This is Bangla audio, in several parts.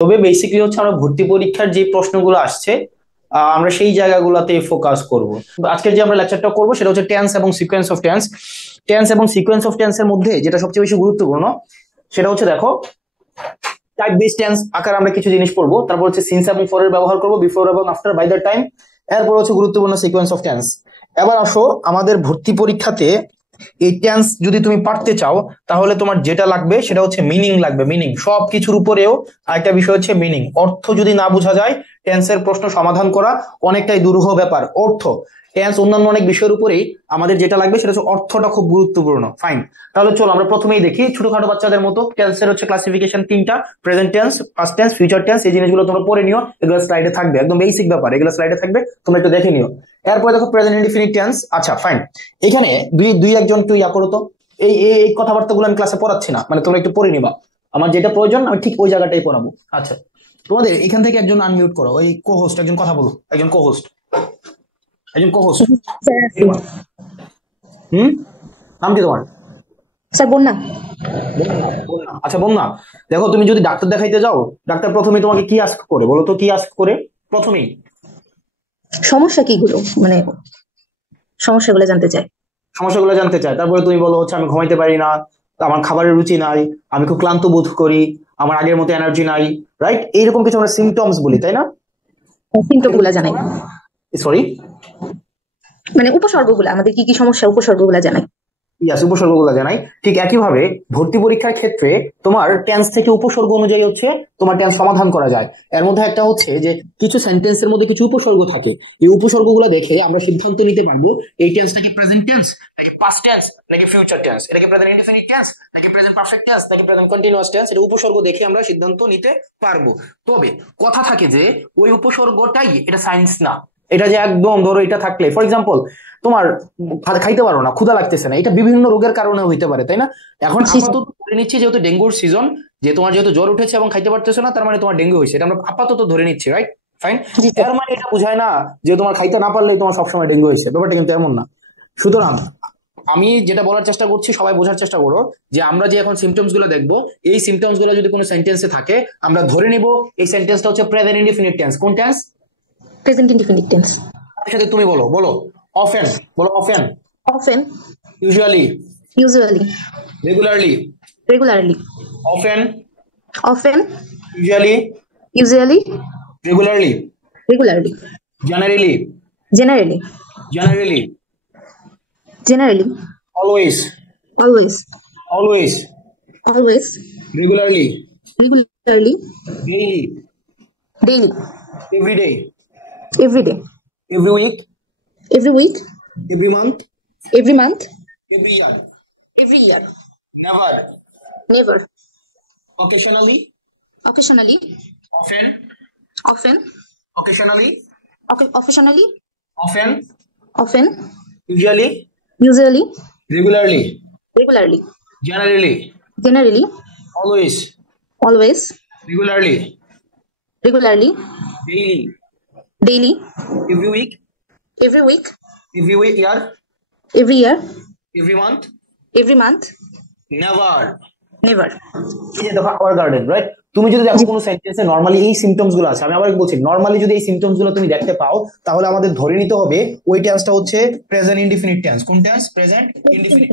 তবে বেসিক্যালি হচ্ছে আমরা ভর্তি পরীক্ষার যে প্রশ্নগুলো আসছে আমরা সেই জায়গাগুলোতে ফোকাস করব। আজকের যে আমরা লেকচারটা করব সেটা হচ্ছে টেন্স এবং সিকোয়েন্স অফ টেন্স। টেন্স এবং সিকোয়েন্স অফ টেন্সের মধ্যে যেটা সবচেয়ে বেশি গুরুত্বপূর্ণ সেটা হচ্ছে দেখো টাইপ বেস টেন্স আকার আমরা কিছু জিনিস পড়বো, তারপর হচ্ছে সিন্স এবং ফর এর ব্যবহার করব, বিফোর এবং আফটার, বাই দ্য টাইম, এরপর হচ্ছে গুরুত্বপূর্ণ সিকোয়েন্স অফ টেন্স। এবার আসো আমাদের ভর্তি পরীক্ষাতে এই টেন্স যদি তুমি পারতে চাও তাহলে তোমার যেটা লাগবে সেটা হচ্ছে মিনিং লাগবে। মিনিং সব কিছুর উপরেও আরেকটা বিষয় হচ্ছে মিনিং। অর্থ যদি না বোঝা যায় টেন্সের প্রশ্ন সমাধান করা অনেকটাই দুরূহ ব্যাপার। অর্থ টেন্স অন্যান্য অনেক বিষয়ের উপরেই আমাদের যেটা লাগবে সেটা হচ্ছে অর্থটা খুব গুরুত্বপূর্ণ। ফাইন, তাহলে চলো আমরা প্রথমেই দেখি ছোটখাটো বাচ্চাদের মতো টেন্সের হচ্ছে ক্লাসিফিকেশন তিনটা, present tense, past tense, future tense. এই জিনিসগুলো তোমরা পড়ে নিও, এগুলো স্লাইডে থাকবে, একদম বেসিক ব্যাপার, এগুলো স্লাইডে থাকবে, তোমরা একটু দেখে নিও। এরপরে দেখো প্রেজেন্ট ইনডিফিনিট টেন্স। আচ্ছা ফাইন, এখানে দুই একজন একটু ইয়া করো তো, এই এই কথাবার্তাগুলো আমি ক্লাসে পড়াচ্ছি না, মানে তোমরা একটু পড়ে নিবা, আমার যেটা প্রয়োজন আমি ঠিক ওই জায়গাটাই পড়াবো। আচ্ছা তোমাদের এখান থেকে একজন আনমিউট করো, ওই কো হোস্ট একজন কথা বলো, একজন কো হোস্ট, একজন কো হোস্ট। নাম কি তোমার? স্যার বন্যা। আচ্ছা বন্যা, দেখো তুমি যদি ডাক্তার দেখাইতে যাও, ডাক্তার প্রথমে তোমাকে কি আস্ক করে বলো তো? কি আস্ক করে প্রথমেই? সমস্যা কিগুলো, মানে সমস্যাগুলো জানতে চাই। সমস্যাগুলো জানতে চায়, তারপরে তুমি বলো হচ্ছে আমি ঘুমাইতে পারি না, আমার খাবারের রুচি নাই, আমি খুব ক্লান্ত বোধ করি, আমার আগের মতো এনার্জি নাই, রাইট? এইরকম কিছু আমরা সিমটমস বলি, তাই না? সিমটমগুলো জানাই, সরি মানে উপসর্গগুলো, আমাদের কি কি সমস্যা উপসর্গগুলো জানাই। ইয়াস, উপসর্গগুলো জানাই। ঠিক একইভাবে ভর্তি পরীক্ষার ক্ষেত্রে তোমার টেন্স থেকে উপসর্গ অনুযায়ী হচ্ছে তোমার টেন্স সমাধান করা যায়। এর মধ্যে একটা হচ্ছে যে কিছু সেন্টেন্সের মধ্যে কিছু উপসর্গ থাকে, এই উপসর্গগুলো দেখে আমরা সিদ্ধান্ত নিতে পারবো এই টেন্সটা কি প্রেজেন্ট টেন্স নাকি পাস্ট টেন্স নাকি ফিউচার টেন্স, এটা কি প্রেজেন্ট ইনডিফিনিট টেন্স নাকি প্রেজেন্ট পারফেক্ট টেন্স নাকি প্রেজেন্ট কন্টিনিউয়াস টেন্স। এটা উপসর্গ দেখে আমরা সিদ্ধান্ত নিতে পারবো। তবে কথা থাকে যে ওই উপসর্গটাই এটা সায়েন্স না। এটা যে একদম ধরো এটা থাকলে ফর এক্সাম্পল তোমার খাইতে পারো না, ক্ষুধা লাগতেছে না, এটা বিভিন্ন রোগের কারণে হইতে পারে, তাই না? এখন আপাতত ধরে নিচ্ছি যেহেতু ডেঙ্গুর সিজন, যে তোমার যেহেতু জ্বর উঠেছে এবং খাইতে পারতেছো না, তার মানে তোমার ডেঙ্গু হয়েছে, এটা আমরা আপাতত ধরে নিচ্ছি, রাইট? ফাইন। এর মানে এটা বোঝায় না যে তোমার খাইতে না পারলেই তোমার সবসময় ডেঙ্গু হয়েছে, ব্যাপারটা কিন্তু এমন না। সুতরাং আমি যেটা বলার চেষ্টা করছি, সবাই বোঝার চেষ্টা করো যে আমরা যে এখন সিমটমস গুলো দেখবো, এই সিমটমস গুলো যদি কোনো সেন্টেন্সে থাকে আমরা ধরে নিব এই সেন্টেন্সটা হচ্ছে প্রেজেন্ট ইনডিফিনিট টেন্স। কোন টেন্স? Present indefinite tense. তার সাথে তুমি বলো, বলো অফেন, বলো often, often, usually, usually, regularly, regularly, often, often, usually, usually, regularly, regularly, generally, generally, generally, generally, always, always, always, always, regularly, regularly, daily, daily, every day, everyday, every week, every week, every month, every month, every year, every year, never, never, occasionally, occasionally, often, often, occasionally, occasionally, often, often, usually, usually, regularly, regularly, generally, generally, always, always, regularly, regularly, daily, daily, every week, every week, year, every year, every month, every month, never। never. এই যে দেখো আওয়ার গার্ডেন, রাইট? তুমি যদি দেখো কোনো সেন্টেন্সে নরমালি এই সিমটমস গুলো আছে, আমি আবার বলছি নরমালি যদি এই সিমটমস গুলো তুমি দেখতে পাও তাহলে আমাদের ধরে নিতে হবে ওই টেন্সটা হচ্ছে প্রেজেন্ট ইনডিফিনিট টেন্স। কোন টেন্স? Present indefinite.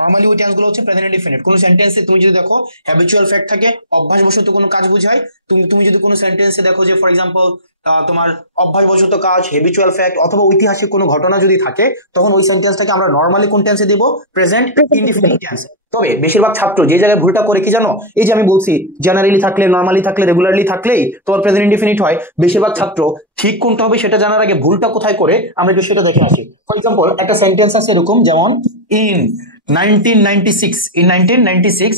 নরমালি ওই টেন্স গুলো হচ্ছে প্রেজেন্ট ইনডিফিনিট। কোন সেন্টেন্সে তুমি যদি দেখো হ্যাবিচুয়াল ফ্যাক্ট থাকে, অভ্যাসবশত কোনো কাজ বোঝায়, তুমি যদি কোনো সেন্টেন্সে দেখো যে ফর এক্সাম্পল তোমার অভ্যাসবশত কাজ, হেবিচুয়াল ফ্যাক্ট অথবা ঐতিহাসিক কোনো ঘটনা যদি থাকে, তখন ওই সেন্টেন্সটাকে আমরা নরমালি কোন টেন্সে দেব? Present indefinite tense. তবে বেশিরভাগ ছাত্র যে জায়গায় ভুলটা করে কি জানো, এই যে আমি বলছি জেনারেলি থাকলে, নরমালি থাকলে, রেগুলারলি থাকলেই তোমার প্রেজেন্ট ইনডিফিনিট হয়, বেশিরভাগ ছাত্র ঠিক কোনটা হবে সেটা জানার আগে ভুলটা কোথায় করে আমরা একটু সেটা দেখে আসি। ফর এক্সাম্পল একটা সেন্টেন্স আছে এরকম, যেমন ইন 1996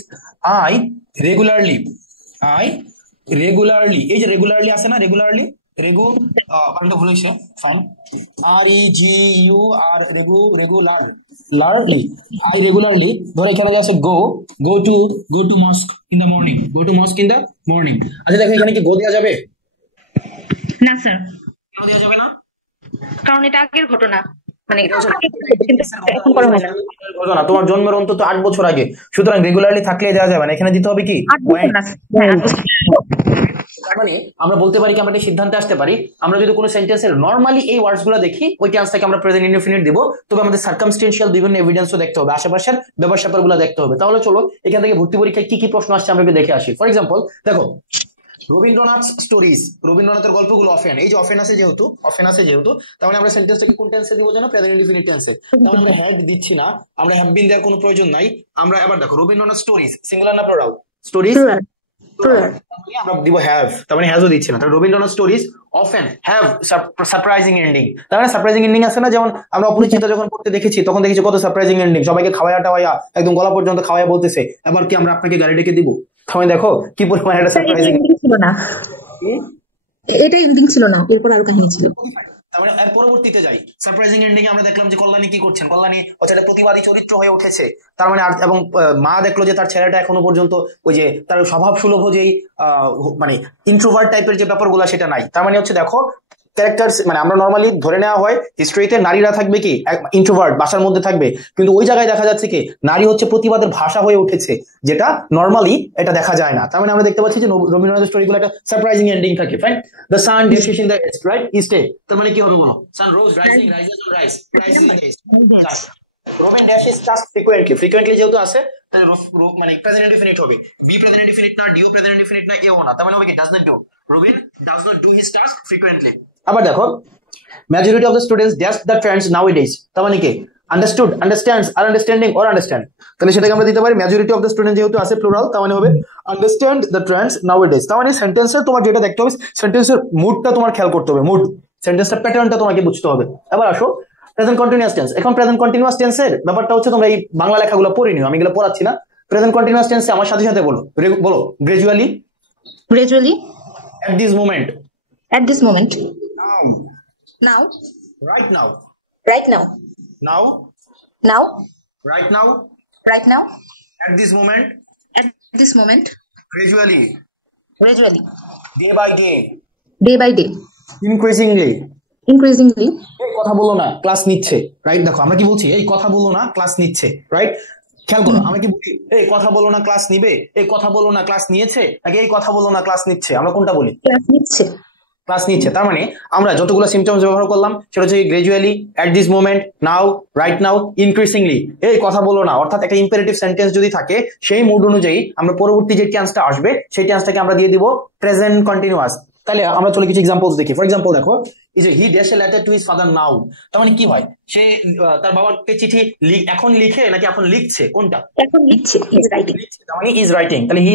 আই রেগুলারলি, এই যে রেগুলারলি আছে না, রেগুলারলি, বাংলা ভুল হয়েছে, ফাইন, রেগুলারলি, আই রেগুলারলি, ধরো এখানে আছে go to মস্ক in the morning, আচ্ছা দেখো এখানে কি গো দেওয়া যাবে? না স্যার, কেন দেওয়া যাবে না? কারণ এটা আগের ঘটনা। মানে এটা হচ্ছে কিন্তু এখন করা হয় না। ঘটনা তোমার জন্মের অন্তত 8 বছর আগে, সুতরাং রেগুলারলি থাকলে দেওয়া যাবে না, এখানে দিতে হবে কি 8 বছর না, হ্যাঁ 8 বছর। তার মানে আমরা বলতে পারি কি, আমরা একটা সিদ্ধান্তে আসতে পারি, আমরা যদি কোনো সেন্টেন্সের নরমালি এই ওয়ার্ডস গুলো দেখি, ওই টেন্সটাকে আমরা প্রেজেন্ট ইনডেফিনিট দিব, তবে আমাদের সার্কামস্টেন্সিয়াল বিভিন্ন এভিডেন্সও দেখতে হবে, আশেপাশের ব্যাপার স্যাপার গুলো দেখতে হবে। তাহলে চলো এখান থেকে ভর্তি পরীক্ষায় কি কি প্রশ্ন আসছে আমরা একটু দেখে আসি। ফর এক্সাম্পল দেখো, রবীন্দ্রনাথ স্টোরিজ, রবীন্দ্রনাথের গল্পগুলো অফেন, এই যে অফেন আছে যেহেতু তার মানে আমরা সেন্টেন্সটাকে কোন টেন্সে দিব জানো? প্রেজেন্ট ইনডেফিনিট টেন্সে। তাহলে আমরা হ্যাড দিচ্ছি না, আমরা হ্যাভ বিন দেওয়ার কোনো প্রয়োজন নাই। আমরা এবার দেখো রবীন্দ্রনাথ স্টোরিজ, সিঙ্গুলার না প্লুরাল? স্টোরিজ আমরা দিব হ্যাভ, তার মানে হ্যাজও দিচ্ছি না। তাহলে Rabindranath stories often have surprising ending. তার মানে সারপ্রাইজিং এন্ডিং আছে না, যেমন আমরা অপরিচিত যখন পড়তে দেখেছি তখন দেখেছি কত সারপ্রাইজিং এন্ডিং, সবাইকে খাওয়ায়া টাওয়ায়া একদম গলা পর্যন্ত খাওয়ায়া বলতেছে এবার কি আমরা আপনাকে গাড়ি ডেকে দিব। তাহলে দেখো কি পরিমাণ একটা সারপ্রাইজিং ছিল না, এটা এন্ডিং ছিল না, এরপর আরো কাহিনী ছিল। তার মানে এর পরবর্তীতে যাই, সারপ্রাইজিং এন্ডিং এ আমরা দেখলাম যে কল্যাণী কি করছেন, কল্যাণী হচ্ছে একটা প্রতিবাদী চরিত্র হয়ে উঠেছে। তার মানে এবং মা দেখলো যে তার ছেলেটা এখনো পর্যন্ত ওই যে তার স্বভাব সুলভ যেই মানে ইন্ট্রোভার্ট টাইপের যে ব্যাপারগুলো সেটা নাই। তার মানে হচ্ছে দেখো ক্যারেক্টার, মানে আমরা নর্মালি ধরে নেওয়া হয় হিস্ট্রিতে নারীরা থাকবে কি ইন্ট্রোভার্ট, বাসার মধ্যে থাকবে, কিন্তু ওই জায়গায় দেখা যাচ্ছে কি নারী হচ্ছে প্রতিবাদের ভাষা হয়ে উঠেছে, যেটা নর্মালি এটা দেখা যায় না। তার মানে আমরা দেখতে পাচ্ছি যে রবীন্দ্রনাথের স্টোরিগুলো একটা সারপ্রাইজিং এন্ডিং থাকে। Fine, the sun does in the east, right, ইস্টে। তার মানে কি হবে বলো? Sun rose rising, rises on rise, rising in the east. Robin does his task frequently যেহেতু আছে মানে প্রেজেন্ট ইনডিফিনিট হবে, বি প্রেজেন্ট ইনডিফিনিট না, ডিও প্রেজেন্ট ইনডিফিনিট না, এও না। তার মানে হবে কি does not do, Robin does not do his task frequently. আবার দেখো majority of the students dash the trends nowadays, তার মানে কি আন্ডারস্টুড, আন্ডারস্ট্যান্ডস, আর আন্ডারস্ট্যান্ডিং অর আন্ডারস্ট্যান্ড। তাহলে সেটাকে আমরা দিতে পারি মেজরিটি অফ দ্য স্টুডেন্ট, যেহেতু আছে প্লুরাল তার মানে হবে আন্ডারস্ট্যান্ড দ্য ট্রেন্ডস নাউএডেজ। তার মানে সেন্টেন্সে তোমার যেটা দেখতে হবে, সেন্টেন্সের মুডটা তোমার খেয়াল করতে হবে, মুড, সেন্টেন্সের প্যাটার্নটা তোমাকে বুঝতে হবে। এবার আসো প্রেজেন্ট কন্টিনিউয়াস টেন্স। এখন প্রেজেন্ট কন্টিনিউয়াস টেন্সের ব্যাপারটা হচ্ছে, তোমরা এই বাংলা লেখাগুলো পড়ে নিও, আমি এগুলো পড়াচ্ছি না। প্রেজেন্ট কন্টিনিউয়াস টেন্সে আমার সাথে সাথে বলো, বলো gradually, at this moment, now, right now, right now, now, right now, at this moment, gradually, day by day, increasingly, এই কথা বলো না ক্লাস নিচ্ছে, রাইট। দেখো আমরা কি বলছি, এই কথা বলো না ক্লাস নিচ্ছে, রাইট। খেয়াল করো আমরা কি বলি, এই কথা বলো না ক্লাস নিবে, এই কথা বলো না ক্লাস নিয়েছে, নাকি এই কথা বলো না ক্লাস নিচ্ছে? আমরা কোনটা বলি? ক্লাস নিচ্ছে। তার মানে আমরা যতগুলো সিম্পটমস ব্যবহার করলাম সেটা হচ্ছে gradually, at this moment, now, right now, increasingly. এই কথা বলো না অর্থাৎ একটা ইম্পারেটিভ সেন্টেন্স যদি থাকে, সেই মুড অনুযায়ী আমরা পরবর্তী যে টেন্সটা আসবে সেই টেন্সটাকে আমরা দিয়ে দিব প্রেজেন্ট কন্টিনিউয়াস। তাহলে আমরা চলে কিছু এক্সাম্পলস দেখি। ফর এক্সাম্পল দেখো, এই যে he dash a letter to his father now, তার মানে কি হয়, সে তার বাবাকে চিঠি এখন লিখে নাকি এখন লিখছে? কোনটা? এখন লিখছে, তার মানে ইজ রাইটিং। তাহলে he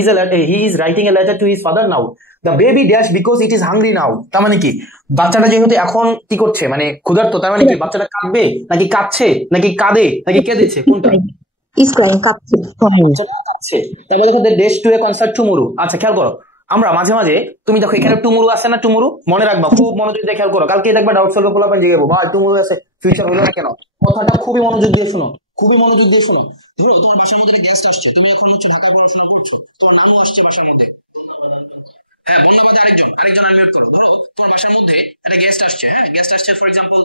is writing A letter to his father now. The baby dash because it is hungry now, তার মানে কি বাচ্চাটা যেহেতু এখন কি করছে, মানে ক্ষুধার্ত, তার মানে কি বাচ্চাটা কাঁদবে নাকি কাঁদছে, নাকি কাঁদে নাকি কেঁদেছে? কোনটা? কাঁদছে। তারপর দেখো the dash to a concert tomorrow. আচ্ছা খেয়াল করো, আমরা মাঝে মাঝে, তুমি দেখো এখানে টুমরো আছে না, টুমরো মনে রাখবা, খুব মনোযোগ দিয়ে খেয়াল করো, কালকে দেখবা ডাউট সলভ পোলাপান জিজ্ঞাসা বা টুমরো আছে, ফিউচার হলো না কেন? কথাটা খুবই মনোযোগ দিয়ে শোনো, ধরো তোমার বাসার মধ্যে একটা গেস্ট আসছে, তুমি এখন হচ্ছে ঢাকায় পড়াশোনা করছো, তোমার নানু আসছে বাসার মধ্যে, হ্যাঁ বন্যাবাদে আরেকজন আনমিউট করো। ধরো তোমার বাসার মধ্যে একটা গেস্ট আসছে, হ্যাঁ গেস্ট আসছে ফর এক্সাম্পল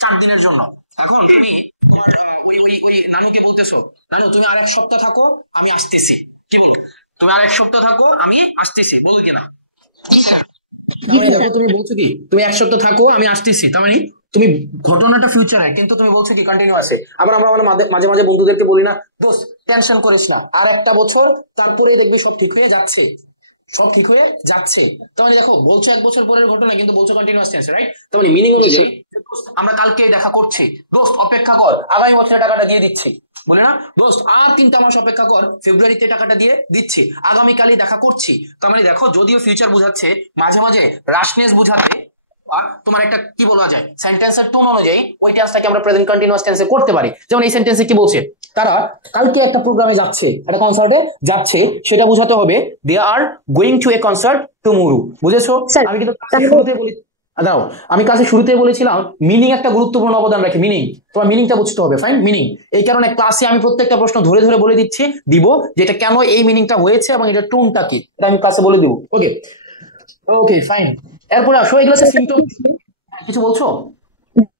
4 দিনের জন্য। এখন তুমি তোমার ওই নানুকে বলতেছো, নানু তুমি আর 1 সপ্তাহ থাকো আমি আসতেছি। কি বলো? তুমি আর 1 সপ্তাহ থাকো আমি আসতেছি, বলো কিনা? দেখো তুমি বলছো কি, তুমি 1 সপ্তাহ থাকো আমি আসতেছি, তার মানে তুমি ঘটনাটা ফিউচারে, কিন্তু তুমি বলছো কি কন্টিনিউয়াসে। আবার আমরা মাঝে মাঝে বন্ধুদেরকে বলি না, দোস্ত টেনশন করিস না, আর 1টা বছর তারপরেই দেখবি সব ঠিক হয়ে যাচ্ছে, তার মানে দেখো বলছো 1 বছর পরের ঘটনা, কিন্তু বলছো কন্টিনিউয়াস টেন্স, রাইট। তার মানে মিনিং অনুযায়ী আমরা কালকে দেখা করছি, দোস্ত অপেক্ষা কর আগামী বছরে টাকাটা দিয়ে দিচ্ছি, বলে না দোস্ত আর 3টা মাস অপেক্ষা কর, ফেব্রুয়ারিতে টাকাটা দিয়ে দিচ্ছি, আগামীকালই দেখা করছি। তার মানে দেখো যদিও ফিউচার বোঝাচ্ছে, মাঝে মাঝে রাশনেস বোঝাতে তোমার একটা কি বলা যায় সেন্টেন্সের টোন অনুযায়ী ওই টেন্সটাকে আমরা প্রেজেন্ট কন্টিনিউয়াস টেন্সে করতে পারি। যেমন এই সেন্টেন্সে কি বলছে, তারা কালকে একটা প্রোগ্রামে যাচ্ছে, একটা কনসার্টে যাচ্ছে, সেটা বোঝাতে হবে they are going to a concert tomorrow. বুঝেছো? আমি কিন্তু শুরুতে বলি, দাও আমি কাছে শুরুতে বলেছিলাম মিনিং একটা গুরুত্বপূর্ণ অবদান রাখে, মিনিং, তোমার মিনিংটা বুঝতে হবে। Fine, meaning. এই কারণে ক্লাসে আমি প্রত্যেকটা প্রশ্ন ধরে ধরে বলে দিচ্ছি, দিব যে এটা কেন এই মিনিংটা হয়েছে এবং এটা টোনটা কি, এটা আমি ক্লাসে বলে দিব। Okay fine. এরপরে আসো, এগুলো হচ্ছে সিম্পটম। কিছু বলছো?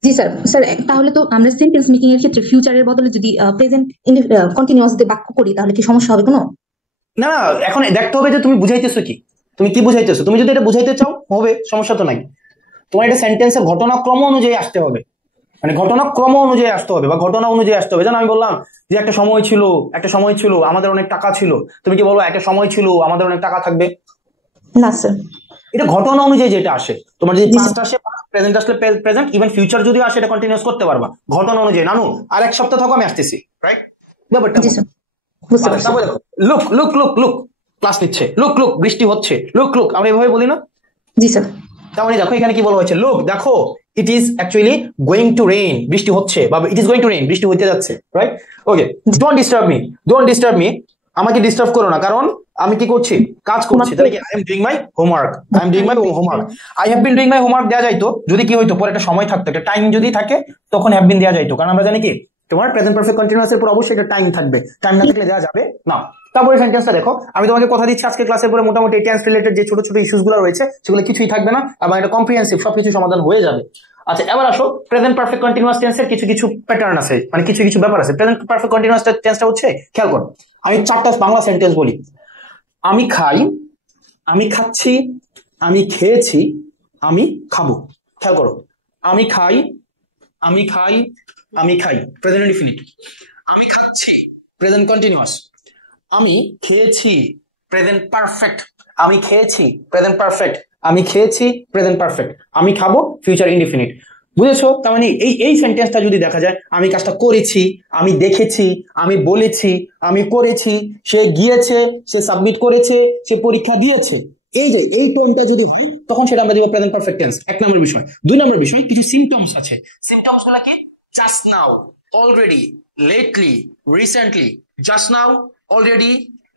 জি স্যার। স্যার তাহলে তো আমরা সেন্টেন্স মেকিং এর ক্ষেত্রে ফিউচারের বদলে যদি প্রেজেন্ট কন্টিনিউয়াস দিয়ে বাক্য করি তাহলে কি সমস্যা হবে কোনো? না না, এখন দেখতে হবে যে তুমি বুঝাইতেছো কি, তুমি কি বুঝাইতেছো। তুমি যদি এটা বুঝাইতে চাও হবে, সমস্যা তো নাই। তোমার এটা সেন্টেন্সের ঘটনাক্রম অনুযায়ী আসতে হবে, মানে ঘটনাক্রম অনুযায়ী আসতে হবে বা ঘটনা অনুযায়ী আসতে হবে। যেন আমি বললাম যে একটা সময় ছিল আমাদের অনেক টাকা ছিল, তুমি কি বলবো একটা সময় ছিল আমাদের অনেক টাকা থাকবে? না স্যার। এটা ঘটনা অনুযায়ী যেটা আসে, তোমার যদি জি পাস্ট স্যার। আসে প্রেজেন্ট আসলে প্রেজেন্ট, ইভেন ফিউচার যদি আসে এটা কন্টিনিউস করতে পারবা ঘটনা অনুযায়ী। নানু আর এক সপ্তাহ থাকো, আমি আসতেছি, রাইট? ব্যাপারটা জি স্যার, বুঝতে আচ্ছা, পারছি। তারপরে দেখো look look look look, class নিচ্ছে, লুক লুক বৃষ্টি হচ্ছে, লুক লুক আমরা এভাবে বলি না? জি স্যার। তার মানে দেখো এখানে কি বলা হয়েছে, লুক দেখো, it is actually going to rain, বৃষ্টি হচ্ছে, বা it is going to rain, বৃষ্টি হইতে যাচ্ছে, right? Okay, don't disturb me, আমাকে ডিস্টার্ব করো না, কারণ আমি কি করছি, কাজ করছি। তাহলে কি I am doing my homework, I have been doing my homework দেওয়া যাইতো যদি কি হইতো, পরে একটা সময় থাকতো, একটা টাইম যদি থাকে তখন হ্যাভ বিন দেওয়া যাইতো, কারণ আমরা জানি কি তোমার প্রেজেন্ট পারফেক্ট কন্টিনিউয়াস এর পর অবশ্যই একটা টাইম থাকবে, টাইম না থাকলে দেওয়া যাবে না। তারপরে সেন্টেন্সটা দেখো, আমি তোমাকে কথা দিচ্ছি আজকে ক্লাসের পরে মোটামুটি টেন্স রিলেটেড যে ছোট ছোট ইস্যুস গুলো রয়েছে সেগুলো কিছুই থাকবে না, এবং এটা কম্প্রিহেন্সিভ, সবকিছু সমাধান হয়ে যাবে। আচ্ছা, এবার আসো প্রেজেন্ট পারফেক্ট কন্টিনিউয়াস টেন্সের কিছু কিছু প্যাটার্ন আছে, মানে কিছু কিছু ব্যাপার আছে। প্রেজেন্ট পারফেক্ট কন্টিনিউয়াস টেন্সটা হচ্ছে, খেয়াল করো, আমি 4টা বাংলা সেন্টেন্স বলি। আমি খাই, আমি খাচ্ছি, আমি খেয়েছি, আমি খাবো। খেয়াল করো, আমি খাই, আমি খাই, প্রেজেন্ট ইনডিফিনিট। আমি খাচ্ছি, প্রেজেন্ট কন্টিনিউয়াস। আমি খেয়েছি, প্রেজেন্ট পারফেক্ট। আমি খেয়েছি, প্রেজেন্ট পারফেক্ট। আমি খেয়েছি, প্রেজেন্ট পারফেক্ট। আমি খাবো, ফিউচার ইনডিফিনিট। বুঝেছো? তার মানে এই সেন্টেন্সটা যদি দেখা যায়, আমি কাজটা করেছি, আমি দেখেছি, আমি বলেছি, আমি করেছি, সে গিয়েছে, সে সাবমিট করেছে, সে পরীক্ষা দিয়েছে, এই টোনটা যদি হয় তখন সেটা আমরা দিব প্রেজেন্ট পারফেক্ট টেন্স। 1 নম্বর বিষয়। 2 নম্বর বিষয়, কিছু সিম্পটমস আছে। সিম্পটমস গুলো কি? Just now, already, lately, recently. Just now, already,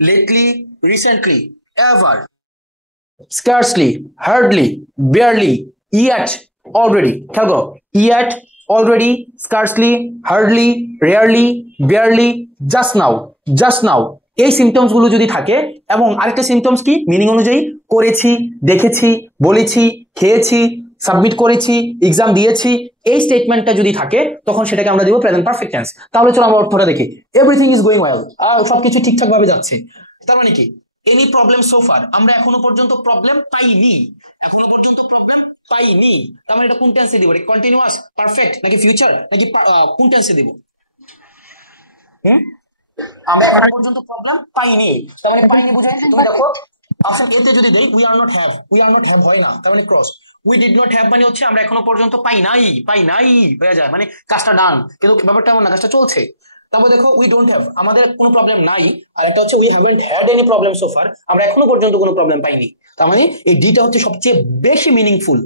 lately, recently, ever, scarcely, hardly, barely, yet, already. খেয়াল করো, yet, already, scarcely, hardly, rarely, barely, just now, এই সিমটমস গুলো যদি থাকে, এবং আরেকটা সিমটমস কি, মিনিং অনুযায়ী, করেছি, দেখেছি, বলেছি, খেয়েছি, সাবমিট করেছি, এক্সাম দিয়েছি, এই স্টেটমেন্টটা যদি থাকে তখন সেটাকে আমরা দিব প্রেজেন্ট পারফেক্ট টেন্স। তাহলে চলো আমরা অর্থটা দেখি। এভরিথিং ইজ গোয়িং ওয়েল, সবকিছু ঠিকঠাক ভাবে যাচ্ছে। তার মানে কি, এনি প্রবলেম সো ফার, আমরা এখনো পর্যন্ত প্রবলেম পাইনি, তার মানে এটা কোন টেন্সে দিব? কন্টিনিউয়াস, পারফেক্ট, নাকি ফিউচার, নাকি কোন টেন্সে দিব? আমরা এখনো পর্যন্ত প্রবলেম পাইনি, তার মানে পাইনি বুঝায় তুমি দেখো অপশন এ তে যদি দেই উই আর নট হ্যাভ হয় না, তার মানে cross. We did not have মানে হচ্ছে আমরা এখনো পর্যন্ত পাই নাই হয়ে যায়, মানে কাজটা ডান, কিন্তু ব্যাপারটা এমন না, কাজটা চলছে। তারপর দেখো উই ডোন্ট হ্যাভ, আমাদের কোনো প্রবলেম নাই, আর একটা হচ্ছে we haven't had any problem so far, আমরা এখনো পর্যন্ত কোনো প্রবলেম পাইনি। তার মানে এই ডিটা হচ্ছে সবচেয়ে বেশি মিনিংফুল,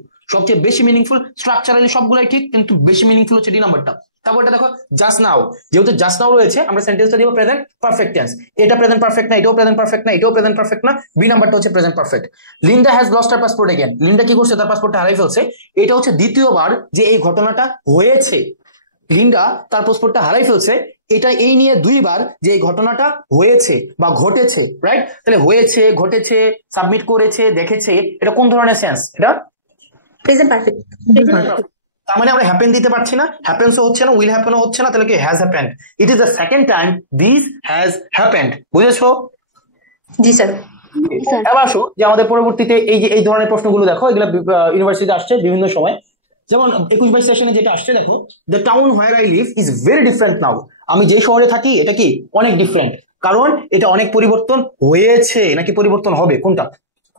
স্ট্রাকচারালি সবগুলাই ঠিক, কিন্তু বেশি মিনিংফুল হচ্ছে ডি নাম্বারটা। তারপরটা দেখো জাস্ট নাও, যেহেতু জাস্ট নাও রয়েছে আমরা সেন্টেন্সটা দিব প্রেজেন্ট পারফেক্ট টেন্স। এটা প্রেজেন্ট পারফেক্ট না, এটাও প্রেজেন্ট পারফেক্ট না, এটাও প্রেজেন্ট পারফেক্ট না, বি নাম্বারটা হচ্ছে present perfect. Linda has lost her passport again, Linda কি করছে, তার পাসপোর্টটা হারিয়ে ফেলছে। এটা হচ্ছে দ্বিতীয়বার যে এই ঘটনাটা হয়েছে, লিন্ডা তার পাসপোর্টটা হারিয়ে ফেলছে, এটা এই নিয়ে 2বার যে এই ঘটনাটা হয়েছে বা ঘটেছে, রাইট? তাহলে হয়েছে, ঘটেছে, সাবমিট করেছে, দেখেছে, এটা কোন ধরনের সেন্স? এটা প্রেজেন্ট পারফেক্ট। তার মানে আমরা হ্যাপেন দিতে পারছি না, হ্যাপেন্সও হচ্ছে না, উইল হ্যাপেনও হচ্ছে না, তাহলে কি has happened. It is the second time this has happened. বুঝেছো? জি স্যার। এবার আসো যে আমাদের পরবর্তীতে এই ধরনের প্রশ্নগুলো দেখো, এগুলো ইউনিভার্সিটিতে আসছে বিভিন্ন সময়। যেমন 21-22 সেশনে যেটা আসছে দেখো, the town where I live is very different now. আমি যে শহরে থাকি এটা কি অনেক ডিফারেন্ট, কারণ এটা অনেক পরিবর্তন হয়েছে, নাকি পরিবর্তন হবে? কোনটা?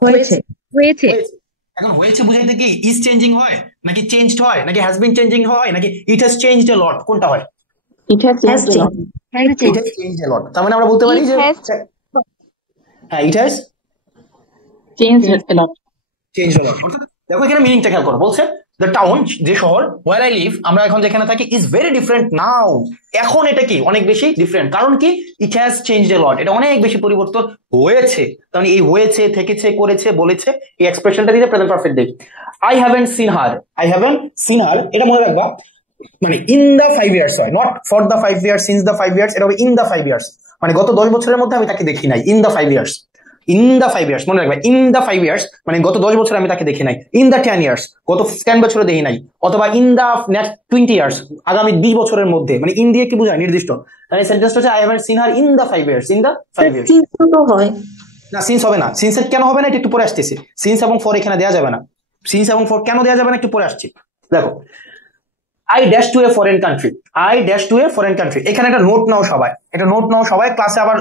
হয়েছে। এখন হয়েছে বুঝাইতে কি ইজ চেঞ্জিং হয়, নাকি চেঞ্জড হয়, নাকি হ্যাজ বিন চেঞ্জিং হয়, নাকি ইট হ্যাজ চেঞ্জড এ লট? কোনটা হয়? ইট হ্যাজ চেঞ্জড এ লট। তার মানে আমরা বলতে পারি যে হ্যাঁ, ইট হ্যাজ চেঞ্জড এ লট। দেখো এখানে মিনিংটা খেয়াল করো, বলছে দ্য টাউন, যে শহর, ওয়ার আই লিভ, আমরা এখন যেখানে থাকি, ইজ ভেরি ডিফারেন্ট নাও, এখন এটা কি অনেক বেশি ডিফারেন্ট, কারণ কি ইট হ্যাজ চেঞ্জড এ লট, এটা অনেক বেশি পরিবর্তন হয়েছে। তার মানে এই হয়েছে, থেকেছে, করেছে, বলেছে, এই এক্সপ্রেশনটা দিতে প্রেজেন্ট পারফেক্ট দেই। আই হ্যাভেন্ট সিন হার, এটা মনে রাখবা, মানে ইন দা 5 ইয়ার্স হয়, not for the 5 years, since the 5 years, এটা হবে ইন দা 5 ইয়ার্স, মানে গত 10 বছরের মধ্যে আমি তাকে দেখি নাই, in the 5 years. In the 5 years, মনে রাখবে ইন দ্য 5 ইয়ার্স মানে গত 10 বছর আমি তাকে দেখি নাই, ইন দ্য 10 ইয়ার্স গত 10 বছরে দেখি নাই, অথবা ইন দ্য নেক্সট 20 ইয়ার্স আগামী 20 বছরের মধ্যে, মানে ইন দিয়ে কি বোঝায় নির্দিষ্ট, তাহলে সেন্টেন্সটা হচ্ছে I haven't seen her in the 5 years, in the 5 years. হয় না সিন্স হবে না, সিন্স কেন হবে না এটা একটু পরে আসতেছে, সিন্স এবং ফর এখানে দেওয়া যাবে না, সিন্স এবং ফর কেন দেওয়া যাবে না একটু পরে আসছি। দেখো I dash to a foreign country, I dash to a foreign country, এখানে একটা নোট নাও সবাই, এটা নোট নাও সবাই, ক্লাসে আবার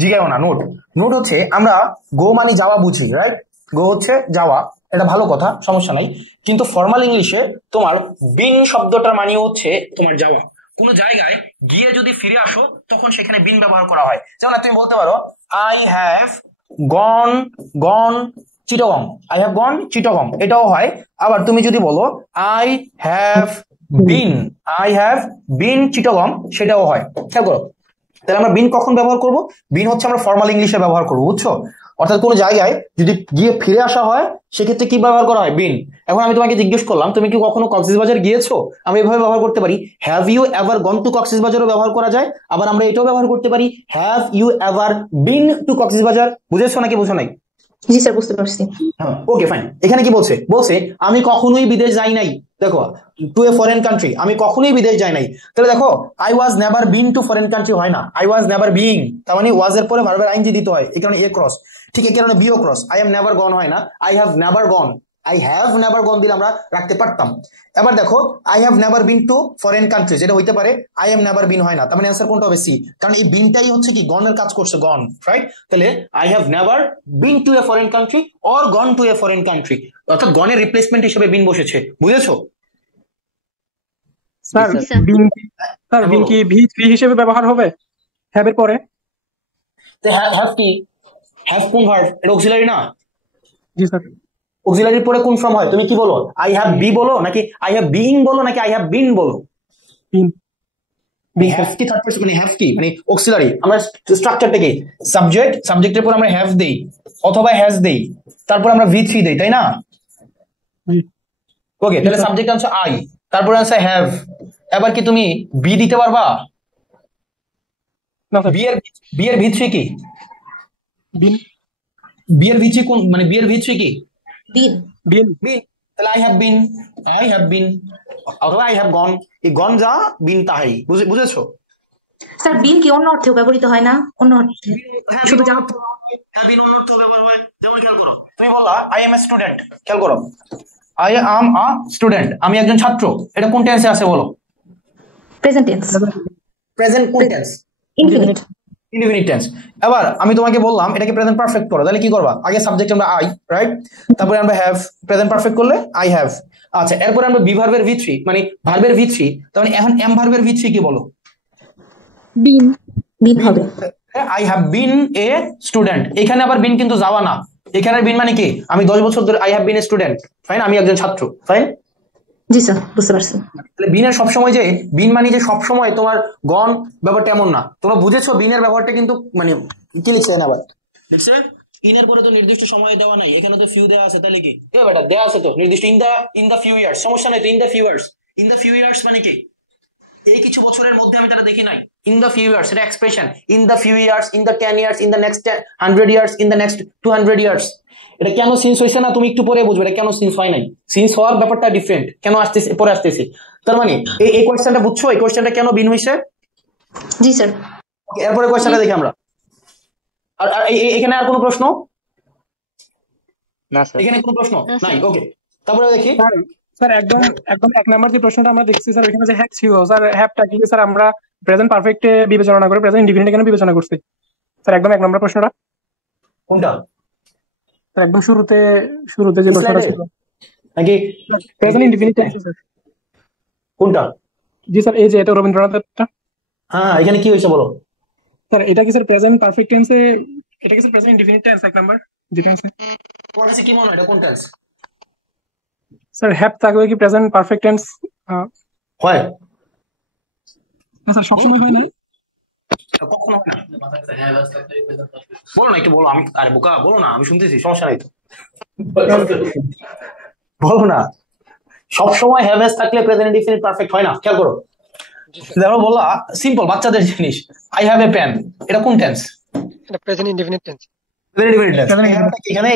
জিগাও না। নোট, নোট হচ্ছে আমরা গো মানে যাওয়া বুঝি, রাইট, গো হচ্ছে যাওয়া, এটা ভালো কথা, সমস্যা নাই, কিন্তু ফর্মাল ইংলিশে তোমার বিন শব্দটার মানে হচ্ছে তোমার যাওয়া, কোন জায়গায় গিয়ে যদি ফিরে আসো তখন সেখানে বিন ব্যবহার করা হয়। যেমন তুমি বলতে পারো I have gone gone Chittagong, I have gone Chittagong, এটাও হয়। আবার তুমি যদি বলো I have bin, I have বিন চিটাগং, সেটাও হয়। খেয়াল করো, তাহলে আমরা বিন কখন ব্যবহার করব, বিন হচ্ছে আমরা ফর্মাল ইংলিশে ব্যবহার করবো, বুঝছো, অর্থাৎ কোনো জায়গায় যদি গিয়ে ফিরে আসা হয় সেক্ষেত্রে কি ব্যবহার করা হয়, বিন। এখন আমি তোমাকে জিজ্ঞেস করলাম তুমি কি কখনো কক্সবাজার গিয়েছো, আমি এভাবে ব্যবহার করতে পারি have you ever gone to কক্সবাজারও ব্যবহার করা যায়, আবার আমরা এটাও ব্যবহার করতে পারি have you ever been to Cox's Bazar. বুঝেছো নাকি বুঝো নাই? জি স্যার বুঝতে পারছি। হ্যাঁ ওকে ফাইন। এখানে কি বলছে, বলছে আমি কখনোই বিদেশ যাই নাই, দেখো টু এ ফরেন কান্ট্রি, আমি কখনোই বিদেশ যাই নাই, তাহলে দেখো I was never been to foreign country হয় না, আই ওয়াজ নেভার বিং, তার মানে ওয়াজ এর পরে ভার্বের আইএনজি দিতে হয়, এই কারণে এ ক্রস, ঠিক এই কারণে বিও cross, I am never gone হয় না, I have never gone, I have never gone দিলে আমরা রাখতে পারতাম। এবার দেখো I have never been to foreign country, যেটা হইতে পারে আই এম নেভার বিন হয় না, তার মানে অ্যান্সার কোনটা হবে সি, কারণ এই বিনটাই হচ্ছে কি গনের কাজ করছে, গন, রাইট। তাহলে I have never been two a foreign country or gone to a foreign country, অর্থাৎ গনের রিপ্লেসমেন্ট হিসেবে বিন বসেছে, বুঝেছো? স্যার বিন, স্যার বিন কি ভি হিসেবে ব্যবহার হবে হ্যাভ এর পরে? হ্যাভ কি, হ্যাভ কোন ভার্ব, এটা অক্সিলারি না? জি স্যার। অক্সিলারির পরে কোন ফর্ম হয়, তুমি কি বলো, আই হ্যাভ বি বলো নাকি আই হ্যাভ বিইং বলো নাকি আই হ্যাভ বিন বলো? বিন। হ্যাভ কি থার্ড পারসন, মানে হ্যাভ কি মানে অক্সিলারি, আমরা স্ট্রাকচারটা কি সাবজেক্ট, সাবজেক্টের পর আমরা হ্যাভ দেই অথবা হ্যাজ দেই, তারপর আমরা ভি থ্রি দেই, তাই না? ওকে, তাহলে সাবজেক্ট আনসার আই, তারপর আনসার হ্যাভ, এবার কি তুমি বি দিতে পারবা? বি এর ভি থ্রি কি, বিন। বি এর ভি থ্রি কোন, মানে বি এর ভি থ্রি কি, বিন। বিন। বিন, তাহলে I have bin, I have বিন অথবা আই হ্যাভ গন, এই গন যা বিন তাহাই, বুঝেছো? স্যার বিন কি অন্য অর্থেও ব্যবহৃত হয় না? অন্য অর্থে শুধু বিন অন্য অর্থেও ব্যবহার হয়, যেমন খেয়াল করো তুমি বললা আই এম এ স্টুডেন্ট, খেয়াল করো আই অ্যাম আ স্টুডেন্ট, আমি একজন ছাত্র, এটা কোন টেন্সে আছে বলো? Present tense. প্রেজেন্ট কোন টেন্স? ইনফিনিট। Indefinite tense. এবার আমি তোমাকে বললাম এটাকে প্রেজেন্ট পারফেক্ট করো, তাহলে কি করবা, আগে সাবজেক্ট আমরা আই, রাইট, তারপরে আমরা হ্যাভ, প্রেজেন্ট পারফেক্ট করলে আই হ্যাভ, আচ্ছা এরপরে আমরা বি ভার্বের ভি থ্রি মানে ভার্বের ভি থ্রি, তাহলে এখন এম ভার্বের ভি থ্রি কি বলো? বিন। বিন হবে। I have been a student, এখানে আবার বিন কিন্তু যাওয়া না, এখানে বিন মানে কি আমি 10 বছর ধরে I have been a student, fine, আমি একজন ছাত্র, ফাইন। জি স্যার বুঝতে পারছি। তাহলে বিনের সবসময় যে বিন মানে যে সবসময় তোমার গন ব্যাপারটা এমন না, তোমরা বুঝেছো বিনের ব্যবহারটা কিন্তু মানে কি লিখছে না, আবার লিখছে ইনের পরে তো নির্দিষ্ট সময় দেওয়া নাই, এখানে তো ফিউ দেওয়া আছে, তাহলে কি এ বেটা দেওয়া আছে তো নির্দিষ্ট ইন দা ফিউ ইয়ার্স, সমস্যা নাই তো, in the few years, in the few years মানে কি এই কিছু বছরের মধ্যে, আমি তারা দেখি নাই, ইন দা ফিউ ইয়ার্স এটা expression, in the few years, in the 10 years, in the next 100 years, in the next 200 years, এটা কেন সিন্স হয়েছে না তুমি একটু পরে বুঝবে, এটা কেন সিন্স হয় নাই, সিন্স হওয়ার ব্যাপারটা ডিফারেন্ট, কেন আসতেছে পরে আসতেছে, তার মানে এই কোয়েশ্চেনটা বুঝছো, এই কোয়েশ্চেনটা কেন বিন হয়েছে? জি স্যার। এরপরে কোয়েশ্চেনটা দেখি আমরা, আর এখানে আর কোনো প্রশ্ন? না স্যার, এখানে কোনো প্রশ্ন নাই, ওকে তারপরে দেখি। স্যার একদম একদম এক নাম্বার যে প্রশ্নটা আমরা দেখছি স্যার, এখানে যে হ্যাভ ছিল স্যার, হ্যাভটা কি স্যার আমরা প্রেজেন্ট পারফেক্টে বিবেচনা না করে প্রেজেন্ট ইনডিফিনিটে কেন বিবেচনা করছি স্যার? একদম এক নাম্বার প্রশ্নটা কোনটা স্যার, একদম শুরুতে যে প্রশ্নটা ছিল নাকি প্রেজেন্ট ইনডিফিনিট টেন্স স্যার। কোনটা? জি স্যার, এই যে এটা রবীন্দ্রনাথেরটা। হ্যাঁ এখানে কি হয়েছে বলো স্যার, এটা কি স্যার প্রেজেন্ট পারফেক্ট টেন্সে, এটা কি স্যার প্রেজেন্ট ইনডিফিনিট টেন্স এক নাম্বার যেটা আছে? তোমার কাছে কি মনে হয় এটা কোন টেন্স? স্যার হ্যাভ থাকবে কি প্রেজেন্ট পারফেক্ট টেন্স হয় না স্যার? সবসময় হয় না, কখনো হয় না, বলো না একটু বলো, আমি আরে বোকা বলো না, আমি শুনতেছি, সমস্যা নাই তো, বলো না, সব সময় হ্যাভ হ্যাজ থাকলে প্রেজেন্ট ইনডিফিনিট পারফেক্ট হয় না, খেয়াল করো। দেখো বললা সিম্পল বাচ্চাদের জিনিস, আই হ্যাভ এ পেন, এটা কোন টেন্স? এটা present indefinite tense. Present indefinite tense. Present এই হ্যাভটা এখানে,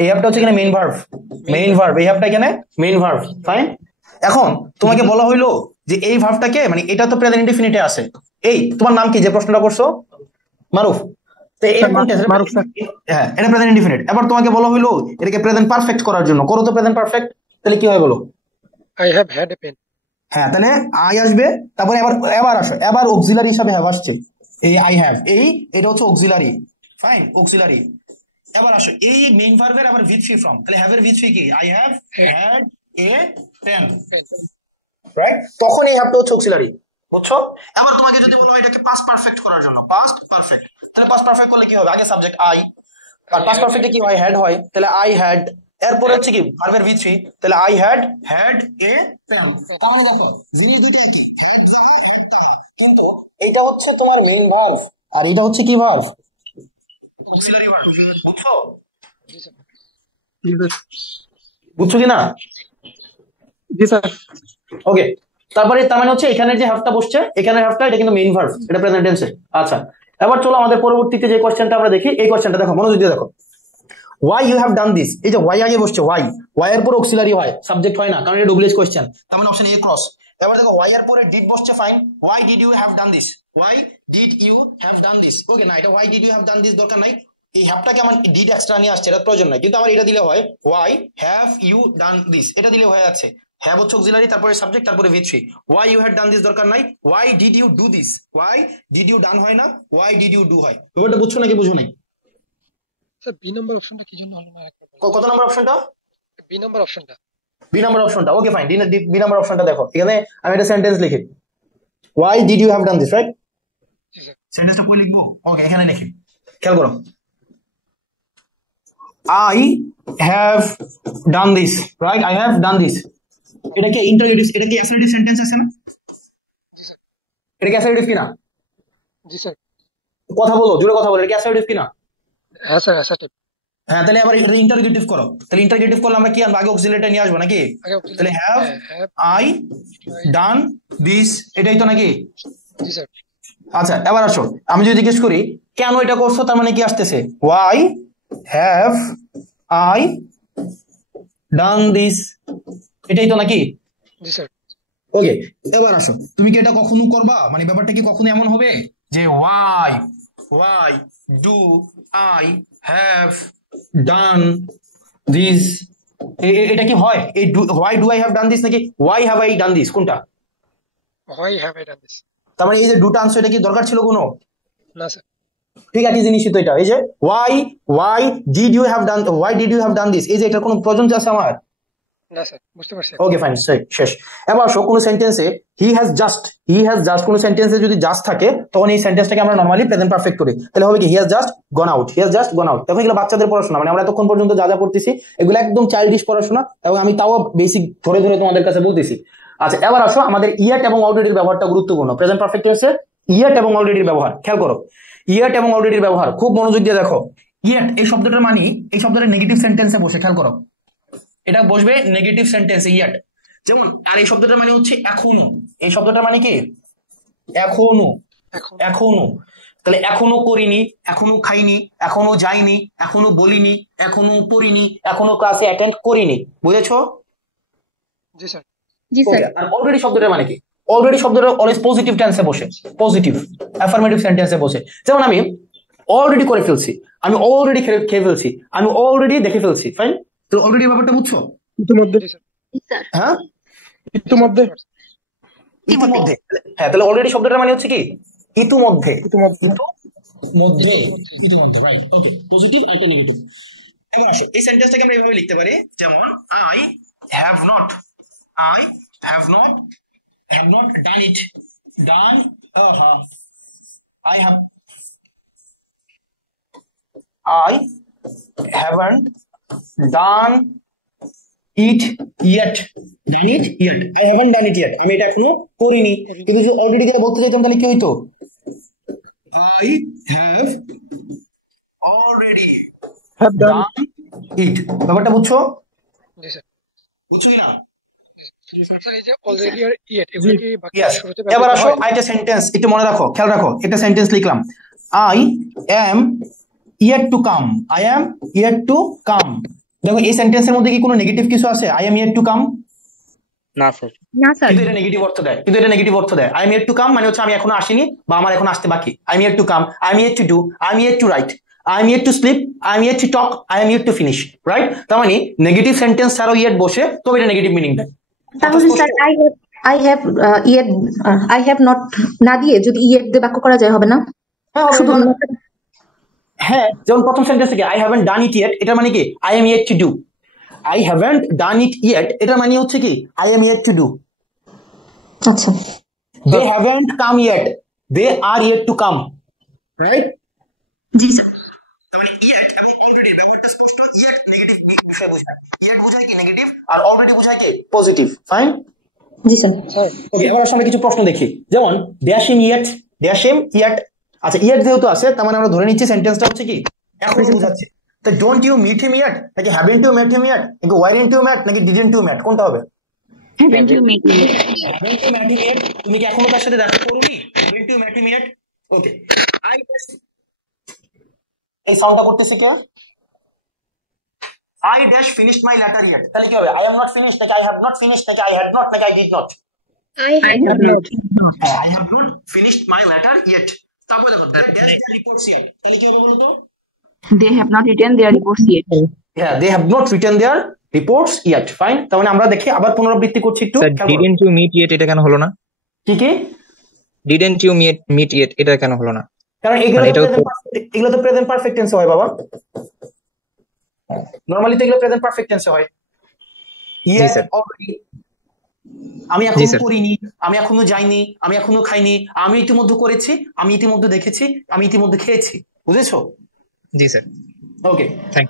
এই হ্যাভটা হচ্ছে এখানে মেইন ভার্ব, এই হ্যাভটা এখানে মেইন ভার্ব। ফাইন। এখন তোমাকে বলা হইলো যে এই ভার্বটাকে, মানে এটা তো প্রেজেন্ট ইনডিফিনিটে আছে। এই তোমার নাম কি যে প্রশ্নটা করছো? মারুফ। তো এটা কোন টেন্স? মারুফ স্যার। হ্যাঁ, এটা প্রেজেন্ট ইনডিফিনিট। এবার তোমাকে বলা হইলো এটাকে প্রেজেন্ট পারফেক্ট করার জন্য, করো তো প্রেজেন্ট পারফেক্ট। তাহলে কি হয় বলো? I have had a pen. হ্যাঁ, তাহলে আই আসবে, তারপরে এবার আসো, এবার অক্সিলারি হিসাবে হ্যাভ আসছে। এই আই হ্যাভ, এটা হচ্ছে অক্সিলারি। Fine, auxiliary. এবার আসো, এই মেইন ভার্বের আবার ভি থ্রি ফর্ম, তাহলে হ্যাভ এর ভি থ্রি কি? I have had a pen, right? তখন এই হ্যাভটা হচ্ছে অক্সিলারি, বুঝছো? এবার তোমাকে যদি বলো এটাকে পাস্ট পারফেক্ট করার জন্য, পাস্ট পারফেক্ট, তাহলে পাস্ট পারফেক্ট করলে কি হবে? আগে সাবজেক্ট আই, আর পাস্ট পারফেক্টে কি হয়? হ্যাড হয়, তাহলে আই হ্যাড, এরপরে হচ্ছে কি ভার্বের ভি থ্রি, তাহলে আই হ্যাড এ পেন। তাহলে দেখো জিনিস দুটো একই, হ্যাড যাহা হ্যাড তাহা, কিন্তু এটা হচ্ছে তোমার মেইন ভার্ব আর এটা হচ্ছে কি ভার্ব? Auxiliary verb. বুঝছো? বুঝছো কি না? জি স্যার। ওকে, তারপরে তার মানে হচ্ছে এখানে যে হ্যাভটা বসছে, এখানে হ্যাভটা এটা কিন্তু মেইন ভার্ব, এটা প্রেজেন্ট টেন্সে। আচ্ছা, এবার চলো আমাদের পরবর্তীতে যে কোশ্চেনটা আমরা দেখি, এই কোশ্চেনটা দেখো, মনোযোগ দিয়ে দেখো। Why you have done this, এই যে ওয়াই আগে বসছে, ওয়াই এর পর অক্সিলারি হয়, সাবজেক্ট হয় না, কারণ এটা ডব্লিউএইচ কোশ্চেন, তার মানে অপশন এ ক্রস। এবার দেখো ওয়াই এর পরে ডিড বসছে, fine. Why did you have done this, why did you have done this. Okay, না এটা why did you have done this দরকার নাই, এই হ্যাভটাকে আমার ডিড এক্সট্রা নিয়ে আসছে, এটা প্রয়োজন নাই, কিন্তু আমার এটা দিলে হয় why have you done this, এটা দিলে হয়ে যাচ্ছে। হ্যাভ হচ্ছে অক্সিলারি, তারপরে সাবজেক্ট, তারপরে V three. Why you had done this দরকার নাই, why did you do this, why did you done হয় না, ওয়াই ডিড ইউ ডু হয়। ব্যাপারটা বুঝছো নাকি বুঝো নাই? স্যার বি নাম্বার অপশনটা কি জন্য হলো না? কত নম্বর অপশনটা? বি নাম্বার অপশনটা। বি নাম্বার অপশনটা, ওকে ফাইন। বি নাম্বার অপশনটা দেখো, এখানে আমি একটা সেন্টেন্স লিখি, why did you have done this, right? জি স্যার। সেন্টেন্সটা কই লিখবো? ওকে, এখানে লিখি, খেয়াল করো। I have done this, right? I have done this, এটা কি ইন্টারোগেটিভ, এটা কি অ্যাসার্টিভ সেন্টেন্স আছে না? জি স্যার। এটা কি অ্যাসার্টিভ কিনা? জি স্যার। কথা বলো, জোরে কথা বলো, এটা কি অ্যাসার্টিভ কিনা? হ্যাঁ স্যার, অ্যাসার্টিভ। হ্যাঁ, তাহলে আবার এটা ইন্টারোগেটিভ করো, তাহলে ইন্টারোগেটিভ করলে আমরা কি আনবো? আগে অক্সিলারিটা নিয়ে আসবো নাকি? তাহলে হ্যাভ আই ডান দিস, এটাই তো নাকি? জি স্যার। আচ্ছা, এবার আসো, আমি যদি জিজ্ঞেস করি কেন এটা করছো, তার মানে কি আসতেছে? Y have I done this, এটাই তো নাকি? জি স্যার। ওকে, এবার আসো, তুমি কি এটা কখনো করবা? মানে ব্যাপারটা কি কখনো এমন হবে যে why do I have done this, এটা কি হয়? এই why do I have done this নাকি why have I done this, কোনটা? Why have I done this. তার মানে এই যে দুটো আনসার, এটা কি দরকার ছিল কোনো? না স্যার। ঠিক আছে, জিনিসই তো এটা। এই যে why did you have done this, এই যে এটার কোনো প্রয়োজন আছে আমার? না স্যার, বুঝতে পারছি। ওকে ফাইন, শেষ। এবার আসো, কোনো সেন্টেন্সে হি হ্যাজ জাস্ট কোনো সেন্টেন্সে যদি জাস্ট থাকে, তখন এই সেন্টেন্সটাকে আমরা নরমালি প্রেজেন্ট পারফেক্ট করি, তাহলে হবে কি? He has just gone out, তখন এগুলো বাচ্চাদের পড়াশোনা, মানে আমরা এতক্ষণ পর্যন্ত যা যা পড়তেছি এগুলো একদম চাইল্ডিশ পড়াশোনা, এবং আমি তাও বেসিক ধরে ধরে তোমাদের কাছে বলতেছি। আচ্ছা, এবার আসো, আমাদের ইয়েট এবং অলরেডির ব্যবহারটা গুরুত্বপূর্ণ। প্রেজেন্ট পারফেক্ট টেন্সে ইয়েট এবং অলরেডির ব্যবহার খেয়াল করো, ইয়েট এবং অলরেডির ব্যবহার খুব মনোযোগ দিয়ে দেখো। ইয়েট এই শব্দটার মানে, এই শব্দটা নেগেটিভ সেন্টেন্সে বসে, খেয়াল করো, এটা বসবে নেগেটিভ সেন্টেন্সে ইয়েট, যেমন। আর এই শব্দটার মানে হচ্ছে এখনো, এই শব্দটার মানে কি? এখনো। তাহলে এখনো করিনি, এখনো খাইনি, এখনো যাইনি, এখনো বলিনি, এখনো পড়িনি, এখনো ক্লাসে অ্যাটেন্ড করিনি, বুঝেছো? জি স্যার। জি স্যার। আর অলরেডি শব্দটার মানে কি? অলরেডি শব্দটা অলওয়েজ পজিটিভ টেন্সে বসে, পজিটিভ অ্যাফার্মেটিভ সেন্টেন্সে বসে। যেমন আমি অলরেডি করে ফেলছি, আমি অলরেডি খেয়ে ফেলছি, আমি অলরেডি দেখে ফেলছি, ফাইন। তো অলরেডি ব্যাপারটা বুঝছো? ইতিমধ্যে। হ্যাঁ, ইতিমধ্যে। হ্যাঁ, তাহলে অলরেডি শব্দটার মানে হচ্ছে কি? ইতিমধ্যে, রাইট? ওকে, পজিটিভ আর নেগেটিভ। এবার আসো, এই সেন্টেন্সটাকে আমরা এইভাবে লিখতে পারি, যেমন I have not done it, I haven't done it yet. আমি এটা এখনো করিনি, কিন্তু যদি অলরেডি করে বলতে চাইতাম তাহলে কি হইতো? I have already done it. ব্যাপারটা বুঝছো? জি স্যার। বুঝছো কিনা? স্যার এই যে অলরেডি আর ইয়েট এগুলো কি বাক্যের শুরুতে? এবার আসো, আরেকটা সেন্টেন্স একটু মনে রাখো, খেয়াল রাখো, একটা সেন্টেন্স লিখলাম, I am yet to come, I am yet to come. দেখো এই সেন্টেন্সের মধ্যে কি কোনো নেগেটিভ কিছু আছে? I am yet to come না স্যার। না স্যার, কিন্তু এটা নেগেটিভ অর্থ দেয়, কিন্তু এটা নেগেটিভ অর্থ দেয়। I am yet to come মানে হচ্ছে আমি এখনো আসিনি বা আমার এখন আসতে বাকি। I am yet to come, I am yet to do, I am yet to write, I am yet to sleep, I am yet to talk, I am yet to finish, right? তার মানে নেগেটিভ সেন্টেন্স ছাড়াও ইয়েট বসে তবে এটা নেগেটিভ মিনিং দেয়। তাহলে স্যার আই হ্যাভ নট না দিয়ে যদি ইয়েট দিয়ে বাক্য করা যায় হবে না? শুধু হ্যাঁ, যেমন প্রথম সেন্টেন্স থেকে I haven't done it yet, এটা মানে কি I am yet to do. I haven't done it yet, এটা মানে হচ্ছে কি I am yet to do. আচ্ছা, They haven't come yet, they are yet to come, right? G sir. Yet এবং already ব্যাপারটা স্পষ্ট। Yet নেগেটিভ বিষয় বোঝায়, yet বোঝায় কি নেগেটিভ, আর already বোঝায় কি পজিটিভ। ফাইন, জি স্যার। ওকে, এবার আমরা কিছু প্রশ্ন দেখি। যেমন dash him yet, dash him yet। আচ্ছা, yet যেহেতু আছে তার মানে আমরা ধরে নিচ্ছি সেন্টেন্সটা হচ্ছে কি এখন বোঝাচ্ছে। তো don't you meet him yet, নাকি haven't you met him yet, নাকি weren't you met, নাকি didn't you met, কোনটা হবে? Haven't you met him? Haven't you met him yet? তুমি কি এখনো তার সাথে দেখা করোনি? Haven't you met him yet? Okay, I guess এই সাউন্ডটা করতেছে কে? I dash finished my letter yet, তাহলে কি হবে? I am not finished, নাকি I have not finished, নাকি I had not, নাকি I did not? I have not. I have not finished my letter yet। তারপর দেখো they dash their reports yet, তাহলে কি হবে বলো তো? They have not written their reports yet. হ্যাঁ, they have not written their reports yet। Fine, তার মানে আমরা দেখি আবার পুনরাবৃত্তি করছি একটু। didn't you meet yet এটা কেন হলো না? কি কি? didn't you meet yet এটা কেন হলো না? কারণ এগুলো তো প্রেজেন্ট পারফেক্ট টেন্সে হয় বাবা। নরমালি তো এগুলো প্রেজেন্ট পারফেক্ট টেন্সে হয়। জি স্যার। আমি এখনো করিনি, আমি এখনো যাইনি, আমি এখনো খাইনি, আমি ইতিমধ্যে করেছি, আমি ইতিমধ্যে দেখেছি, আমি ইতিমধ্যে খেয়েছি। বুঝেছো? জি স্যার। ওকে, থ্যাংক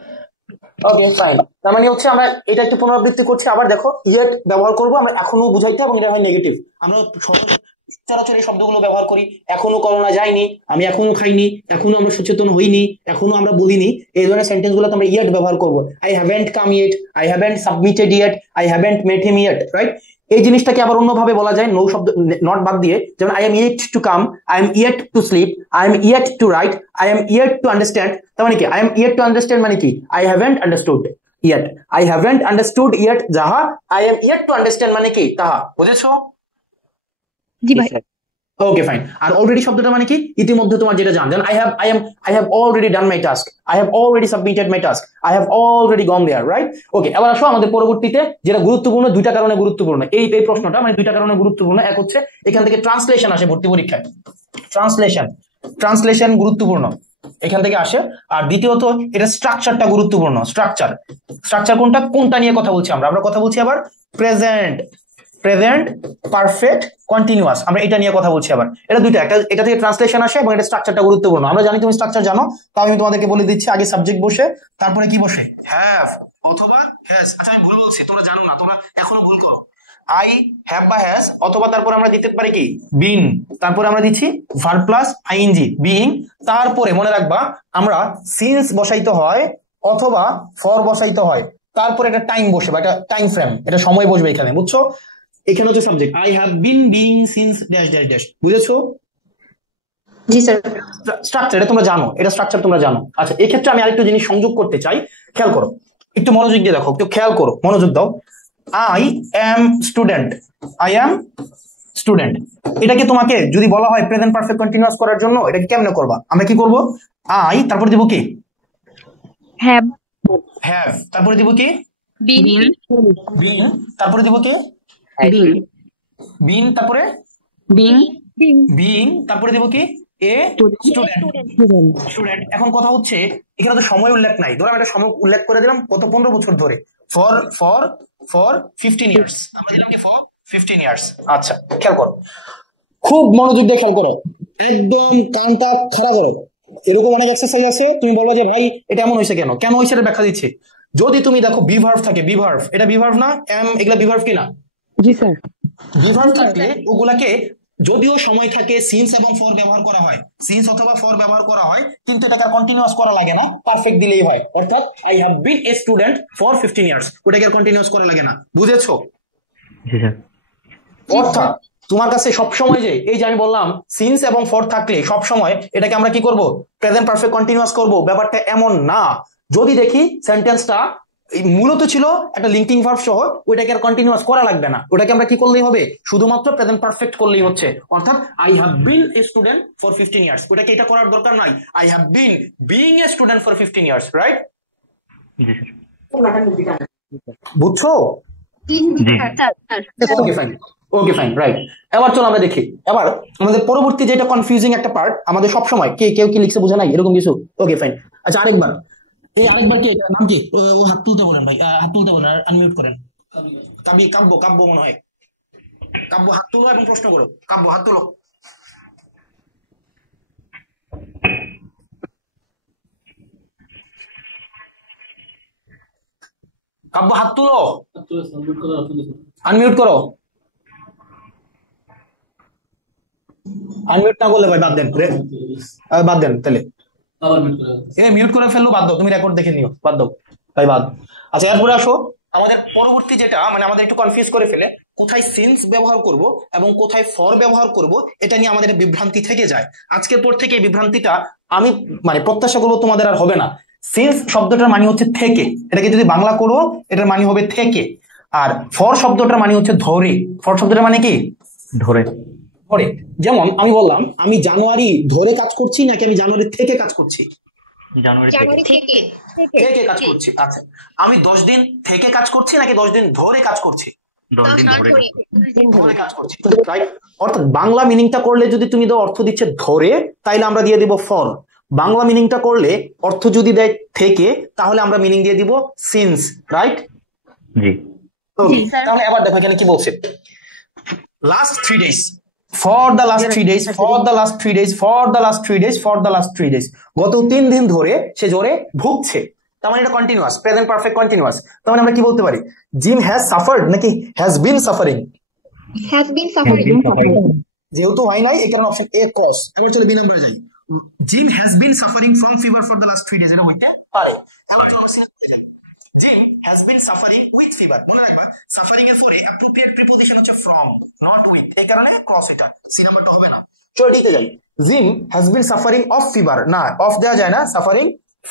ওকে ফাইন। তার মানে হচ্ছে আমরা এটা একটু পুনরাবৃত্তি করছি। আবার দেখো ইয়েট ব্যবহার করব আমরা এখনো বুঝাইতে, এবং এটা হয় নেগেটিভ। আমরা সচরাচর এই শব্দগুলো ব্যবহার করি। এখনো করোনা যায়নি, আমি এখনো খাইনি, এখনো আমরা সচেতন হইনি, এখনো আমরা বলিনি, এই ধরনের সেন্টেন্স গুলোতে আমরা ইয়েট ব্যবহার করবো। I haven't come yet, I haven't submitted yet, I haven't met him yet, right? এই জিনিসটাকে আবার অন্যভাবে বলা যায় নো শব্দ, নট বাদ দিয়ে। যেমন I am yet to come, I am yet to sleep, I am yet to write, I am yet to understand. তার মানে কি I am yet to understand মানে কি I haven't understood yet, I haven't understood yet যাহা, I am yet to understand মানে কি তাহা। বুঝেছো? জি ভাই। Okay fine. আর অলরেডি শব্দটা মানে কি ইতিমধ্যে তোমার যেটা জান, I have already done my task, I have already submitted my task, I have already gone there, right? ওকে, এবার আসো আমাদের পরবর্তীতে যেটা গুরুত্বপূর্ণ, দুইটা কারণে গুরুত্বপূর্ণ এই প্রশ্নটা, মানে দুইটা কারণে গুরুত্বপূর্ণ। এক হচ্ছে এখান থেকে ট্রান্সলেশন আসে ভর্তি পরীক্ষায়, ট্রান্সলেশন গুরুত্বপূর্ণ এখান থেকে আসে। আর দ্বিতীয়ত এটা স্ট্রাকচারটা গুরুত্বপূর্ণ। স্ট্রাকচার কোনটা নিয়ে কথা বলছি আমরা কথা বলছি আবার প্রেজেন্ট পারফেক্ট কন্টিনিউয়াস, আমরা এটা নিয়ে কথা বলছি আবার। এটা দুইটা, এটা থেকে ট্রান্সলেশন আসে এবং এটা স্ট্রাকচারটা গুরুত্বপূর্ণ। আমরা জানি তুমি স্ট্রাকচার জানো, তাও আমি তোমাদেরকে বলে দিচ্ছি। আগে সাবজেক্ট বসে, তারপরে কি বসে? হ্যাভ অথবা হ্যাজ। আচ্ছা আমি ভুল বলছি, তোমরা জানো না, তোমরা এখনো ভুল করো। আই হ্যাভ বা হ্যাজ, অথবা তারপর আমরা দিতে পারি কি বিন, তারপরে আমরা দিচ্ছি ভার্ব প্লাস আইএনজি বিইং। তারপরে মনে রাখবা আমরা সিন্স বসাইতে হয় অথবা ফর বসাইতে হয়, তারপরে একটা টাইম বসে বা একটা টাইম ফ্রেম, এটা সময় বসবে এখানে। বুঝছো? এখানে হচ্ছে subject I have been being since dash dash dash. বুঝেছো? জি স্যার। স্ট্রাকচার এটা তোমরা জানো, এটা স্ট্রাকচার তোমরা জানো। আচ্ছা, এই ক্ষেত্রে আমি আরেকটু জিনিস সংযোগ করতে চাই, খেয়াল করো, একটু মনোযোগ দিয়ে দেখো, একটু খেয়াল করো, মনোযোগ দাও। I am student, I am student, এটাকে তোমাকে যদি বলা হয় প্রেজেন্ট পারফেক্ট কন্টিনিউয়াস করার জন্য, এটাকে কেমনে করবা? আমরা কি করব? আই, তারপরে দিব কি হ্যাভ, তারপরে দিব কি বিন, তারপরে দিব কি বিন, তারপরে বিইং, তারপরে দিব কি এ স্টুডেন্ট। এখন কথা হচ্ছে এখানে তো সময় উল্লেখ নাই। ধরো আমি একটা সময় উল্লেখ করে দিলাম কত 15 বছর ধরে, ফর 15 ইয়ার্স, আমরা দিলাম কি ফর 15 ইয়ার্স। আচ্ছা খেয়াল করো, খুব মনোযোগ দিয়ে খেয়াল করো, একদম কানটা খাড়া করো। এরকম অনেক এক্সারসাইজ আছে, তুমি বলবা যে ভাই এটা এমন হয়েছে কেন হয়েছে, এটা ব্যাখ্যা দিচ্ছি। যদি তুমি দেখো বিভার্ভ থাকে, বিভার্ভ, এটা বিভার্ভ না, এম এগুলা বিভার্ভ কিনা? জি স্যার। বিভার্ভ থাকলে ওগুলাকে যদিও সময় থাকে সিন্স এবং ফর ব্যবহার করা হয়, সিন্স অথবা ফর ব্যবহার করা হয়, কিন্তু এটা তার কন্টিনিউয়াস করা লাগে না, পারফেক্ট দিলেই হয়। অর্থাৎ I have been a student for 15 years, ওটাকে কন্টিনিউয়াস করা লাগে না। বুঝেছো? জি স্যার। তোমার কাছে সবসময় এই যে আমি বললাম সিন্স এবং ফর থাকলে সবসময় এটাকে আমরা কি করব, প্রেজেন্ট পারফেক্ট কন্টিনিউয়াস করব, ব্যাপারটা এমন না। যদি দেখি সেন্টেন্সটা মূলত ছিল একটা লিঙ্কিং ভার্ব সহ, ওইটাকে আর কন্টিনিউয়াস করা লাগবে না, ওটাকে আমরা কি করলেই হবে, শুধুমাত্র প্রেজেন্ট পারফেক্ট করলেই হচ্ছে। অর্থাৎ I have been a student for 15 years, ওটাকে এটা করার দরকার নাই, I have been being a student for 15 years, right? বুঝছো? Okay fine, okay fine, right. এবার চলো আমরা দেখি, এবার আমাদের পরবর্তী যেটা কনফিউজিং একটা পার্ট আমাদের সবসময়, কেউ কি লিখছে বোঝা নাই এরকম কিছু? ওকে ফাইন। আচ্ছা আরেকবার কি এটার নাম কি? ও হাত তুলতে বলেন ভাই, হাত তুলতে বলেন, আনমিউট করেন। কাব্য মনে হয়, কাব্য হাত তুলো এবং প্রশ্ন করো। কাব্য হাত তুলো। কাব্য হাত তুলো, আনমিউট করো। আনমিউট না করলে ভাই বাদ দেন, বাদ দেন তাহলে, মিউট করে ফেললো, বাদ দাও, তুমি রেকর্ড দেখে নিও, বাদ দাও ভাই, বাদ। আচ্ছা এরপরে আসো আমাদের পরবর্তী যেটা, মানে আমাদের একটু কনফিউজ করে ফেলে, কোথায় সিন্স ব্যবহার করব এবং কোথায় ফর ব্যবহার করব, এটা নিয়ে আমাদের বিভ্রান্তি থেকে যায়। আজকের পর থেকে এই বিভ্রান্তিটা আমি মানে প্রত্যাশা করবো তোমাদের আর হবে না। সিন্স শব্দটার মানে হচ্ছে থেকে, এটাকে যদি বাংলা করো এটার মানে হবে থেকে। আর ফর শব্দটার মানে হচ্ছে ধরে। ফর শব্দটার মানে কি? ধরে। ধরে। যেমন আমি বললাম আমি জানুয়ারি ধরে কাজ করছি নাকি আমি জানুয়ারি থেকে কাজ করছি? জানুয়ারি থেকে কাজ করছি। আচ্ছা আমি 10 দিন থেকে কাজ করছি নাকি 10 দিন ধরে কাজ করছি? 10 দিন ধরে কাজ করছি, রাইট? অর্থাৎ বাংলা মিনিংটা করলে যদি তুমি দাও অর্থ দিচ্ছে ধরে, তাইলে আমরা দিয়ে দিব ফর। বাংলা মিনিংটা করলে অর্থ যদি দেয় থেকে, তাহলে আমরা মিনিং দিয়ে দিব সিন্স, রাইট? জি। তাহলে এবার দেখো এখানে কি বলছে, last 3 days, for the last 3 days, for the last 3 days, for the last 3 days, for the last 3 days, গত 3 দিন ধরে সে জ্বরে ভুগছে, তার মানে এটা কন্টিনিউয়াস, প্রেজেন্ট পারফেক্ট কন্টিনিউয়াস। তার মানে আমরা কি বলতে পারি, জিম হ্যাজ সাফার্ড নাকি has been suffering? Has been suffering. যেহেতু হয় নাই এই কারণে অপশন এ ক্রস। এবার চলো বি নাম্বার যাই, gym has been suffering from fever for the last 3 days, এটা হইতে পারে। এবার চলো সি নাম্বার যাই, gym has been suffering with fever. মনে রাখবা সাফারিং এর পরে অ্যাপ্রোপ্রিয়েট প্রিপোজিশন হচ্ছে ফ্রম, নট উইথ, এই কারণে ক্রস, এটা সি নাম্বারটা হবে না। চলো ডিতে যাই, gym has been suffering of fever, না অফ দেওয়া যায় না, সাফারিং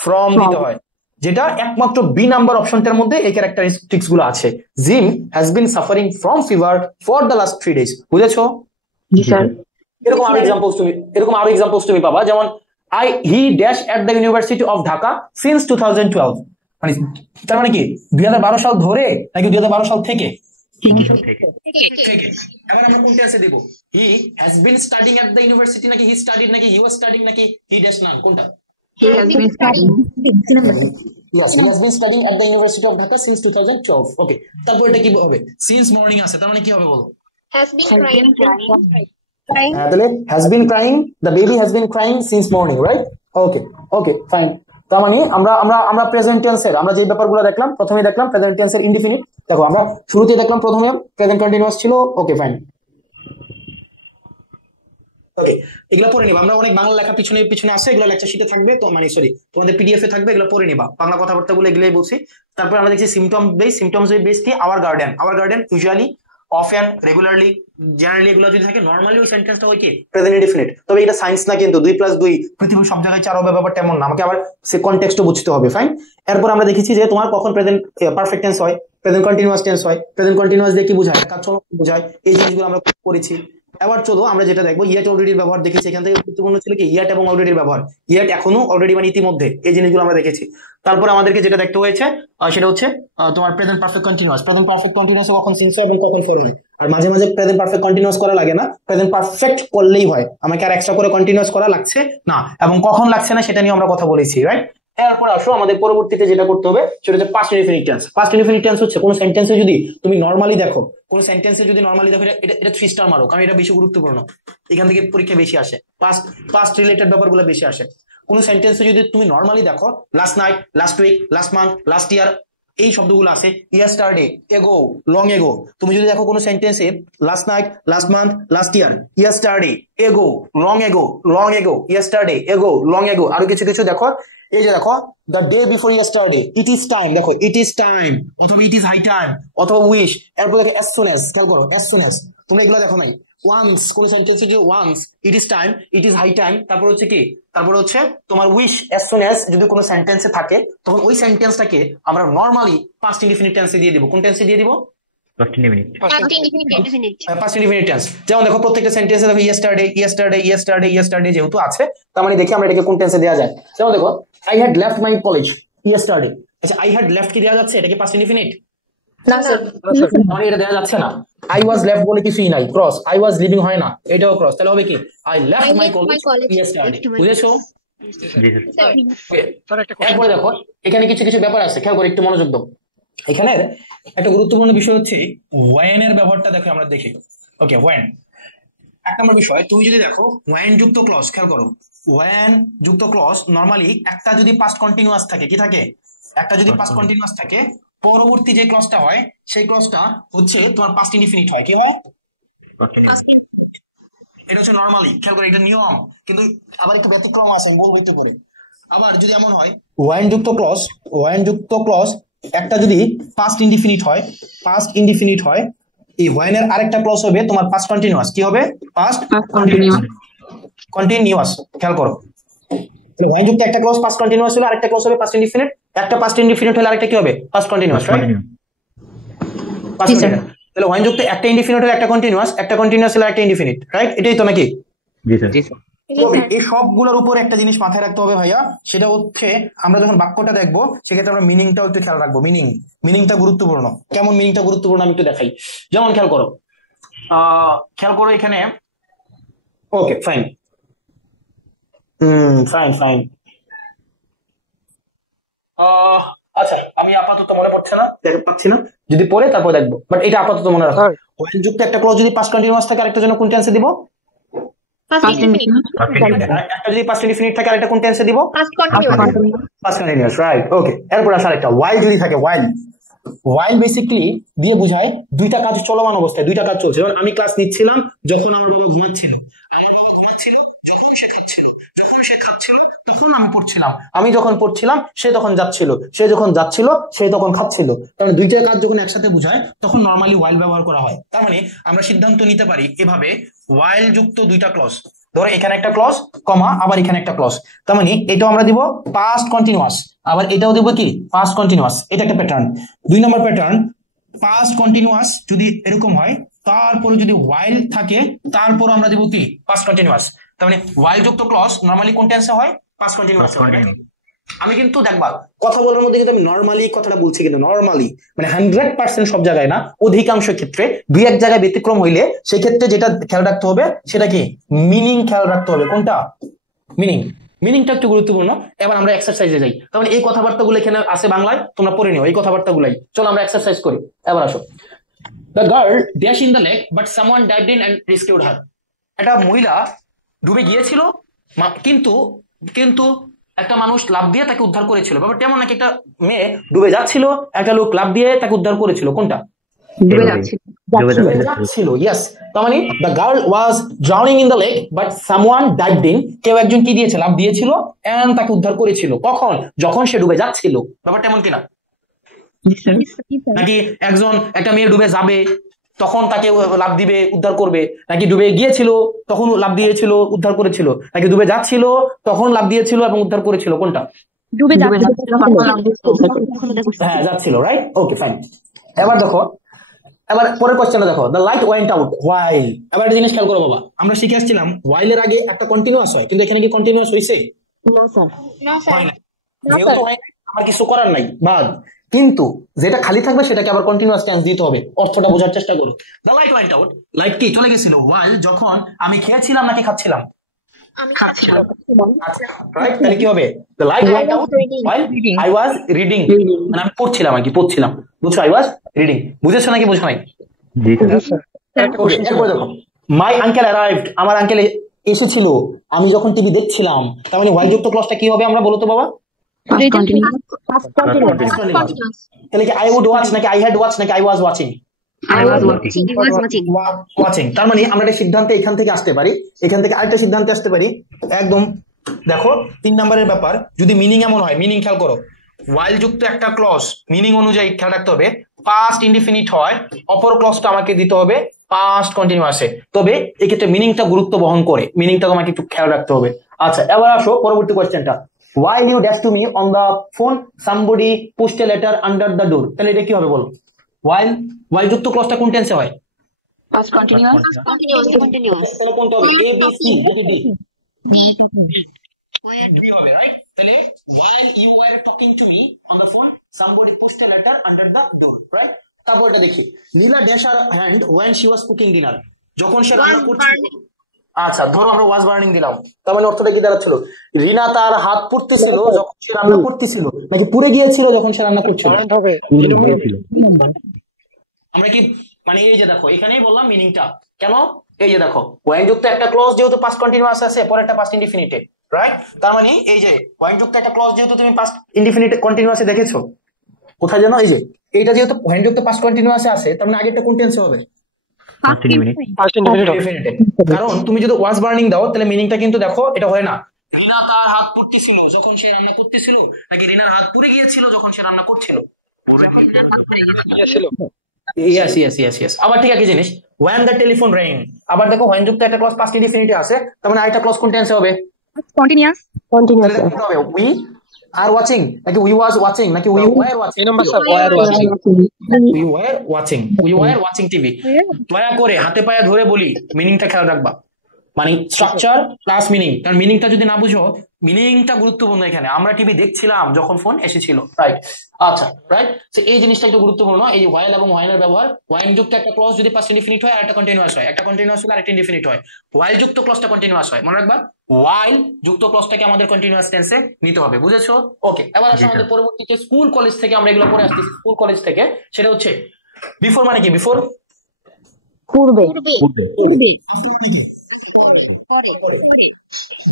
ফ্রম দিতে হয়, যেটা একমাত্র বি নাম্বার অপশনটার মধ্যে এই ক্যারেক্টারিস্টিক্স গুলো আছে। Gym has been suffering from fever for the last 3 days, বুঝেছো? জি স্যার। এরকম আরো এক্সাম্পলস তুমি পাবা, যেমন he dash at the university of Dhaka since 2012, মানে তার মানে কি 2012 সাল ধরে নাকি 2012 সাল থেকে? এবার আমরা কোন টেন্সে দেব, he has been studying at the university নাকি হি স্টাডিড নাকি হি ওয়াজ স্টাডিং নাকি হি ড্যাশ নান, কোনটা? He has been studying. Yes, he has been studying at the University of Dhaka since 2012. Okay, তারপর এটা কি হবে, since morning আছে, তার মানে কি হবে বলো? Has been crying. তাহলে has been crying, the baby has been crying since morning, right? Okay, fine. তার মানে আমরা প্রেজেন্ট টেন্সের আমরা যে ব্যাপারগুলো দেখলাম, প্রথমে দেখলাম প্রেজেন্ট টেন্সের ইনডিফিনিট, দেখো আমরা শুরুতে দেখলাম প্রথমে প্রেজেন্ট কন্টিনিউয়াস ছিল। ওকে ফাইন, ওকে এগুলো পড়ে নিবা, আমরা অনেক বাংলা লেখা পিছনে আছে, এগুলো লেকচার শিটে থাকবে, তো মানে সরি তোমাদের পিডিএফ এ থাকবে, এগুলো পড়ে নিবা, বাংলা কথাবার্তাগুলো এগুলাই বলছি। তারপর আমরা দেখছি সিম্পটমস বেস কি, hour garden usually, often, regularly, generally, এগুলো যদি থাকে নরমালি ওই সেন্টেন্সটা হয় কি প্রেজেন্ট ইনডিফিনিট। তবে এটা সায়েন্স না, কিন্তু 2+2 পৃথিবীর সব জায়গায় 4 হবে ব্যাপারটা এমন না, আমাকে আবার সে কনটেক্সটও বুঝতে হবে। ফাইন, এরপর আমরা দেখেছি যে তোমার কখন প্রেজেন্ট পারফেক্ট টেন্স হয়, প্রেজেন্ট কন্টিনিউয়াস টেন্স হয়, প্রেজেন্ট কন্টিনিউয়াস দিয়ে কি বোঝায়, কাজ চলমান বোঝায়, এই জিনিসগুলো আমরা করেছি। এবার চলো আমরা যেটা দেখবো, ইয়েট অলরেডির ব্যবহার দেখেছি, এখান থেকে গুরুত্বপূর্ণ ছিল কি ইয়েট এবং অলরেডির ব্যবহার, ইয়েট এখনো, অলরেডি মানে ইতিমধ্যে, এই জিনিসগুলো আমরা দেখেছি। তারপর আমাদেরকে যেটা দেখতে হয়েছে সেটা হচ্ছে তোমার প্রেজেন্ট পারফেক্ট কন্টিনিউয়াস কখন সিন্স হয় এবং কখন ফর হয়। আর মাঝে মাঝে প্রেজেন্ট পারফেক্ট কন্টিনিউয়াস করা লাগে না, প্রেজেন্ট পারফেক্ট করলেই হয়, আমাকে আর এক্সট্রা করে কন্টিনিউয়াস করা লাগছে না, এবং কখন লাগছে না সেটা নিয়ে আমরা কথা বলেছি, রাইট? এরপর আসো আমাদের পরবর্তীতে যেটা করতে হবে সেটা হচ্ছে past indefinite tense. Past indefinite tense হচ্ছে কোন সেন্টেন্সে যদি তুমি নরমালি দেখো, এটা 3 স্টার মারো, কারণ এটা বেশি গুরুত্বপূর্ণ, এখান থেকে পরীক্ষা বেশি আসে, পাস্ট রিলেটেড ব্যাপারগুলো বেশি আসে। কোন সেন্টেন্সে যদি তুমি নরমালি দেখো, last night, last week, last month, last year, এই শব্দগুলো আছে, ইয়েস্টারডে, এগো, লং এগো। তুমি যদি দেখো কোনো সেন্টেন্সে last night, last month, last ইয়ার, ইয়েস্টারডে, এগো, লং এগো, ইয়েস্টারডে, এগো, লং এগো, আরো কিছু দেখো, এই যে দেখো the day before yesterday, it is time, দেখো ইট ইজ টাইম, অথবা ইট ইজ হাই টাইম, অথবা উইশ। এরপর দেখো অ্যাজ সুন অ্যাজ, খেয়াল করো অ্যাজ সুন অ্যাজ, তোমরা এগুলো দেখো নাই, ওয়ান্স, কোন সেন্টেন্সে যে once, it is time, it is high time, তারপর হচ্ছে কি, তারপর হচ্ছে তোমার উইশ, অ্যাজ সুন অ্যাজ যদি কোনো সেন্টেন্সে থাকে তখন ওই সেন্টেন্সটাকে আমরা নরমালি পাস্ট ইনডিফিনিট টেন্সে দিয়ে দিব। কোন টেন্সে দিয়ে দিব? Past indefinite. Past indefinite tense. যেমন দেখো প্রত্যেকটা সেন্টেন্সে দেখো ইয়েস্টারডে ইয়েস্টারডে ইয়েস্টারডে ইয়েস্টারডে যেহেতু আছে, তার মানে দেখি আমরা এটাকে কোন টেন্সে দেওয়া যায়। যেমন দেখো I had left my college yesterday. আচ্ছা আই হ্যাড লেফট কি দেওয়া যাচ্ছে? এটা কি পাস্ট ইনডিফিনিট? না স্যার, মানে এটা দেওয়া যাচ্ছে না। আই ওয়াজ লেফট বলে কিছুই নাই, ক্রস। আই ওয়াজ লিভিং হয় না, এটাও ক্রস। তাহলে হবে কি I left my college yesterday. বুঝেছো? জি স্যার। স্যার একটা এরপরে দেখো এখানে কিছু কিছু ব্যাপার আছে, খেয়াল করে একটু মনোযোগ দাও। এখানে একটা গুরুত্বপূর্ণ বিষয় হচ্ছে ওয়েন এর ব্যবহারটা দেখো, আমরা দেখি। ওকে, ওয়েন এক নম্বর বিষয়। তুমি যদি দেখো ওয়েন যুক্ত ক্লজ, খেয়াল করো ওয়েন যুক্ত ক্লজ নরমালি একটা যদি পাস্ট কন্টিনিউয়াস থাকে, কি থাকে? একটা যদি পাস্ট কন্টিনিউয়াস থাকে, পরবর্তী যে ক্লজটা হয় সেই ক্লজটা হচ্ছে তোমার পাস্ট ইনডিফিনিট হয়। কি হয়? এটা হচ্ছে নরমালি, খেয়াল করে, এটা নিয়ম। কিন্তু আবার একটু ব্যতিক্রম আছে, বলবো একটু করে। আবার যদি এমন হয় ওয়েন যুক্ত ক্লজ একটা যদি পাস্ট ইনডিফিনিট হয়, এই ওয়েন এর আরেকটা ক্লজ হবে তোমার পাস্ট কন্টিনিউয়াস। কি হবে? Past continuous. খেয়াল করো ওয়েন যুক্ত একটা ক্লজ পাস্ট কন্টিনিউয়াস হলে আরেকটা ক্লজ হবে পাস্ট ইনডিফিনিট, একটা পাস্ট ইনডিফিনিট হলে আরেকটা কি হবে? Past continuous, right? তাহলে ওয়েন যুক্ত একটা ইনডিফিনিট হলে একটা কন্টিনিউয়াস হলে একটা ইনডিফিনিট, রাইট? এটাই তো নাকি? জি স্যার। এই সবগুলোর উপর একটা জিনিস মাথায় রাখতে হবে ভাইয়া, সেটা হচ্ছে আমরা যখন বাক্যটা দেখবো সেক্ষেত্রে আমরা মিনিংটাও একটু খেয়াল রাখবো। মিনিংটা গুরুত্বপূর্ণ। কেমন মিনিংটা গুরুত্বপূর্ণ আমি একটু দেখাই। যেমন খেয়াল করো এখানে। ওকে, ফাইন। আচ্ছা, আমি আপাতত মনে পড়ছে না, পাচ্ছি না, যদি পড়ে তারপর দেখবো, বাট এটা আপাতত মনে রাখো। ওয়েন যুক্ত একটা ক্লজ যদি পাস্ট কন্টিনিউয়াস থাকে আরেকটার জন্য কোন টেন্সে দিব? একটা যদি পাস্ট ইনডিফিনিট থাকে আরেকটা কোন টেন্সে দিব? Past continuous, right? ওকে, এরপর আসলে একটা ওয়াইল যদি থাকে, ওয়াইল বেসিক্যালি দিয়ে বোঝায় দুইটা কাজ চলমান অবস্থায়, দুইটা কাজ চলছে। যেমন আমি ক্লাস নিচ্ছিলাম যখন আমার বাবা ঘুমাচ্ছিল, তখন আমি পড়ছিলাম, আমি যখন পড়ছিলাম সে তখন যাচ্ছিল, সে যখন যাচ্ছিল সে তখন খাচ্ছিল। তার মানে দুইটা কাজ যখন একসাথে বোঝায় তখন নরমালি ওয়াইল ব্যবহার করা হয়। তার মানে আমরা সিদ্ধান্ত নিতে পারি এভাবে, ওয়াইল যুক্ত দুইটা ক্লজ, ধরো এখানে একটা ক্লজ কমা আবার এখানে একটা ক্লজ, তার মানে এটাও আমরা দিব পাস্ট কন্টিনিউয়াস, আবার এটাও দিব কি পাস্ট কন্টিনিউয়াস। এটা একটা প্যাটার্ন। 2 নম্বর প্যাটার্ন, পাস্ট কন্টিনিউয়াস যদি এরকম হয়, তারপরে যদি ওয়াইল থাকে তারপর আমরা দিব কি পাস্ট কন্টিনিউয়াস। তার মানে ওয়াইল যুক্ত ক্লজ নরমালি কোন টেন্সে হয়? Past continuous. আমি কিন্তু দেখবা কথা বলার মধ্যে কিন্তু আমি নরমালি কথাটা বলছি, কিন্তু নরমালি মানে 100% সব জায়গায় না, অধিকাংশ ক্ষেত্রে 2-1 জায়গায় ব্যতিক্রম হইলে সেই ক্ষেত্রে যেটা খেয়াল রাখতে হবে সেটা কি মিনিং খেয়াল রাখতে হবে। কোনটা? মিনিংটা একটু গুরুত্বপূর্ণ। এবার আমরা এক্সারসাইজে যাই। তাহলে এই কথাবার্তাগুলো এখানে আছে বাংলায়, তোমরা পড়ে নিও এই কথাবার্তাগুলাই। চলো আমরা এক্সারসাইজ করি। এবার আসো। The girl dash in the lake but someone dived in and rescued her. একটা মহিলা ডুবে গিয়েছিল কিন্তু একটা মানুষ লাফ দিয়ে তাকে উদ্ধার করেছিল। ব্যাপারটা এমন নাকি একটা মেয়ে ডুবে যাচ্ছিল, একটা লোক লাফ দিয়ে তাকে উদ্ধার করেছিল। কোনটা? ডুবে যাচ্ছিল। ইয়েস। তার মানে the girl was drowning in the lake but someone dived in, কেউ একজন কি দিয়েছে? লাফ দিয়েছিল এন্ড তাকে উদ্ধার করেছিল। কখন? যখন সে ডুবে যাচ্ছিল। ব্যাপারটা এমন কিনা? নাকি একটা মেয়ে ডুবে যাবে তখন তাকে লাফ দিবে উদ্ধার করবে, নাকি ডুবে গিয়েছিল তখন লাফ দিয়েছিল উদ্ধার করেছিল, নাকি ডুবে যাচ্ছিল তখন লাফ দিয়েছিল এবং উদ্ধার করেছিল? কোনটা? হ্যাঁ, যাচ্ছিল, রাইট? ওকে, ফাইন। এবার দেখো, এবার পরের কোশ্চেনটা দেখো, the light went out while. এবার একটা জিনিস খেয়াল করো বাবা, আমরা শিখে আসছিলাম ওয়াইলের আগে একটা কন্টিনিউয়াস হয়, কিন্তু এখানে কি কন্টিনিউয়াস হইছে? হয় না। যেহেতু হয় না, আমার কিছু করার নাই, বাদ। কিন্তু যেটা খালি থাকবে সেটাকে আবার কন্টিনিউয়াস টেন্স দিতে হবে। অর্থটা বোঝার চেষ্টা করো। The light went out, light কি চলে গেছিল, ওয়াইল যখন আমি খেয়েছিলাম নাকি খাচ্ছিলাম? রাইট? তাহলে কি হবে? The light went out while I was reading, মানে আমি পড়ছিলাম আর কি, পড়ছিলাম। বুঝছো? I was reading. বুঝেছো নাকি বুঝো নাই? জি স্যার। এরপর দেখো, মাই আঙ্কেল অ্যারাইভড, আমার আঙ্কেল এসেছিল আমি যখন টিভি দেখছিলাম। তার মানে ওয়াইল যুক্ত ক্লজটা কি হবে আমরা বলো তো বাবা? তাহলে কি আই উড ওয়াচ নাকি আই হ্যাড ওয়াচ নাকি আই ওয়াজ ওয়াচিং? ওয়াচিং। তার মানে আমরা একটা সিদ্ধান্তে এখান থেকে আসতে পারি, এখান থেকে আরেকটা সিদ্ধান্তে আসতে পারি। একদম দেখো 3 নম্বরের ব্যাপার, যদি মিনিং এমন হয়, মিনিং খেয়াল করো, ওয়াইল যুক্ত একটা ক্লজ মিনিং অনুযায়ী খেয়াল রাখতে হবে, পাস্ট ইনডিফিনিট হয়, অপর ক্লজটা আমাকে দিতে হবে পাস্ট কন্টিনিউয়াসে, তবে এক্ষেত্রে মিনিংটা গুরুত্ব বহন করে, মিনিংটা তোমাকে একটু খেয়াল রাখতে হবে। আচ্ছা, এবার আসো পরবর্তী কোয়েশ্চেনটা। while you dash to me on the phone somebody pushed a letter under the door, তাহলে এটা কি হবে বলো? while যুক্ত ক্লজটা কোন টেন্সে হয়? Past continuous. তাহলে কোনটা হবে? a b c নাকি d? D হবে, রাইট? তাহলে while you were talking to me on the phone somebody pushed a letter under the door, right? তারপর এটা দেখি, নীলা dash her hand when she was cooking dinner, যখন সে রান্না করছিল। আচ্ছা, ধরো আমরা ওয়াজ বার্নিং দিলাম, তার মানে অর্থটা কি দাঁড়াচ্ছিল? রিনা তার হাত পুড়তেছিল যখন সে রান্না করতেছিল, নাকি পুড়ে গিয়েছিল যখন সে রান্না করছিল? আমরা কি মানে এই যে দেখো এখানেই বললাম মিনিংটা কেন, এই যে দেখো ওয়াইন যুক্ত একটা ক্লজ যেহেতু পাস্ট কন্টিনিউয়াস আছে, পরেরটা পাস্ট ইনডিফিনিটে, রাইট? তার মানে এই যে ওয়াইন যুক্ত একটা ক্লজ যেহেতু তুমি পাস্ট ইনডিফিনিট কন্টিনিউয়াসে দেখেছো কোথায় জানো, এই যে এইটা যেহেতু ওয়াইন যুক্ত পাস্ট কন্টিনিউয়াসে আছে, তার মানে আগেরটা কোন টেন্সে হবে? কারণ তুমি যদি ওয়াজ বার্নিং দাও তাহলে মিনিংটা কিন্তু দেখো এটা হয় না, রিনা তার হাত পুড়তেছিল যখন সে রান্না করতেছিল, নাকি রিনার হাত পুড়ে গিয়েছিল যখন সে রান্না করছিল? yes. আবার ঠিক একই জিনিস, when the telephone rang, আবার দেখো when যুক্ত একটা ক্লজ পাস্ট ইনডিফিনিটে আছে, তার মানে আরেকটা ক্লজ কোন টেন্সে হবে? কন্টিনিউয়াস। তাহলে কোনটা হবে? we are watching নাকি we was watching নাকি we were watching? এই number sir we were watching TV। দয়া করে হাতে পায়ে ধরে বলি, মিনিংটা খেয়াল রাখবা, মানে স্ট্রাকচার প্লাস মিনিং, কারণ মিনিংটা যদি না বুঝো, মিনিংটা গুরুত্বপূর্ণ এখানে। আমরা টিভি দেখছিলাম যখন ফোন এসেছিল, রাইট? আচ্ছা, রাইট, এই জিনিসটা একটু গুরুত্বপূর্ণ। এই যে while এবং when এর ব্যবহার, when যুক্ত একটা ক্লজ যদি পাস্ট ইনডিফিনিট হয় আর একটা কন্টিনিউয়াস হয়, একটা কন্টিনিউয়াস হলে আরেকটা ইনডিফিনিট হয়, while যুক্ত ক্লজটা কন্টিনিউয়াস হয়, মনে রাখবা while যুক্ত ক্লজটাকে আমাদের কন্টিনিউয়াস টেন্সে নিতে হবে, বুঝেছো? ওকে, এবার আসলে আমাদের পরবর্তীতে স্কুল কলেজ থেকে আমরা এগুলো পড়ে আসছি, স্কুল কলেজ থেকে, সেটা হচ্ছে বিফোর মানে কি? বিফোর পূর্বে।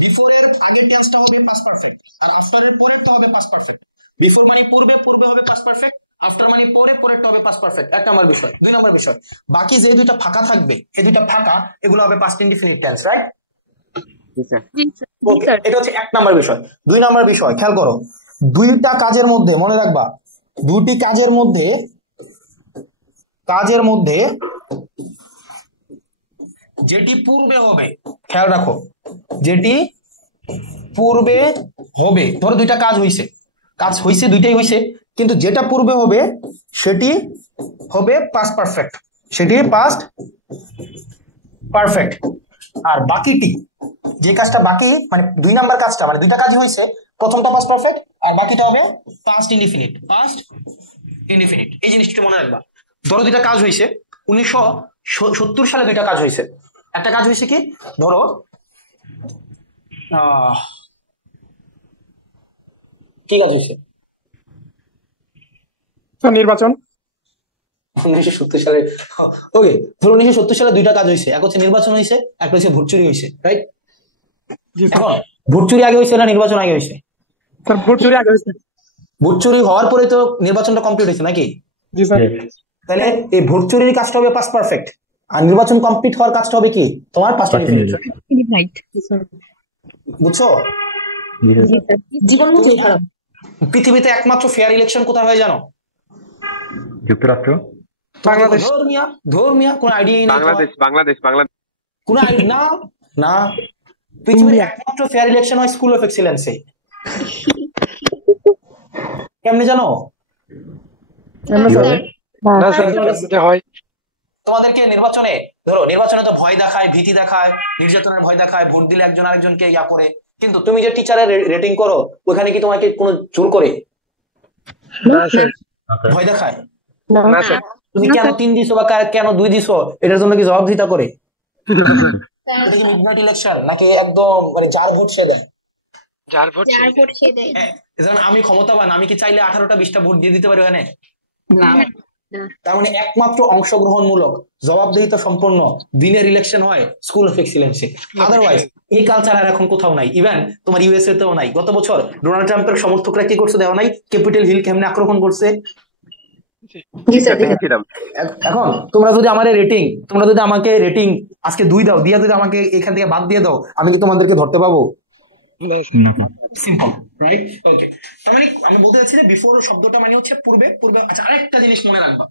বিফোরের আগের টেন্সটা হবে পাস্ট পারফেক্ট, আর আফটারের পরেরটা হবে পাস্ট পারফেক্ট। বিফোর মানে পূর্বে, পূর্বে হবে পাস্ট পারফেক্ট, আফটার মানে পরে, পরেরটা হবে পাস্ট পারফেক্ট। এক নম্বর বিষয়। দুই নম্বর বিষয়, বাকি যে দুইটা ফাঁকা থাকবে, এই দুইটা ফাঁকা, এগুলো হবে পাস্ট ইনডিফিনিট টেন্স, রাইট? ওকে, এটা হচ্ছে এক নম্বর বিষয়। দুই নম্বর বিষয়, খেয়াল করো, দুইটা কাজের মধ্যে মনে রাখবা, দুইটি কাজের মধ্যে যেটি পূর্বে হবে, খেয়াল রাখো, যেটি পূর্বে হবে, ধরো দুইটা কাজ হইছে, দুইটাই হইছে, কিন্তু যেটা পূর্বে হবে সেটি হবে পাস্ট পারফেক্ট, আর বাকিটি, যে কাজটা বাকি, মানে দুই নাম্বার কাজটা, মানে দুইটা কাজই হইছে, প্রথমটা পাস্ট পারফেক্ট আর বাকিটা হবে পাস্ট ইনডিফিনিট। এই জিনিসটা মনে রাখবা। ধরো দুইটা কাজ হইছে, 1970 সালে দুইটা কাজ হইছে। একটা কাজ হয়েছে কি, ধরো কি কাজ হয়েছে? নির্বাচন। 1970 সালে, ওকে, ধরো 1970 সালে দুইটা কাজ হয়েছে, এক হচ্ছে নির্বাচন হয়েছে, একটা হচ্ছে ভোট চুরি হয়েছে, রাইট? এখন ভোট চুরি আগে হয়েছে না নির্বাচন আগে হয়েছে? ভোট চুরি হওয়ার পরে তো নির্বাচনটা কমপ্লিট হয়েছে নাকি? তাহলে এই ভোট চুরির কাজটা হবে পাস্ট পারফেক্ট, আর নির্বাচন কমপ্লিট হওয়ার কাজটা হবে কি তোমার পাস্ট ইনডিফিনিট, বুঝছো? পৃথিবীতে একমাত্র ফেয়ার ইলেকশন কোথায় হয় জানো? যুক্তরাষ্ট্র। বাংলাদেশ। ধর্মিয়া কোন আইডিয়া নেই। বাংলাদেশ কোন আইডিয়া না, পৃথিবীর একমাত্র ফেয়ার ইলেকশন হয় স্কুল অফ এক্সিলেন্সে। কেমনে জানো? তোমাদেরকে নির্বাচনে, ধরো নির্বাচনে তো ভয় দেখায়, ভীতি দেখায়, নির্যাতনের ভয় দেখায়, ভোট দিলে একজন আরেকজনকে ইয়া করে, কিন্তু তুমি যে টিচারের রেটিং করো ওখানে কি তোমাকে কোনো জোর করে ভয় দেখায়? তুমি কেন 3 দিছো বা কেন 2 দিছো এটার জন্য কি জবাবদিহিতা করে? এটা কি মিডনাইট ইলেকশন নাকি একদম মানে যার ভোট সে দেয়? আমি ক্ষমতাবান, আমি কি চাইলে 18টা 20টা ভোট দিয়ে দিতে পারি ওখানে? না। তার মানে একমাত্র অংশগ্রহণমূলক, জবাবদিহিতা সম্পন্ন দিনের ইলেকশন হয় স্কুল অফ এক্সিলেন্সে। আদারওয়াইজ এই কালচার আর এখন কোথাও নাই, ইভেন তোমার ইউএসএ তেও নাই। গত বছর ডোনাল্ড ট্রাম্পের সমর্থকরা কি করছে দেওয়া নাই? ক্যাপিটাল হিল কেমনে আক্রমণ করছে। এখন তোমরা যদি আমাকে রেটিং আজকে 2 দাও, দিয়ে যদি আমাকে এখান থেকে বাদ দিয়ে দাও, আমি কি তোমাদেরকে ধরতে পাবো? Simple, right? ওকে, তার মানে আমি বলতে চাচ্ছি যে বিফোর শব্দটা মানে হচ্ছে পূর্বে। আচ্ছা, আরেকটা জিনিস মনে রাখবা,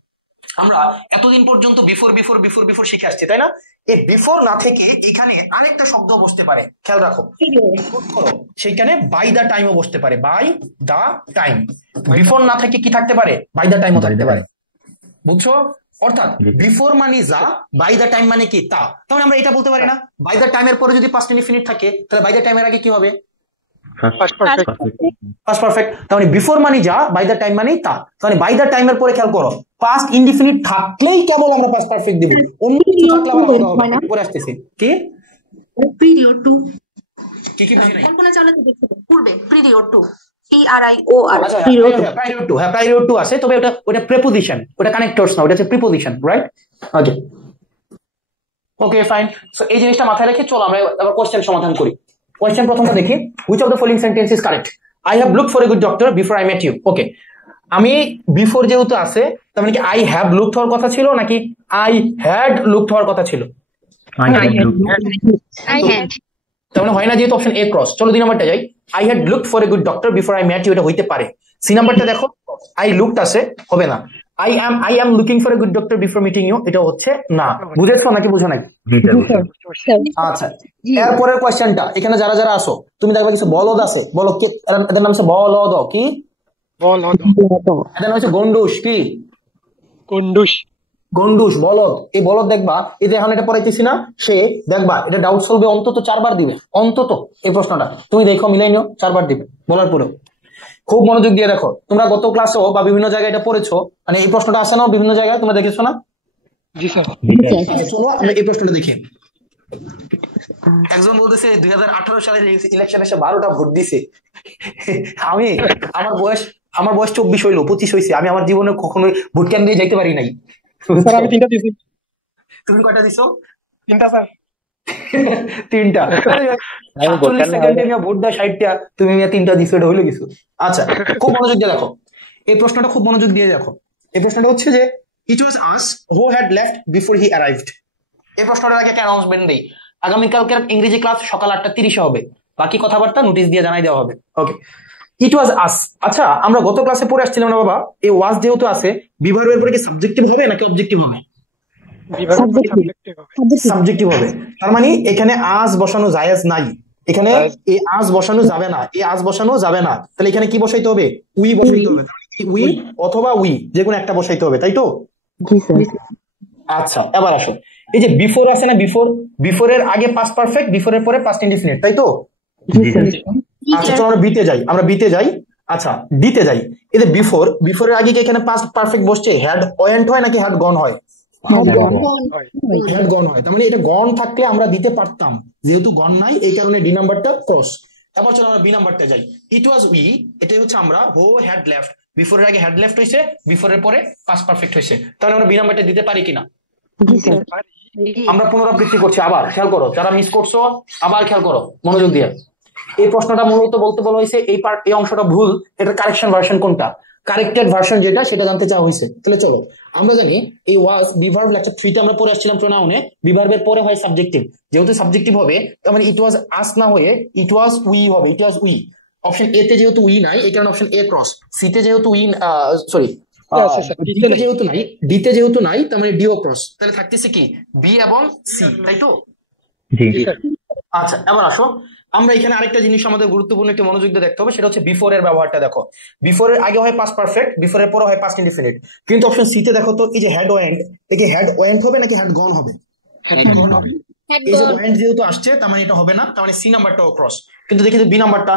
আমরা এতদিন পর্যন্ত বিফোর বিফোর বিফোর বিফোর শিখে আসছি, তাই না? এই বিফোর না থেকে এখানে আরেকটা শব্দ বসতে পারে, খেয়াল রাখো। সেইখানে বাই দা টাইমও বসতে পারে, বাই দা টাইম। বিফোর না থেকে কি থাকতে পারে? বাই দা টাইমও থাকতে পারে, বুঝছো? অর্থাৎ বিফোর মানে যা, বাই দা টাইম মানে কি তা। তাহলে আমরা এটা বলতে পারি না, বাই দা টাইমের পরে যদি পাস্ট ইনডিফিনিট থাকে তাহলে বাই দা টাইমের আগে কি হবে? Past perfect. তাহলে বিফোর মানে যা, বাই দা টাইম মানে তা। তাহলে বাই দা টাইমের পরে খেয়াল করো, পাস্ট ইনডিফিনিট থাকলেই কেবল আমরা পাস্ট পারফেক্ট দেব, অন্য কিছু থাকলে আবার আলাদা হবে। পরে আসতেছে কি পিরিয়ড টু, কি কি বুঝি নাই? কল্পনা চাওলা তো দেখছো পূর্বে পিরিয়ড টু, PRIOR প্রাইরিয়ড টু আছে, তবে ওটা প্রিপোজিশন, ওটা কানেক্টরস না, ওটা হচ্ছে প্রিপোজিশন, রাইট? ওকে ওকে ফাইন। সো এই জিনিসটা মাথায় রেখে চলো আমরা আবার কোশ্চেন সমাধান করি। কোশ্চেন প্রথমটা দেখি, which of the following sentence is correct? I have looked for a good doctor before I met you. Okay, আমি বিফোর যেহেতু আছে তার মানে কি আই হ্যাভ লুকড হওয়ার কথা ছিল নাকি আই হ্যাড লুকড হওয়ার কথা ছিল? তার মানে হয় না, যেহেতু অপশন এ ক্রস। চলো 2 নাম্বারটা যাই, I had looked for a good doctor before I met you, এটা হইতে পারে। সি নাম্বারটা দেখো, আই লুকড আছে, হবে না। I am looking for a good doctor before meeting you, এটা হচ্ছে না। বুঝেছো নাকি বুঝো নাই? আচ্ছা, এরপরের কোয়েশ্চেনটা, এখানে যারা যারা আসো তুমি দেখবে কিছু বলদ আছে, বলো কি এদের নাম? হচ্ছে বলদ। কি এদের নাম হচ্ছে গন্ডুস। কি গন্ডুস, বলদ। এই বলদ দেখবা, এই যে এখন এটা পড়াইতেছি না, সে দেখবা এটা ডাউট সলভে অন্তত 4 বার দিবে, অন্তত এই প্রশ্নটা তুমি দেখো মিলাই নিও, 4 বার দিবে বলার পরেও। খুব মনোযোগ দিয়ে দেখো, তোমরা গত ক্লাসেও বা বিভিন্ন জায়গায় এটা পড়েছো, মানে এই প্রশ্নটা আসে না বিভিন্ন জায়গায়, তোমরা দেখেছো না? জি স্যার। চলো আমরা এই প্রশ্নটা দেখি। একজন বলতেছে 2018 সালের ইলেকশনে সে 12টা ভোট দিছে। আমি আমার বয়স 24 হইলো, 25 হয়েছে, আমি আমার জীবনে কখনোই ভোট কেন্দ্রে যেতে পারি নাই। স্যার আমি 3টা দিছি। তুমি কয়টা দিছো? 3টা স্যার। 3টা? 40 সেকেন্ডে ভোট দেয় 60টা, তুমি 3টা দিছো, এটা হইলো কিছু? আচ্ছা, খুব মনোযোগ দিয়ে দেখো এই প্রশ্নটা, খুব মনোযোগ দিয়ে দেখো। এই প্রশ্নটা হচ্ছে যে it was us who had left before he arrived. এই প্রশ্নটার আগে একটা অ্যানাউন্সমেন্ট দেই, আগামীকালকের ইংরেজি ক্লাস সকাল 8:30 হবে, বাকি কথাবার্তা নোটিশ দিয়ে জানাই দেওয়া হবে। ওকে, ইট ওয়াজ আস। আচ্ছা, আমরা গত ক্লাসে পড়ে আসছিলাম না বাবা, এই ওয়াজ যেহেতু আছে, বিভার্বের পরে কি সাবজেক্টিভ হবে নাকি অবজেক্টিভ হবে? সাবজেক্টিভ হবে। তার মানে এখানে আজ বসানো জায়েজ নাই, এখানে এই আজ বসানো যাবে না, এই আজ বসানো যাবে না। তাহলে এখানে কি বসাইতে হবে? উই বসাইতে হবে। উই অথবা উই যে কোনো একটা বসাইতে হবে, তাই তো? আচ্ছা, এবার আসো, এই যে বিফোর আছে না, বিফোরের আগে পাস্ট পারফেক্ট, বিফোরের পরে পাস্ট ইনডিফিনিট, তাই তো? আচ্ছা চলো আমরা বিতে যাই। আচ্ছা, ডিতে যাই। এই যে বিফোরের আগে কি এখানে পাস্ট পারফেক্ট বসছে, হ্যাড ওয়েন্ট হয় নাকি হ্যাড গন হয়? হ্যাড গন হয়। তার মানে এটা গন থাকলে আমরা দিতে পারতাম, যেহেতু গন নাই এই কারণে ডি নাম্বারটা ক্রস। এবার চলো আমরা বি নাম্বারটা যাই। ইট ওয়াজ উই, এটাই হচ্ছে আমরা হু হ্যাড লেফট, বিফোরের আগে হ্যাড লেফট হয়েছে, বিফোরের পরে পাস্ট পারফেক্ট হয়েছে, তাহলে আমরা বি নাম্বারটা দিতে পারি কিনা? আমরা পুনরাবৃত্তি করছি, আবার খেয়াল করো, যারা মিস করছো আবার খেয়াল করো মনোযোগ দিয়ে। এই প্রশ্নটা মূলত বলতে বলা হয়েছে এই অংশটা ভুল, এটা কারেকশন ভার্সন কোনটা, কারেক্টেড ভার্সন যেটা, সেটা জানতে চাওয়া হয়েছে। তাহলে চলো আমরা জানি এই ওয়াজ বিভার্ব লেকচার 3 তে আমরা পড়ে আসছিলাম প্রোনাউনে, বিভার্বের পরে হয় সাবজেক্টিভ, যেহেতু সাবজেক্টিভ হবে তার মানে ইট ওয়াজ আস না হয়ে ইট ওয়াজ উই হবে, ইট ওয়াজ উই। অপশন এ তে যেহেতু উই নাই এই কারণে অপশন এ ক্রস, সি তে যেহেতু উই সরি ডিতে যেহেতু নাই তার মানে ডিও ক্রস, তাহলে থাকতেছে কি বি এবং সি, তাই তো? আচ্ছা, এবার আসো আমরা এখানে আরেকটা জিনিস আমাদের গুরুত্বপূর্ণ একটি মনোযোগ দিয়ে দেখতে হবে, সেটা হচ্ছে বিফোর এর ব্যবহারটা দেখো। বিফোরের আগে হয় পাস্ট পারফেক্ট, বিফোরের পরে হয় পাস্ট ইনডিফিনিট, কিন্তু অপশন সি তে দেখো তো এই যে হ্যাড ওয়েন্ট, এই যে হ্যাড ওয়েন্ট হবে নাকি হ্যাড গন হবে? এই যে ওয়েন্ট যেহেতু আসছে তার মানে এটা হবে না, তার মানে সি নাম্বারটাও ক্রস। কিন্তু দেখি বি নাম্বারটা,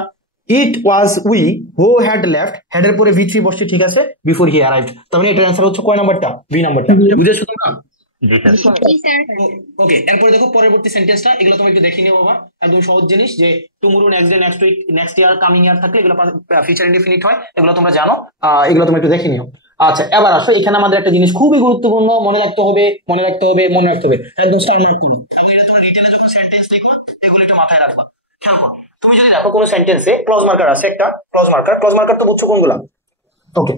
it was we who had left, had এর পরে V3 বসছে, ঠিক আছে, বিফোর হি অ্যারাইভড, তার মানে এটার অ্যানসার হচ্ছে কয় নাম্বারটা? বি নাম্বারটা। বুঝেছো তোমরা? ওকে, এরপরে দেখো পরবর্তী সেন্টেন্সটা, এগুলো তুমি একটু দেখে নিও বাবা, একদম সহজ জিনিস, যে tomorrow, next day, next week, next year, coming year থাকলে এগুলো ফিউচার ইনডিফিনিট হয়, এগুলো তোমরা জানো, এগুলো তুমি একটু দেখে নিও। আচ্ছা, এবার আসো, এখানে আমাদের একটা জিনিস খুবই গুরুত্বপূর্ণ, মনে রাখতে হবে একদম স্টার মার্ক তুমি, এটা তোমরা রিটেনে যখন সেন্টেন্স দেখো এগুলো একটু মাথায় রাখবা। তুমি যদি দেখো কোনো সেন্টেন্সে ক্লজ মার্কার আছে, একটা ক্লজ মার্কার তো বুঝছো কোনগুলা? ওকে,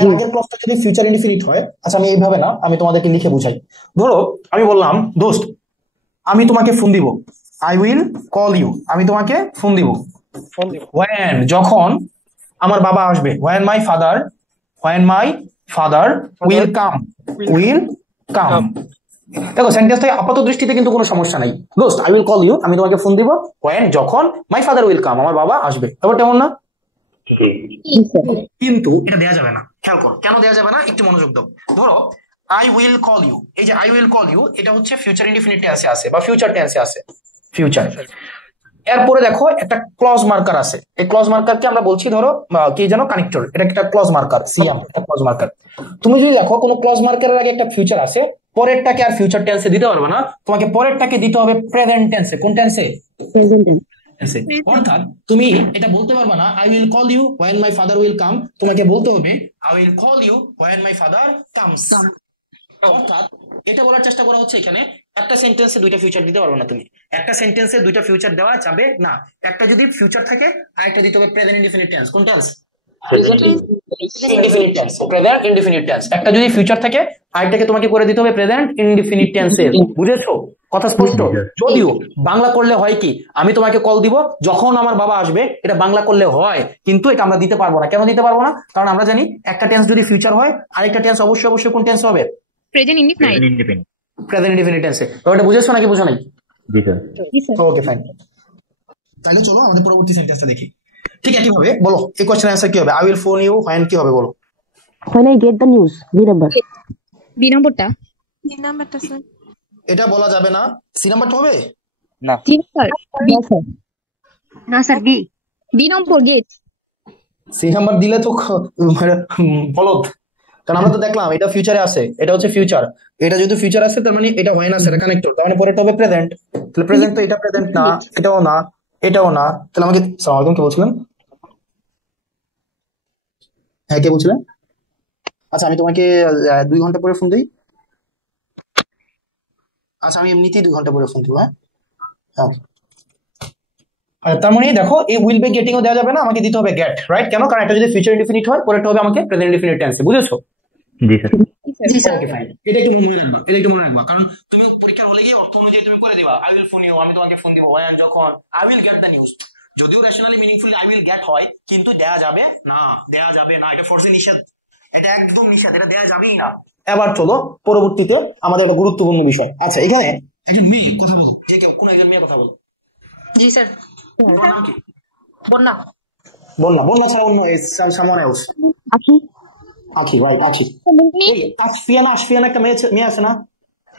এর আগের ক্লজটা যদি ফিউচার ইনডিফিনিট হয়, আচ্ছা আমি এইভাবে না, আমি তোমাদেরকে লিখে বুঝাই। ধরো আমি বললাম, দোস্ত আমি তোমাকে ফোন দিব, আই উইল কল ইউ, আমি তোমাকে ফোন দিব। when, যখন আমার বাবা আসবে, when my father will come, will come. দেখো সেন্টেন্সটা আপাত দৃষ্টিতে কিন্তু কোনো সমস্যা নাই। দোস্ত আই উইল কল ইউ, আমি তোমাকে ফোন দিব when, যখন মাই ফাদার উইল কাম, আমার বাবা আসবে। ব্যাপারটা তেমন না? কিন্তু এটা দেয়া যাবে না। খেয়াল করো কেন দেয়া যাবে না, একটু মনোযোগ দাও। ধরো আই উইল কল ইউ, এই যে আই উইল কল ইউ এটা হচ্ছে ফিউচার ইনডিফিনিট টেন্সে আছে বা ফিউচার টেন্সে আছে, ফিউচার। এরপরে দেখো একটা ক্লজ মার্কার আছে, এই ক্লজ মার্কারকে আমরা বলছি ধরো কি জানো, কানেক্টর। এটা একটা ক্লজ মার্কার, সিএম একটা ক্লজ মার্কার। তুমি যদি দেখো কোনো ক্লজ মার্কারের আগে একটা ফিউচার আছে, পরেরটাকে আর ফিউচার টেন্সে দিতে পারবে না, তোমাকে পরেরটাকে দিতে হবে প্রেজেন্ট টেন্সে। কোন টেন্সে? প্রেজেন্ট টেন্সে। অর্থাৎ তুমি এটা বলতে পারবে না I will call you when my father will come, তোমাকে বলতে হবে I will call you when my father comes। অর্থাৎ এটা বলার চেষ্টা করা হচ্ছে এখানে একটা সেন্টেন্সে দুইটা ফিউচার দিতে পারবে না তুমি, একটা সেন্টেন্সে দুইটা ফিউচার দেওয়া যাবে না। একটা যদি ফিউচার থাকে আরেকটা দিতে হবে প্রেজেন্ট ইনডিফিনিট টেন্স। কোন tense? Indefinite tense, present indefinite tense. একটা যদি ফিউচার থাকে আরেকটাকে তোমাকে করে দিতে হবে প্রেজেন্ট ইনডিফিনিট টেন্সে। বুঝেছো? কথা স্পষ্ট? যদিও বাংলা করলে হয় কি, আমি তোমাকে কল দিব যখন আমার বাবা আসবে, এটা বাংলা করলে হয়, কিন্তু এটা আমরা দিতে পারবো না। কেন দিতে পারবো না? কারণ আমরা জানি একটা টেন্স যদি ফিউচার হয় আরেকটা টেন্স অবশ্যই কোন টেন্স হবে? প্রেজেন্ট ইনডিফিনাইট, প্রেজেন্ট ইনডিফিনিট টেন্সে। ওটা বুঝেছো নাকি বুঝো নাই? জি স্যার। Okay fine. তাহলে চলো আমাদের পরবর্তী সেন্টেন্সটা দেখি। ঠিক একই ভাবে বলো, এই কোশ্চেনের অ্যানসার কি হবে? I will phone you when কি হবে বলো? When I get the news, B number. B নম্বরটা, এটা বলা যাবে না। সি নাম্বারটা হবে না, জি স্যার, Yes, sir. না sir B, B number get. C number দিলে তো বলদ, কারণ আমরা তো দেখলাম এটা ফিউচারে আছে, এটা হচ্ছে ফিউচার। এটা যদি ফিউচার আছে তার মানে এটা হয় না, সেটা কানেক্টর, তার মানে পরেরটা হবে প্রেজেন্ট। তাহলে প্রেজেন্ট তো এটা প্রেজেন্ট না, এটাও না, এটাও না। তাহলে আমাকে সালাম আলাইকুম, কে বলছিলেন? হ্যাঁ কে বলছিলেন? আচ্ছা আমি তোমাকে 2 ঘন্টা পরে ফোন দিই। আচ্ছা আমি এমনিতেই 2 ঘন্টা পরে ফোন দিব। হ্যাঁ তার মানে দেখো এই উইল বি গেটিং ও দেওয়া যাবে না, আমাকে দিতে হবে গেট, রাইট? কেন? কারণ এটা যদি ফিউচার ইনডিফিনিট হয় পরেরটা হবে আমাকে প্রেজেন্ট ইনডিফিনিট টেন্সে। বুঝেছো? জি স্যার। জি স্যার। ওকে ফাইন, এটা একটু মনে রাখবা, এটা একটু মনে রাখবা, কারণ তুমি পরীক্ষার হলে গিয়ে অর্থ অনুযায়ী তুমি করে দিবা। আই উইল ফোন ইউ, আমি তোমাকে ফোন দিব when, যখন। I will get the news, যদিও rationally meaningfully I will get হয়, কিন্তু দেয়া যাবে না, দেয়া যাবে না, এটা ফোর্সে নিষেধ, এটা একদম নিষেধ, এটা দেয়া যাবেই না। এবার চলো পরবর্তীতে আমাদের একটা গুরুত্বপূর্ণ বিষয়। আচ্ছা এখানে একজন মেয়ে কথা বলো, যে কেউ কোন একজন মেয়ে কথা বলো। জি স্যার। ওর নাম কি? বন্যা। বন্যা। বন্যা ছাড়া অন্য সামনে এলস। আখি। আখি, রাইট, আখি। ওই আশফিয়ানা একটা মেয়ে আছে না?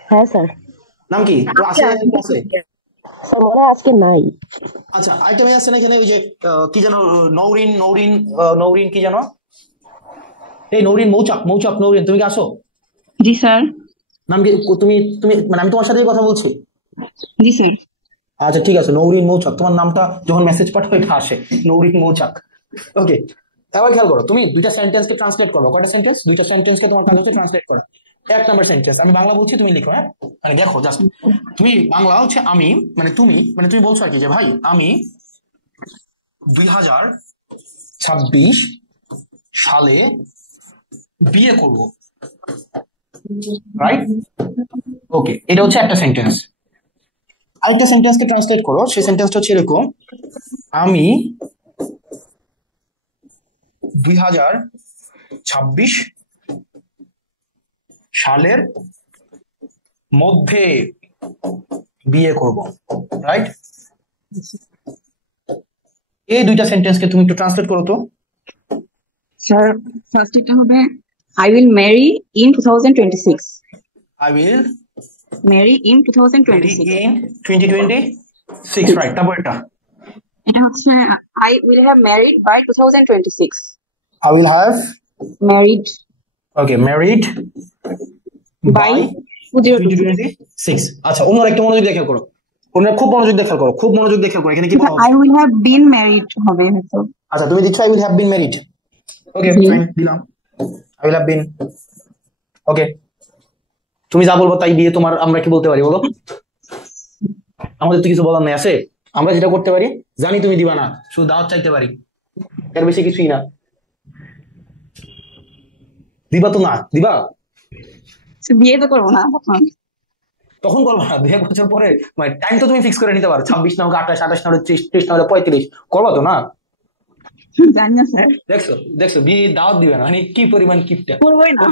হ্যাঁ স্যার। নাম কি? তো আছে আছে। স্যার মনে হয় আজকে নাই। আচ্ছা আরেকটা মেয়ে আছে না এখানে, ওই যে কি জানো, নৌরিন কি জানো? এই নৌরিন মৌচাক নৌরিন, তুমি কি আসো? জি স্যার। নাম কি? তুমি তুমি মানে আমি তোমার সাথেই কথা বলছি। জি স্যার। আচ্ছা ঠিক আছে, নৌরিন মৌচাক, তোমার নামটা যখন মেসেজ পাঠাও এটা আসে, নৌরিন মৌচাক। ওকে, এবার খেয়াল করো, তুমি দুইটা সেন্টেন্সকে ট্রান্সলেট করবো। কয়টা সেন্টেন্স? দুইটা সেন্টেন্সকে তোমার কাজ হচ্ছে ট্রান্সলেট করা। 1 নাম্বার সেন্টেন্স, আমি বাংলা বলছি, তুমি লিখো। হ্যাঁ মানে দেখো জাস্ট, তুমি বাংলা হচ্ছে আমি, মানে তুমি বলছো আর কি, যে ভাই আমি 2026 সালে বিয়ে করব, রাইট? ওকে, এটা হচ্ছে একটা সেন্টেন্স। আরেকটা সেন্টেন্সকে ট্রান্সলেট করো, সেই সেন্টেন্সটা হচ্ছে এরকম: আমি 2026 সালের মধ্যে বিয়ে করব, রাইট? এই দুইটা সেন্টেন্সকে তুমি একটু ট্রান্সলেট করো তো। স্যার ফার্স্ট এটা হবে I will marry in 2026. I will Marry in marry 2026. in 2026, right? তারপর এটা হচ্ছে I will have married by 2026. I will have Married married by by 2026। আচ্ছা অন্যরা একটু মনোযোগ দিয়ে খেয়াল করো, অন্যরা খুব মনোযোগ দিয়ে খেয়াল করো, এখানে কি বলা হচ্ছে? I will have been married হবে হয়তো। আচ্ছা তুমি দিচ্ছ I will have been married। Okay fine, দিলাম I will have been। ওকে, তুমি যা বলবো তাই বিয়ে তোমার। আমরা কি বলতে পারি বলো? আমাদের তো কিছু বলার নেই। আছে আমরা যেটা করতে পারি, জানি তুমি দিবা না, শুধু দাওয়াত চাইতে পারি, এর বেশি কিছুই না। দিবা তো? না দিবা, বিয়ে তো করবো না তখন করবা না, 2 বছর পরে। মানে টাইম তো তুমি ফিক্স করে নিতে পারো, 26 না হোক 28, 28 না হলে 30, 30 না হলে 35, করবা তো না? জানি না স্যার, দেখছো দেখছো বিয়ে দাওয়াত দিবে না, মানে কি পরিমাণ কিপটা। করবোই না।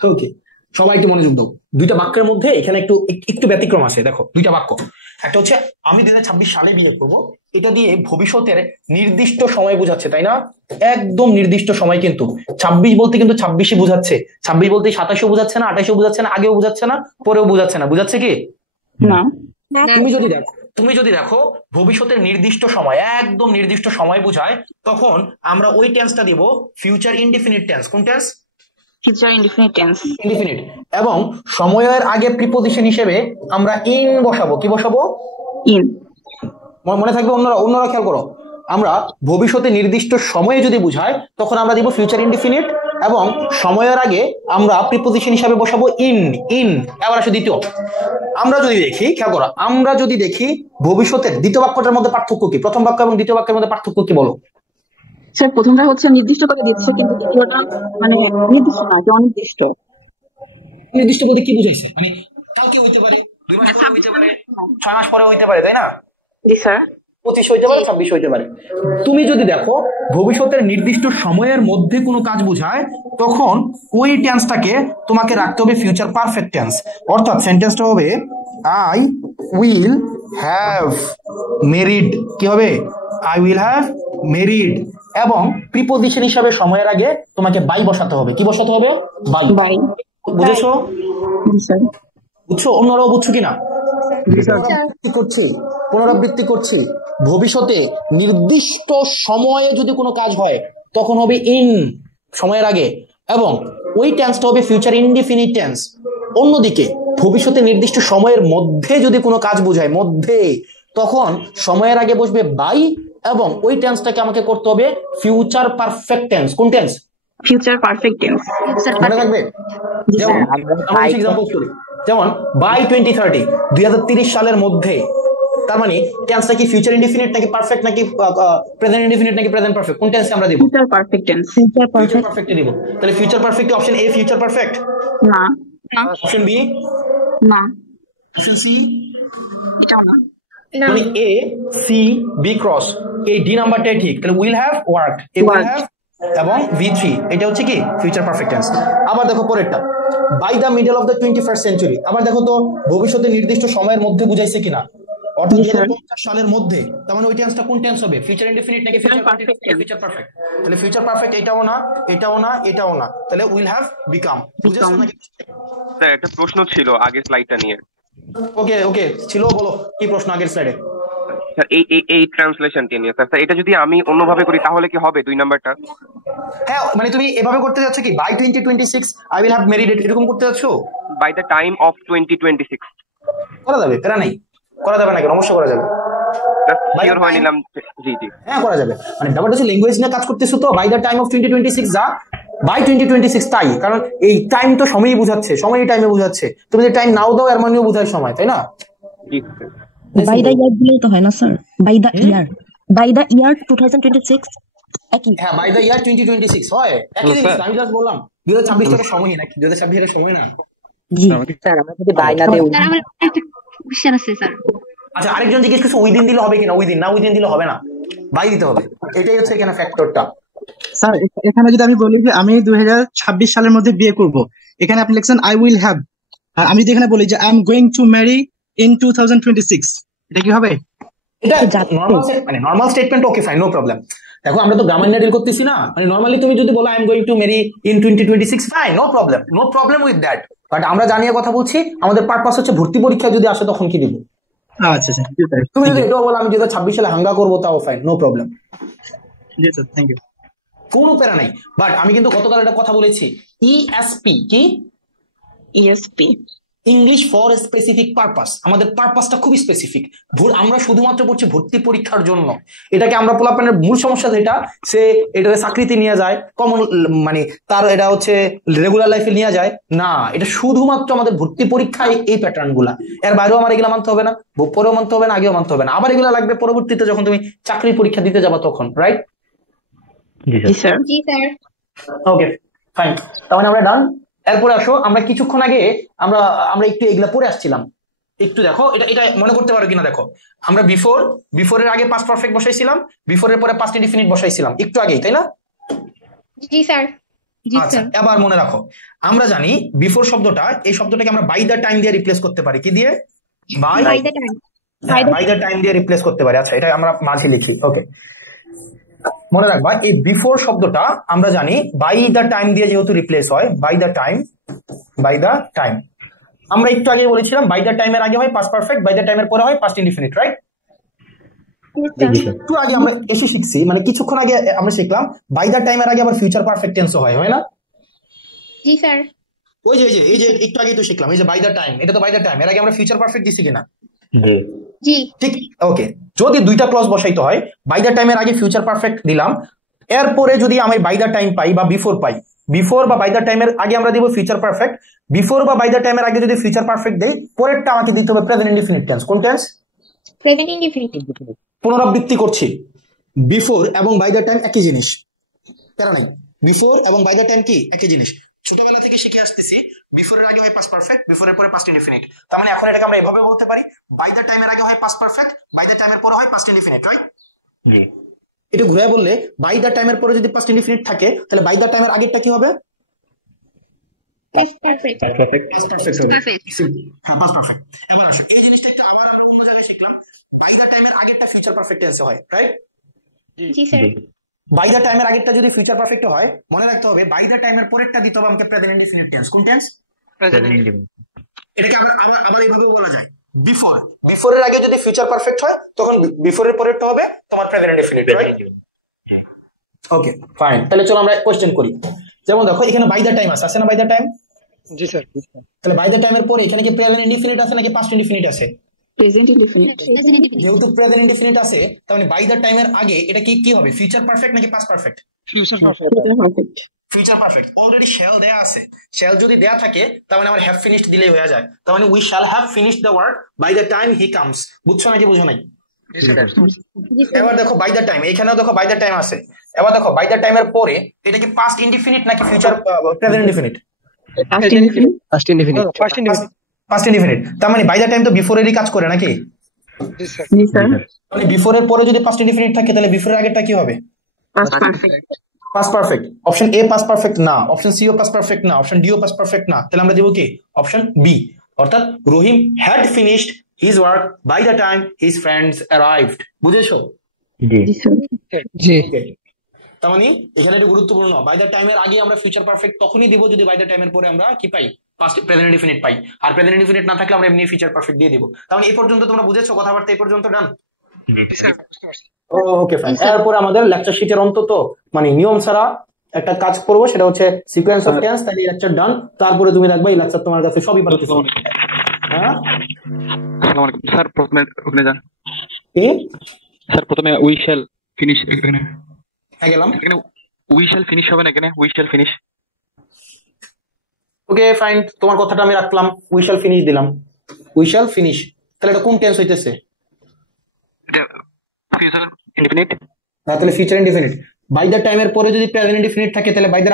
ওকে, সবাই একটু মনোযোগ দাও। দুইটা বাক্যের মধ্যে এখানে একটু একটু ব্যতিক্রম আছে। দেখো দুইটা বাক্য, একটা হচ্ছে আমি 2026 সালে বিয়ে করবো, এটা দিয়ে ভবিষ্যতের নির্দিষ্ট সময় বোঝাচ্ছে, তাই না? একদম নির্দিষ্ট সময়, কিন্তু 26 বলতে কিন্তু 26ই বোঝাচ্ছে, 26 বলতে 27ও বোঝাচ্ছে না, 28ও বোঝাচ্ছে না, আগেও বোঝাচ্ছে না, পরেও বোঝাচ্ছে না। বোঝাচ্ছে কি? না, তুমি যদি দেখো ভবিষ্যতের নির্দিষ্ট সময়, একদম নির্দিষ্ট সময় বোঝায়, তখন আমরা ওই টেন্সটা দিব ফিউচার ইনডিফিনিট টেন্স। কোন tense? Future indefinite tense. Indefinite. এবং সময়ের আগে প্রিপোজিশন হিসেবে আমরা ইন বসাবো। কি বসাবো? ইন। মনে থাকবে, অন্যরা খেয়াল করো, আমরা ভবিষ্যতে নির্দিষ্ট সময়ে যদি বুঝাই তখন আমরা দিব ফিউচার ইনডিফিনিট, এবং সময়ের আগে আমরা প্রিপোজিশন হিসাবে বসাবো ইন। এবার আসে দ্বিতীয়। আমরা যদি দেখি, খেয়াল করো, আমরা যদি দেখি ভবিষ্যতের দ্বিতীয় বাক্যটার মধ্যে পার্থক্য কি, প্রথম বাক্য এবং দ্বিতীয় বাক্যের মধ্যে পার্থক্য কি বলো? স্যার প্রথমটা হচ্ছে নির্দিষ্ট করে দিচ্ছে, কিন্তু দ্বিতীয়টা মানে নির্দিষ্ট না, কি অনির্দিষ্ট। নির্দিষ্ট বলতে কি বুঝাইছে? মানে কালকে হইতে পারে, 2 মাস পরে হইতে পারে, 6 মাস পরে হইতে পারে, তাই না? জি স্যার। 25 হইতে পারে, 26 হইতে পারে। তুমি যদি দেখো ভবিষ্যতের নির্দিষ্ট সময়ের মধ্যে কোনো কাজ বোঝায়, তখন ওই টেন্সটাকে তোমাকে রাখতে হবে ফিউচার পারফেক্ট টেন্স। অর্থাৎ সেন্টেন্সটা হবে আই উইল হ্যাভ মেরিড। কি হবে? I will have married. এবং প্রিপোজিশন হিসাবে সময়ের আগে তোমাকে বাই বসাতে হবে। কি বসাতে হবে? বাই। বাই। বুঝেছো? জি স্যার। বুঝছো? অন্যরাও বুঝছো কিনা? পুনরাবৃত্তি করছি। ভবিষ্যতে নির্দিষ্ট সময়ে যদি কোনো কাজ হয় তখন হবে ইন, সময়ের আগে, এবং ওই টেন্সটা হবে ফিউচার ইনডিফিনিট টেন্স। অন্যদিকে ভবিষ্যতে নির্দিষ্ট সময়ের মধ্যে যদি কোনো কাজ বোঝায়, মধ্যে, তখন সময়ের আগে বসবে বাই, এবং ওই টেন্সটাকে আমাকে করতে হবে ফিউচার পারফেক্ট টেন্স। কোন টেন্স? Future perfect tense. মনে থাকবে? যেমন আমরা এক্সাম্পল করি, যেমন বাই 2030, 2030 সালের মধ্যে, তার মানে টেন্সটা কি ফিউচার ইনডিফিনিট নাকি পারফেক্ট, নাকি প্রেজেন্ট ইনডিফিনিট নাকি প্রেজেন্ট পারফেক্ট? কোন টেন্সে আমরা দেব? Future perfect tense. ফিউচার পারফেক্টে দেব। তাহলে future perfect option A future perfect, না। অপশন বি না। অপশন সি এটাও না। মানে এ সি বি ক্রস, এই ডি নাম্বারটাই ঠিক। তাহলে উইল হ্যাভ ওয়ার্ক, এ উইল হ্যাভ এবং V3, এটা হচ্ছে কি ফিউচার পারফেক্ট টেন্স। আবার দেখো পরেরটা, by the middle of the 21st century. আবার দেখো তো ভবিষ্যতে নির্দিষ্ট সময়ের মধ্যে বুঝাইছে কিনা, অর্থাৎ 2050 সালের মধ্যে। তার মানে ওই টেন্সটা কোন টেন্স হবে? ফিউচার ইনডিফিনিট নাকি ফিউচার পারফেক্ট? তাহলে ফিউচার পারফেক্ট এটাও না, এটাও না, এটাও না, তাহলে উইল হ্যাভ বিকাম। বুঝেছো নাকি? স্যার একটা প্রশ্ন ছিল আগের স্লাইডটা নিয়ে। ওকে ছিল, বলো কি প্রশ্ন আগের স্লাইডে? স্যার এই ট্রান্সলেশনটা নিয়ে স্যার, এটা যদি আমি অন্যভাবে করি তাহলে কি হবে 2 নাম্বারটা? হ্যাঁ, মানে তুমি এভাবে করতে যাচ্ছ কি, by 2026 I will have married, এরকম করতে যাচ্ছ? বাই দ্য টাইম অফ 2026 করা যাবে, প্যারা নাই, করা যাবে না কেন? অবশ্যই করা যাবে। শিওর হয়ে নিলাম। জি। হ্যাঁ, করা যাবে। মানে ব্যাপারটা হচ্ছে ল্যাঙ্গুয়েজ নিয়ে কাজ করতেছো তো, বাই দ্য টাইম অফ 2026 যা বাই 2026 তাই, কারণ এই টাইম তো সময়ই বোঝাচ্ছে, সময়ই টাইমে বোঝাচ্ছে। তুমি যে টাইম নাও দাও এর মানেও বোঝায় সময়, তাই না? বাই দ্য ইয়ার দিলেই তো হয় না স্যার? বাই দ্য ইয়ার 2026 একই। হ্যাঁ, বাই দ্য ইয়ার 2026 হয় একই জিনিস। আমি জাস্ট বললাম 2026 টাকা সময় নাকি 2026 এর সময় না। জি স্যার, আমরা যদি বাই না দেই। স্যার আমার একটা কোশ্চেন আছে স্যার। আচ্ছা, আরেকজন জিজ্ঞেস করছে ওই দিন দিলে হবে কিনা? ওই দিন দিলে হবে না, বাই দিতে হবে। এটাই হচ্ছে এখানে ফ্যাক্টরটা। স্যার এখানে যদি আমি বলি যে আমি 2026 সালের মধ্যে বিয়ে করব, এখানে আপনি লিখছেন আই উইল হ্যাভ, আর আমি যদি এখানে বলি যে I am going to marry in 2026, এটা কি হবে? এটা normal statement, okay fine, no problem. দেখো আমরা তো গ্রামার নিয়ে ডিল করতেছি না, মানে নরমালি তুমি যদি বলো I am going to marry in 2026, fine, no problem with that. But আমরা জানিয়ে কথা বলছি, আমাদের পারপাস হচ্ছে ভর্তি পরীক্ষা যদি আসে তখন কি দিব। আচ্ছা স্যার, তুমি যদি এটাও বলো আমি 2026 সালে হাঙ্গা করবো, তাও ফাইন, নো প্রবলেম। জি স্যার, থ্যাংক ইউ। কোনো প্যারা নাই। বাট আমি কিন্তু গতকাল একটা কথা বলেছি, ইএসপি কি? ESP, English for specific purpose. আমাদের পারপাসটা খুবই স্পেসিফিক। আমরা শুধুমাত্র পড়ছি ভর্তি পরীক্ষার জন্য। এটাকে আমরা পোলাপানের মূল সমস্যা যেটা, সে এটাকে চাকরিতে নিয়ে যায়, কমন মানে তার এটা হচ্ছে রেগুলার লাইফে নিয়ে যায় না। এটা শুধুমাত্র আমাদের ভর্তি পরীক্ষায় এই প্যাটার্ন গুলা, এর বাইরেও আমার এগুলা মানতে হবে না, পরেও মানতে হবে না, আগেও মানতে হবে না। আবার এগুলা লাগবে পরবর্তীতে যখন তুমি চাকরির পরীক্ষা দিতে যাবা তখন, রাইট? জি স্যার। ওকে ফাইন, তাহলে আমরা ডান। এরপরে আসো, আমরা কিছুক্ষণ আগে আমরা একটু এগুলা পড়ে আসছিলাম। একটু দেখো, এটা এটা মনে করতে পারো কিনা দেখো। আমরা বিফোরের আগে পাস্ট পারফেক্ট বসাইছিলাম, বিফোরের পরে পাস্ট ইনডিফিনিট বসাইছিলাম একটু আগেই, তাই না? জি স্যার। আচ্ছা, এবার মনে রাখো, আমরা জানি বিফোর শব্দটা, এই শব্দটাকে আমরা বাই দ্য টাইম দিয়ে রিপ্লেস করতে পারি। কি দিয়ে? বাই দ্য টাইম দিয়ে রিপ্লেস করতে পারি। আচ্ছা, এটা আমরা মাঝে লিখি। ওকে, মনে রাখবা এই বিফোর শব্দটা আমরা জানি বাই দ্য টাইম দিয়ে যেহেতু রিপ্লেস হয়, বাই দ্য টাইম। আমরা একটু আগে বলেছিলাম বাই দ্য টাইমের আগে হয় পাস্ট পারফেক্ট, বাই দ্য টাইমের পরে হয় পাস্ট ইনডিফিনিট, রাইট? একটু আগে আমরা এসে শিখছি, মানে কিছুক্ষণ আগে আমরা শিখলাম বাই দ্য টাইমের আগে আবার ফিউচার পারফেক্ট টেন্সও হয়, হয় না? জি স্যার। ওই যে এই যে একটু আগে তো শিখলাম, এই যে বাই দ্য টাইম, এটা তো বাই দ্য টাইম, এর আগে আমরা ফিউচার পারফেক্ট দিছি কিনা? জি। ঠিক। ওকে, যদি দুইটা ক্লজ বসাইতে হয়, বাই দ্য টাইমের আগে ফিউচার পারফেক্ট দিলাম, এরপরে যদি আমি বাই দ্য টাইম পাই বা বিফোর পাই, বিফোর বা বাই দ্য টাইমের আগে আমরা দিব ফিউচার পারফেক্ট, বিফোর বা বাই দ্য টাইমের আগে যদি ফিউচার পারফেক্ট দেই, পরেরটা আমাকে দিতে হবে প্রেজেন্ট ইনডিফিনিট টেন্স। কোন টেন্স? Present indefinite. পুনরাবৃত্তি করছি, বিফোর এবং বাই দ্য টাইম একই জিনিস, তারা নাই। বিফোর এবং বাই দ্য টাইম কি একই জিনিস, ছোটবেলা থেকে শিখে আসতেছি। বিফোরের আগে হয় পাস্ট পারফেক্ট, বিফোরের পরে পাস্ট ইনডিফিনিট। তার মানে এখন এটাকে আমরা এভাবে বলতে পারি, বাই দ্য টাইমের আগে হয় পাস্ট পারফেক্ট, বাই দ্য টাইমের পরে হয় পাস্ট ইনডিফিনিট, রাইট? জি। এটা ঘুরে বললে বাই দ্য টাইমের পরে যদি পাস্ট ইনডিফিনিট থাকে, তাহলে বাই দ্য টাইমের আগেরটা কি হবে? Past perfect. Past perfect. হ্যাঁ, পাস্ট পারফেক্ট। এবার আসো, এই জিনিসটা একটু আবার কোন জায়গায় শিখলাম, বাই দ্য টাইমের আগেরটা ফিউচার পারফেক্ট টেন্সে হয়, রাইট? জি স্যার। বাই দ্য টাইমের আগেরটা যদি ফিউচার পারফেক্ট হয়, মনে রাখতে হবে বাই দ্য টাইমের পরেরটা দিতে হবে আমাকে প্রেজেন্ট ইনডিফিনিট টেন্স। কোন টেন্স? Present indefinite. এটাকে আবার এইভাবে বলা যায়, বিফোরের আগে যদি ফিউচার পারফেক্ট হয়, তখন বিফোরের পরেরটা হবে তোমার প্রেজেন্ট ইনডিফিনিট, রাইট? ওকে, ফাইন। তাহলে চলো আমরা কোশ্চেন করি। যেমন দেখো, এখানে বাই দ্য টাইম আছে না? By the time. জি স্যার। তাহলে বাই দ্য টাইমের পরে এখানে কি প্রেজেন্ট ইনডিফিনিট আছে নাকি পাস্ট ইনডিফিনিট আছে? Present indefinite. যেহেতু প্রেজেন্ট ইনডিফিনিট আছে, তার মানে বাই দ্য টাইমের আগে এটা কি হবে? ফিউচার পারফেক্ট নাকি past perfect? Future Perfect. Future perfect. Already shall দেয়া আছে, শ্যাল যদি দেয়া থাকে তার মানে আমার হ্যাভ ফিনিশড দিলেই হয়ে যায়। তার মানে we shall have finished the work by the time he comes. বুঝছো নাকি বুঝো নাই? এবার দেখো বাই দ্য টাইম, এখানেও দেখো বাই দ্য টাইম আছে। এবার দেখো বাই দ্য টাইমের পরে এটা কি পাস্ট ইনডিফিনিট নাকি future present indefinite? Past indefinite. First indefinite. Past indefinite. তার মানে বাই দ্য টাইম তো বিফোরেরই কাজ করে নাকি? Yes, sir. মানে বিফোরের পরে যদি পাস্ট ইনডিফিনিট থাকে, তাহলে বিফোরের আগেরটা কি হবে? Past perfect. Past perfect. Option A past perfect না, অপশন সি ও পাস্ট পারফেক্ট না, অপশন ডি ও পাস্ট পারফেক্ট না। তাহলে আমরা দেব কি? অপশন বি, অর্থাৎ Rahim had finished his work by the time his friends arrived. বুঝেছো? Yes, sir. জি। তার মানে এখানে এটা গুরুত্বপূর্ণ, বাই দ্য টাইমের আগে আমরা ফিউচার পারফেক্ট তখনই দিব যদি বাই দ্য টাইমের পরে আমরা কি পাই? পাস্ট প্রেজেন্ট ইনডিফিনিট পাই। আর প্রেজেন্ট ইনডিফিনিট না থাকলে আমরা এমনি ফিউচার পারফেক্ট দিয়ে দিব। তার মানে এই পর্যন্ত তোমরা বুঝেছো কথাবার্তা? এই পর্যন্ত ডান? ওকে, ফাইন। এরপরে আমাদের লেকচার শিটের অন্তত মানে নিয়ম ছাড়া একটা কাজ করবো, সেটা হচ্ছে সিকোয়েন্স অফ টেন্স। তাহলে লেকচার ডান। তারপরে তুমি দেখবে এই লেকচার তোমার কাছে সবই পারো। হ্যাঁ, আসসালামু আলাইকুম স্যার। প্রথমে ওখানে যান কি স্যার, প্রথমে উই শ্যাল ফিনিশ। এখানে হ্যাঁ গেলাম। এখানে উই শ্যাল ফিনিশ হবে না, এখানে we shall finish. Okay, fine, তোমার কথাটা আমি রাখলাম, উই শ্যাল ফিনিশ দিলাম। উই শ্যাল ফিনিশ, তাহলে এটা কোন টেন্স হইতেছে? এটা ফিউচার ইনডিফিনিট। হ্যাঁ, তাহলে ফিউচার ইনডিফিনিট। বাই দ্য টাইমের পরে যদি প্রেজেন্ট ইনডিফিনিট থাকে, তাহলে বাই দ্য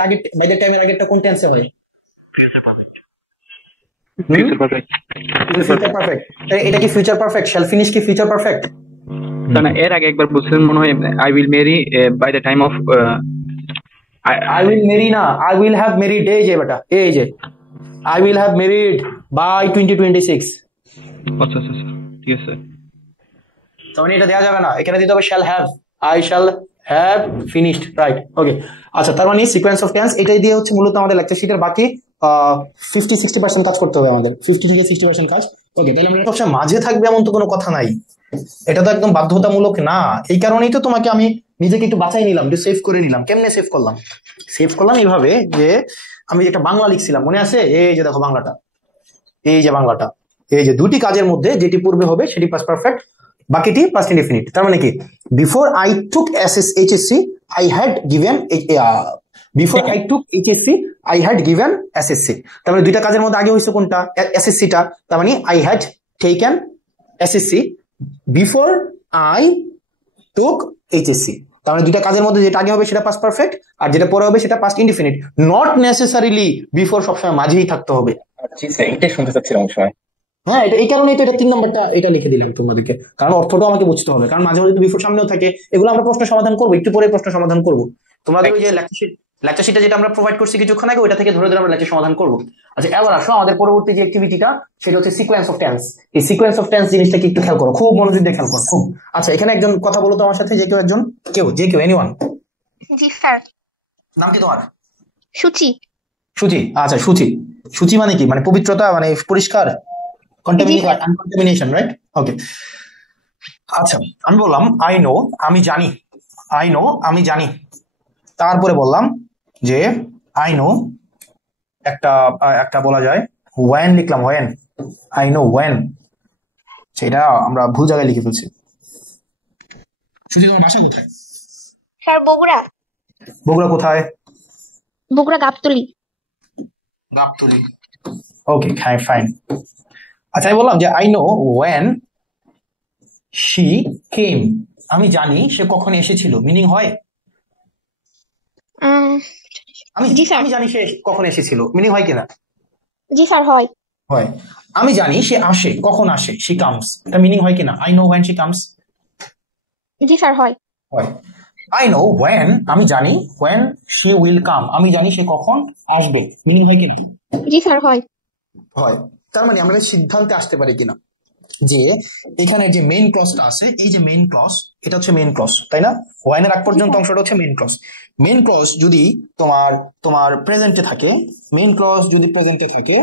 টাইমের আগেরটা কোন টেন্সে হয়? Future perfect. Future perfect. Future perfect. এটা কি ফিউচার পারফেক্ট? শ্যাল ফিনিশ কি ফিউচার পারফেক্ট? না, এর আগে একবার বলছিলেন মনে হয়, I will marry by the time of I will marry না, I will have married। এই যে বেটা, এই যে I will have married by 2026। আচ্ছা আচ্ছা আচ্ছা, ঠিক আছে। তাহলে এটা দেওয়া যাবে না, এখানে দিতে হবে shall have। I shall have finished, right? ওকে, আচ্ছা, তার মানে সিকোয়েন্স অফ টেন্স এটাই দিয়ে হচ্ছে মূলত আমাদের লেকচার শিটের বাকি 50-60% কাজ করতে হবে আমাদের, 50-60% কাজ। ওকে, তাহলে আমরা সবসময় মাঝে থাকবে এমন তো কোনো কথা নাই, এটা তো একদম বাধ্যতামূলক না। এই কারণেই তো তোমাকে আমি নিজেকে একটু বাঁচাই নিলাম, একটু সেভ করে নিলাম। কেমনে সেভ করলাম? সেভ করলাম এইভাবে যে আমি একটা বাংলা লিখছিলাম, মনে আছে? এই যে দেখো বাংলাটা, এই যে বাংলাটা, এই যে দুটি কাজের মধ্যে যেটি পূর্বে হবে সেটি পাস্ট পারফেক্ট, বাকিটি পাস্ট ইনডিফিনিট। তার মানে কি? Before I took HSC I had given SSC। তার মানে দুইটা কাজের মধ্যে আগে হয়েছে কোনটা? SSC-টা। তার মানে I had taken SSC before I took HSC। তার মানে দুইটা কাজের মধ্যে যেটা আগে হবে সেটা পাস্ট পারফেক্ট, আর যেটা পরে হবে সেটা past indefinite. Not necessarily before সবসময় মাঝেই থাকতে হবে। এটাই শুনতে চাচ্ছিলাম। হ্যাঁ, এটা এই কারণেই তো এটা 3 নাম্বারটা এটা লিখে দিলাম তোমাদেরকে, কারণ অর্থটা আমাকে বুঝতে হবে, কারণ মাঝে মাঝে তো বিফোর সামনেও থাকে, এগুলো আমরা প্রশ্ন সমাধান করবো, একটু পরে প্রশ্ন সমাধান করবো। তোমাদের ওই যে লেকচার শিটটা যেটা আমরা প্রোভাইড করছি কিছুক্ষণ আগে, ওইটা থেকে ধরে ধরে আমরা লেকচার সমাধান করবো। আচ্ছা, এবার আসো আমাদের পরবর্তী যে অ্যাক্টিভিটিটা, সেটা হচ্ছে সিকোয়েন্স অফ টেন্স। এই সিকোয়েন্স অফ টেন্স জিনিসটাকে একটু খেয়াল করো, খুব মনোযোগ দিয়ে খেয়াল করো খুব। আচ্ছা, এখানে একজন কথা বলো তো আমার সাথে, যে কেউ এনিওয়ান। জি স্যার। নাম কি তোমার? সুচি। সুচি, আচ্ছা সুচি মানে কি? মানে পবিত্রতা, মানে পরিষ্কার, কন্টামিনেশন, রাইট? ওকে, আচ্ছা আমি বললাম আই নো, আমি জানি। তারপরে বললাম যে আই নো একটা বলা যায় ওয়েন, লিখলাম ওয়েন, আই নো ওয়েন, সেটা আমরা ভুল জায়গায় লিখে ফেলছি। সুচি, তোমার বাসা কোথায়? স্যার বগুড়া। বগুড়া কোথায়? বগুড়া গাবতলী। Okay, fine. আচ্ছা, আমি বললাম যে I know when she came, আমি জানি সে কখন এসেছিল, মিনিং হয় আমি জানি সে কখন এসেছিল, মিনিং হয় কিনা? জি স্যার, হয়। আমি জানি সে আসে, কখন আসে, শি কামস, এটা মিনিং হয় কিনা? I know when she comes. জি স্যার, হয়। আই নো ওয়েন, আমি জানি ওয়েন শি উইল কাম, আমি জানি সে কখন আসবে, মিনিং হয় কিনা? জি স্যার, হয়। তার মানে আমরা সিদ্ধান্তে আসতে পারি কিনা যে এখানে যে মেইন ক্লজটা আছে, এই যে মেইন ক্লজ, এটা হচ্ছে মেইন ক্লজ, তাই না? ওয়াইনের আগ পর্যন্ত অংশটা হচ্ছে মেইন ক্লজ। মেইন ক্লজ যদি তোমার প্রেজেন্টে থাকে, মেইন ক্লজ যদি প্রেজেন্টে থাকে,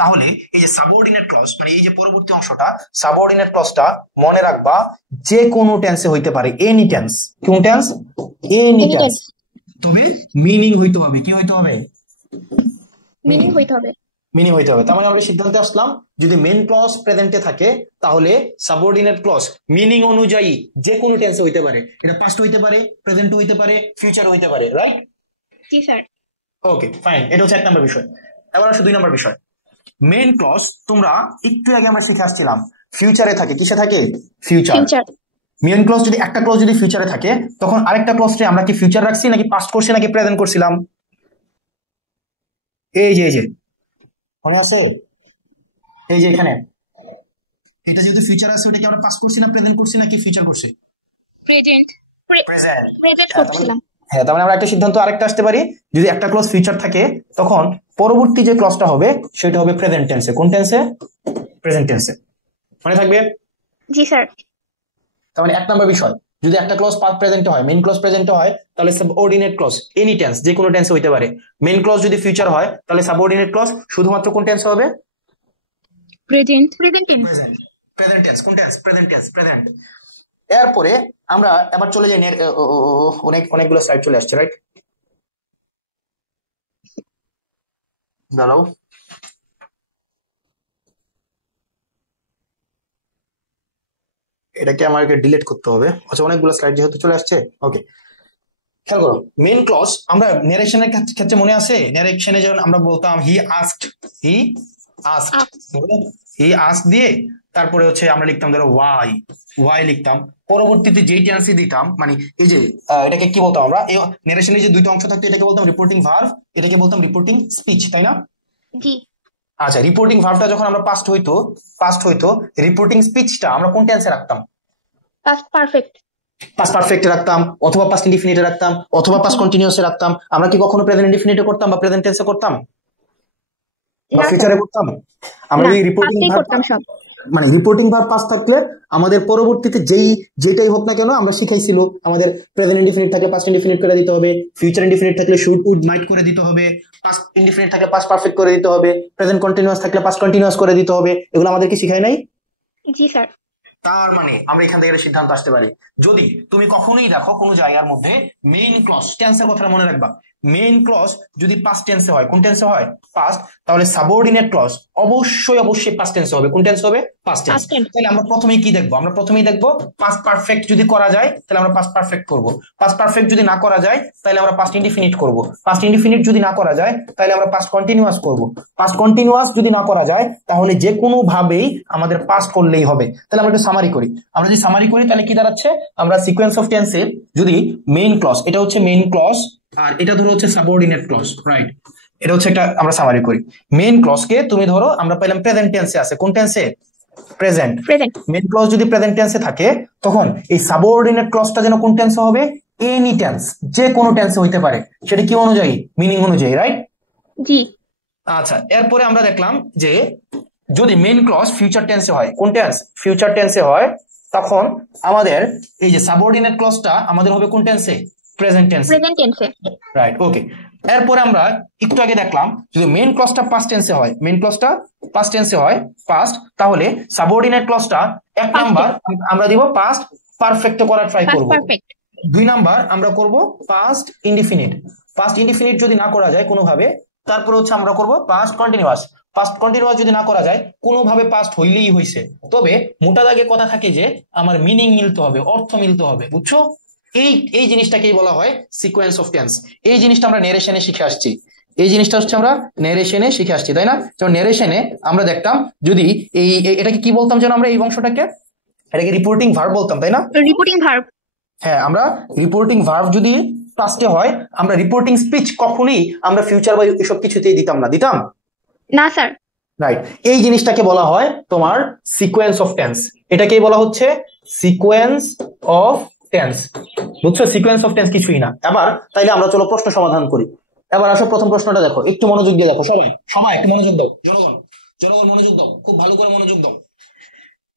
তাহলে এই যে সাবঅর্ডিনেট ক্লজ, মানে এই যে পরবর্তী অংশটা, সাবঅর্ডিনেট ক্লজটা মনে রাখবা যে কোনো টেন্সে হইতে পারে, এনি টেন্স। কোন টেন্স? Any tense. তবে মিনিং হইতে হবে, কি হইতে হবে? মিনিং হইতে হবে। তার মানে আমরা সিদ্ধান্তে আসলাম, যদি মেইন ক্লজ প্রেজেন্টে থাকে তাহলে সাবঅর্ডিনেট ক্লজ মিনিং অনুযায়ী যে কোনো টেন্সে হইতে পারে, এটা পাস্ট হইতে পারে, প্রেজেন্ট হইতে পারে, ফিউচার হইতে পারে, রাইট? জি স্যার। Okay, fine. এটা হচ্ছে 1 নম্বর বিষয়। এবার আসো 2 নম্বর বিষয়। মেইন ক্লজ তোমরা একটু আগে আমরা শিখে আসছিলাম ফিউচারে থাকে, কিসে থাকে? ফিউচার। মেইন ক্লজ যদি একটা ক্লজ যদি ফিউচারে থাকে, তখন আরেকটা ক্লজে আমরা কি ফিউচার রাখছি, নাকি পাস্ট করছি, নাকি প্রেজেন্ট করছিলাম? এই যে মনে আছে, এই যে এখানে এটা যেহেতু ফিউচার আছে, ওটা কি আমরা পাস করছি না প্রেজেন্ট করছি, নাকি ফিউচার করছি? প্রেজেন্ট করছিলাম। হ্যাঁ, তার মানে আমরা একটা সিদ্ধান্ত আরেকটা আসতে পারি, যদি একটা ক্লজ ফিউচার থাকে তখন পরবর্তী যে ক্লজটা হবে সেটা হবে প্রেজেন্ট টেন্সে। কোন টেন্সে? প্রেজেন্ট টেন্সে। মনে থাকবে? জি স্যার। তার মানে 1 নম্বর বিষয়, যদি একটা ক্লজ প্রেজেন্টে হয়, মেইন ক্লজ প্রেজেন্টে হয়, তাহলে সাবঅর্ডিনেট ক্লজ এনি টেন্স, যে কোনো টেন্সে হইতে পারে। মেইন ক্লজ যদি ফিউচার হয়, তাহলে সাবঅর্ডিনেট ক্লজ শুধুমাত্র কোন টেন্সে হবে? Present tense. কোন টেন্স? প্রেজেন্ট। এরপরে আমরা এবার চলে যাই, অনেকগুলো স্লাইড চলে আসছে, রাইট? দাঁড়াও, এটাকে আমাকে ডিলিট করতে হবে। আচ্ছা, অনেকগুলো স্লাইড যেহেতু চলে আসছে, ওকে, খেয়াল করো। মেইন ক্লজ আমরা ন্যারেশনের ক্ষেত্রে মনে আছে, ন্যারেশনে যখন আমরা বলতাম হি আস্কড দিয়ে তারপরে হচ্ছে আমরা লিখতাম ধরো ওয়াই লিখতাম, পরবর্তীতে যেই টেন্সই দিতাম, মানে এই যে এটাকে কি বলতাম আমরা, এই ন্যারেশনের যে 2টা অংশ থাকতো, এটাকে বলতাম রিপোর্টিং ভার্ব, এটাকে বলতাম রিপোর্টিং স্পিচ, তাই না? জি। আচ্ছা, রিপোর্টিং ভার্বটা যখন আমরা পাস্ট হইতো, রিপোর্টিং স্পিচটা আমরা কোন টেন্সে রাখতাম? পাস্ট পারফেক্টে রাখতাম, অথবা পাস্ট ইনডিফিনিটে রাখতাম, অথবা পাস্ট কন্টিনিউয়াসে রাখতাম। আমরা কি কখনো প্রেজেন্ট ইনডিফিনিটে করতাম বা প্রেজেন্ট টেন্সে করতাম বা ফিউচারে করতাম? আমরা এই রিপোর্টিং ভার্ব মানে রিপোর্টিং ভার্ব পাস থাকলে আমাদের পরবর্তীতে যেটাই হোক না কেন, আমরা শিখাইছিল আমাদের প্রেজেন্ট ইনডিফিনিট থাকলে পাস্ট ইনডিফিনিট করে দিতে হবে, ফিউচার ইনডিফিনিট থাকলে শুড উড মাইট করে দিতে হবে, পাস্ট ইনডিফিনিট থাকলে পাস্ট পারফেক্ট করে দিতে হবে, প্রেজেন্ট কন্টিনিউয়াস থাকলে পাস্ট কন্টিনিউয়াস করে দিতে হবে। এগুলো আমাদেরকে শিখাই নাই? জি স্যার। তার মানে আমরা এখান থেকে সিদ্ধান্ত আসতে পারি, যদি তুমি কখনোই দেখো কোনো জায়গার মধ্যে মেইন ক্লজ, টেন্সের কথাটা মনে রাখবা, মেইন ক্লজ যদি পাস্ট টেন্সে হয়, কোন টেন্সে হয়? পাস্ট, তাহলে সাবঅর্ডিনেট ক্লজ অবশ্যই পাস্ট টেন্সে হবে। কোন টেন্স হবে? Past tense. তাহলে আমরা প্রথমেই কি দেখবো? আমরা প্রথমেই দেখবো পাস্ট পারফেক্ট যদি করা যায় তাহলে আমরা পাস্ট পারফেক্ট করব, পাস্ট পারফেক্ট যদি না করা যায় তাহলে আমরা পাস্ট ইনডিফিনিট করব, পাস্ট ইনডিফিনিট যদি না করা যায় তাহলে আমরা পাস্ট কন্টিনিউয়াস করব, পাস্ট কন্টিনিউয়াস যদি না করা যায় তাহলে যে কোনো ভাবেই আমাদের পাস্ট করলেই হবে। তাহলে আমরা একটু সামারি করি। আমরা যদি সামারি করি তাহলে কি দাঁড়াচ্ছে? আমরা সিকোয়েন্স অফ টেন্সে যদি মেইন ক্লজ, এটা হচ্ছে মেইন ক্লজ আর এটা ধরো হচ্ছে সাবঅর্ডিনেট ক্লজ, রাইট? এটা হচ্ছে একটা আমরা সামারি করি। মেইন ক্লজকে তুমি ধরো আমরা পাইলাম প্রেজেন্ট টেন্সে আছে, কোন টেন্সে? প্রেজেন্ট। মেইন ক্লজ যদি প্রেজেন্ট টেন্সে থাকে তখন এই সাবঅর্ডিনেট ক্লজটা যেন কোন টেন্সে হবে? এনি টেন্স, যে কোনো টেন্সে হইতে পারে, সেটা কি অনুযায়ী? মিনিং অনুযায়ী, রাইট? জি। আচ্ছা, এরপরে আমরা দেখলাম যে যদি মেইন ক্লজ ফিউচার টেন্সে হয়, কোন টেন্স? ফিউচার টেন্সে হয়, তখন আমাদের এই যে সাবঅর্ডিনেট ক্লজটা আমাদের হবে কোন টেন্সে? প্রেজেন্ট টেন্সে। Right, okay. এরপরে আমরা একটু আগে দেখলাম যদি মেইন ক্লজটা পাস্ট টেন্সে হয়, মেইন ক্লজটা পাস্ট টেন্সে হয়, পাস্ট, তাহলে সাবঅর্ডিনেট ক্লজটা এক নাম্বার আমরা দিব পাস্ট পারফেক্ট করার ট্রাই করব, 2 নাম্বার আমরা করব পাস্ট ইনডিফিনিট। পাস্ট ইনডিফিনিট যদি না করা যায় কোনোভাবে, তারপরে হচ্ছে আমরা করব পাস্ট কন্টিনিউয়াস। পাস্ট কন্টিনিউয়াস যদি না করা যায়, কোনোভাবে পাস্ট হইলেই হইছে, তবে মোটা দাগে কথা থাকে যে আমার মিনিং মিলতে হবে, অর্থ মিলতে হবে, বুঝছো? এই জিনিসটাকেই বলা হয় সিকোয়েন্স অফ টেন্স। এই জিনিসটা আমরা নেরেশনে শিখে আসছি, এই জিনিসটা হচ্ছে আমরা নেরেশনে শিখে আসছি, তাই না? যেমন নেরেশনে আমরা দেখতাম যদি এটাকে কি বলতাম যেন আমরা এই অংশটাকে, এটাকে রিপোর্টিং ভার্ব বলতাম, তাই না? Reporting verb. হ্যাঁ, আমরা রিপোর্টিং ভার্ব যদি পাস্টে হয়, আমরা রিপোর্টিং স্পিচ কখনোই আমরা ফিউচার বা এসব কিছুতেই দিতাম না, দিতাম না স্যার। রাইট, এই জিনিসটাকে বলা হয় তোমার সিকোয়েন্স অফ টেন্স। এটাকেই বলা হচ্ছে সিকোয়েন্স অফ টেন্স, বুঝছো? সিকোয়েন্স অফ টেন্স কিছুই না। এবার তাইলে আমরা চলো প্রশ্ন সমাধান করি। এবার আসো, প্রথম প্রশ্নটা দেখো, একটু মনোযোগ দিয়ে দেখো, সবাই সবাই একটু মনোযোগ দাও, জনগণ জনগণ মনোযোগ দাও, খুব ভালো করে মনোযোগ দাও।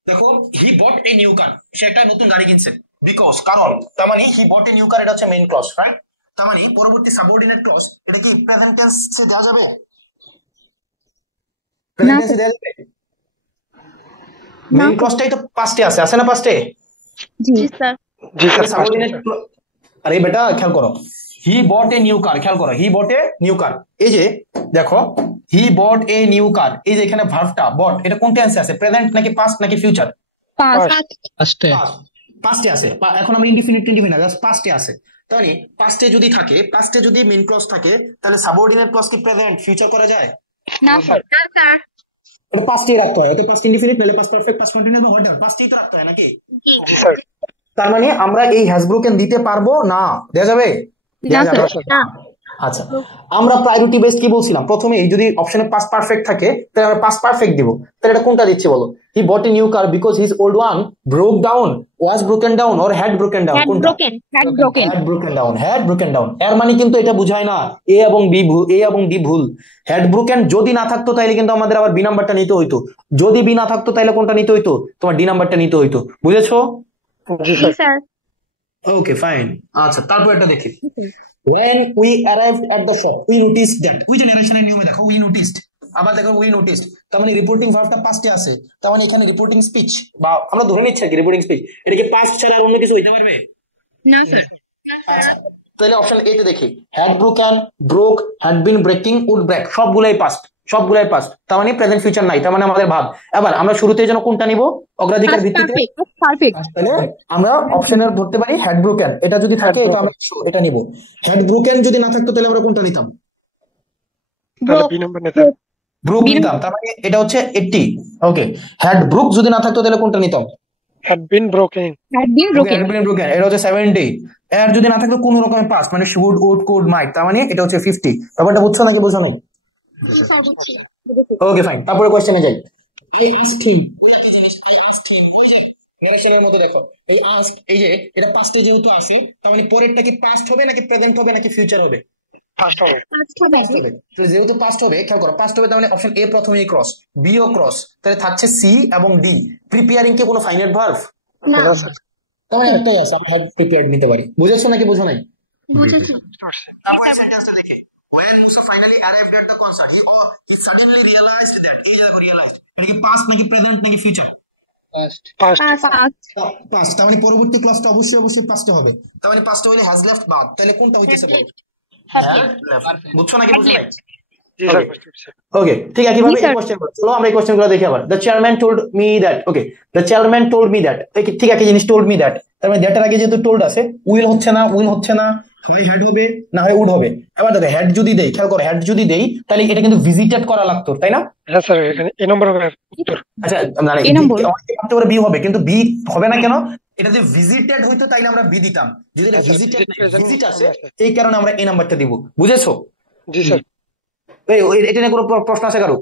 দেখো, হি বট এ নিউ কার, সে একটা নতুন গাড়ি কিনছে, বিকজ, কারণ, তার মানে হি বট এ নিউ কার, এটা হচ্ছে মেইন ক্লজ, রাইট? তার মানে পরবর্তী সাবঅর্ডিনেট ক্লজ এটা কি প্রেজেন্ট টেন্সে দেওয়া যাবে? প্রেজেন্ট টেন্সে দেওয়া যাবে? মেইন ক্লজটাই তো পাস্টে আছে না? পাস্টে। জি স্যার। জি স্যার। সাবঅর্ডিনেট, আরে বেটা খেয়াল করো, হি বট এ নিউ কার, খেয়াল করো, হি বট এ নিউ কার, এই যে দেখো হি বট এ নিউ কার, এই যে এখানে ভার্বটা বট, এটা কোন টেন্সে আছে? প্রেজেন্ট নাকি পাস্ট নাকি ফিউচার? পাস্টে আছে। এখন আমরা ইনডিফিনিট জাস্ট পাস্টে আছে। তাহলে পাস্টে যদি থাকে, পাস্টে যদি মেইন ক্লজ থাকে, তাহলে সাবঅর্ডিনেট ক্লজ কি প্রেজেন্ট ফিউচার করা যায়? না স্যার। এটা পাস্টেই রাখতে হয়, তো পাস্ট ইনডিফিনিট নালে পাস্ট পারফেক্ট, পাস্ট কন্টিনিউয়াস বা হোয়াটএভার, পাস্টেই তো রাখতে হয় নাকি? জি স্যার। তার মানে আমরা এই হ্যাজ ব্রোকেন দিতে পারবো না, দেয়া যাবে? না। আচ্ছা, আমরা প্রায়োরিটি বেসড কি বলছিলাম? প্রথমে যদি অপশনে পাস্ট পারফেক্ট থাকে তাহলে আমরা পাস্ট পারফেক্ট দিব। তাহলে এটা কোনটা দিচ্ছে বলো? He bought a new car because his old one broke down, was broken down or had broken down? কোনটা? Had broken down. এর মানে কিন্তু এটা বুঝায় না এ এবং ডি ভুল। হ্যাড ব্রোকেন যদি না থাকতো তাইলে কিন্তু আমাদের আবার বি নাম্বারটা নিতে হইতো, যদি বি না থাকতো তাইলে কোনটা নিতে হইতো? তোমার ডি নাম্বারটা নিতে হইতো, বুঝেছো? জি স্যার। Okay fine. আচ্ছা, তারপর এটা দেখি, when we arrived at the shop we noticed that, ওই যে নারেশনের নিয়মে দেখো we noticed, আবার দেখো we noticed, তার মানে রিপোর্টিং ভার্বটা পাস্টে আছে, তার মানে এখানে রিপোর্টিং স্পিচ বা আমরা ধরে নিচ্ছি কি রিপোর্টিং স্পিচ, এটা কি পাস্ট ছাড়া আর অন্য কিছু হইতে পারবে? না স্যার। তাহলে অপশন এ তে দেখি, had broken, broke, had been breaking, would break, সবগুলাই পাস্ট, সবগুলাই পাস্ট, তার মানে প্রেজেন্ট ফিউচার নাই, তার মানে আমাদের ভাব। এবার আমরা শুরুতে যেন কোনটা নিব অগ্রাধিকার ভিত্তিতে? তাহলে আমরা অপশনের ধরতে পারি হ্যাড ব্রোকেন, এটা যদি থাকে এটা আমরা এটা নিব। হ্যাড ব্রোকেন যদি না থাকতো তাহলে আমরা কোনটা নিতাম? ব্রুক নিতাম, তার মানে এটা হচ্ছে 80। ওকে, হ্যাড ব্রুক যদি না থাকতো তাহলে কোনটা নিতাম? had been broken, এটা হচ্ছে 70। এর যদি না থাকতো কোন রকমের পাস্ট, মানে শুড, উড, কুড, মাইট, তার মানে এটা হচ্ছে 50। ব্যাপারটা বুঝছো নাকি বুঝো না? ওকে ফাইন, তারপরে কোশ্চেনে যাই। I asked him, ওই যে রিলেশনের মধ্যে দেখো এই আস্ক, এই যে এটা পাস্টে যেহেতু আছে, তার মানে পরেরটা কি পাস্ট হবে নাকি প্রেজেন্ট হবে নাকি ফিউচার হবে? পাস্ট হবে। তো যেহেতু পাস্ট হবে, খেয়াল করো পাস্ট হবে, তার মানে অপশন এ প্রথমেই ক্রস, বি ও ক্রস, তাহলে থাকছে সি এবং ডি। প্রিপেয়ারিং কে কোনো ফাইনাইট ভার্ব? না স্যার। তাহলে একটাই আছে, আমরা হ্যাভ প্রিপেয়ার্ড নিতে পারি। বুঝেছো নাকি বুঝো নাই? তারপরে সেন্টেন্সটা দেখে, when Musa finally arrived at the concert he suddenly realized that, এই যে realized, মানে কি পাস্ট নাকি প্রেজেন্ট নাকি ফিউচার? পাস্ট। তার মানে পরবর্তী ক্লাসটা অবশ্যই পাস্টে হবে, তার মানে পাস্টে হলে হ্যাজ লেফট বাদ, তাহলে কোনটা হইতেছে? বুঝছো নাকি বুঝো নাই? ওকে, ঠিক আছে। কিভাবে এই কোশ্চেন চলো আমরা এই কোশ্চেনগুলো দেখি আবার। The chairman told me that, okay, the chairman told me that, ঠিক আছে জিনিস টোল্ড মি দ্যাট, তার মানে দ্যাটের আগে যেহেতু টোল্ড আছে, উইল হচ্ছে না, হয় হ্যাড হবে না হয় উড হবে। এবার দেখো হ্যাড যদি দেই, খেয়াল করো হ্যাড যদি দেই তাহলে এটা কিন্তু ভিজিটেড করা লাগতো, তাই না? হ্যাঁ স্যার, এখানে এ নম্বর হবে উত্তর। আচ্ছা, মানে অনেকে বি হবে, কিন্তু বি হবে না কেন? এটা যে ভিজিটেড হইতো তাইলে আমরা বি দিতাম, যদি এটা ভিজিট আছে এই কারণে আমরা এই নাম্বারটা দিব। বুঝেছো? জি স্যার। এটা নিয়ে কোনো প্রশ্ন আছে কারো?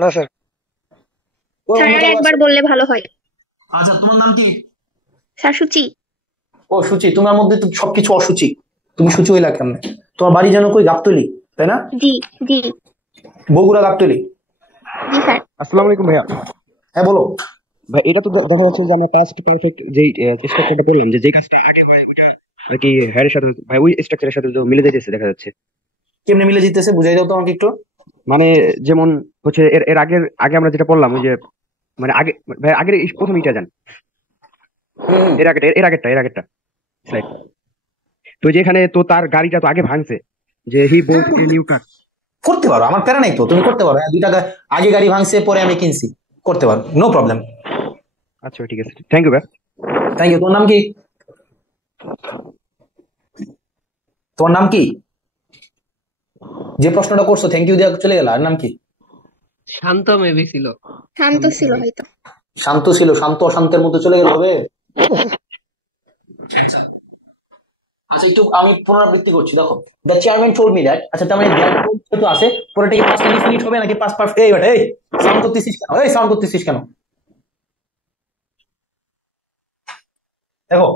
না স্যার। স্যার আর একবার বললে ভালো হয়। আচ্ছা, তোমার নাম কি? স্যার সুচি। ও সুচি, তোমার মধ্যে তো সবকিছু অসুচি, তুমি সুচি হইলা কেমনে? তোমার বাড়ি যেন কই গাবতলী, তাই না? জি জি বগুড়া গাবতলী। জি স্যার। আসসালামু আলাইকুম ভাইয়া। হ্যাঁ বলো ভাই, এটা তো দেখা যাচ্ছে যে আমরা পাস্ট পারফেক্ট যেই স্ট্রাকচারটা বললাম, যে কাজটা আগে হয় ওটা নাকি হ্যারের সাথে ভাই ওই স্ট্রাকচারের সাথে তো মিলে যাইতেছে দেখা যাচ্ছে। কেমনে মিলে যেতেছে বুঝাই দাও তো আমাকে একটু। মানে যেমন হচ্ছে এর আগে আমরা যেটা বললাম ওই যে মানে আগে ভাই আগের প্রথম ইটা যান, এর আগেরটা স্লাইড। তো যেখানে তো তার গাড়িটা তো আগে ভাঙছে, যে হি বোট এ নিউ কার। করতে পারো, আমার প্যারা নাই তো, তুমি করতে পারো। 2 টাকা আগে গাড়ি ভাঙছে, পরে আমি কিনছি, করতে পারো, নো প্রবলেম। আচ্ছা ঠিক আছে, থ্যাংক ইউ ভাই। Thank you. তোমার নাম কি? তোমার নাম কি? যে প্রশ্নটা করছো থ্যাংক ইউ দিয়ে চলে গেল, আর নাম কি? শান্ত মেবি ছিল। শান্ত ছিল হয়তো। শান্ত ছিল, শান্ত অশান্তের মধ্যে চলে গেল হবে। আচ্ছা একটু আমি পুনরাবৃত্তি করছি, দেখো the chairman told me that. আচ্ছা তার মানে তো আছে, পরেটা কি পাস্ট ইনডিফিনিট হবে নাকি পাস্ট পারফেক্ট? এই বেটা, এই সাউন্ড করতেছিস কেন? এই সাউন্ড করতেছিস কেন? দেখো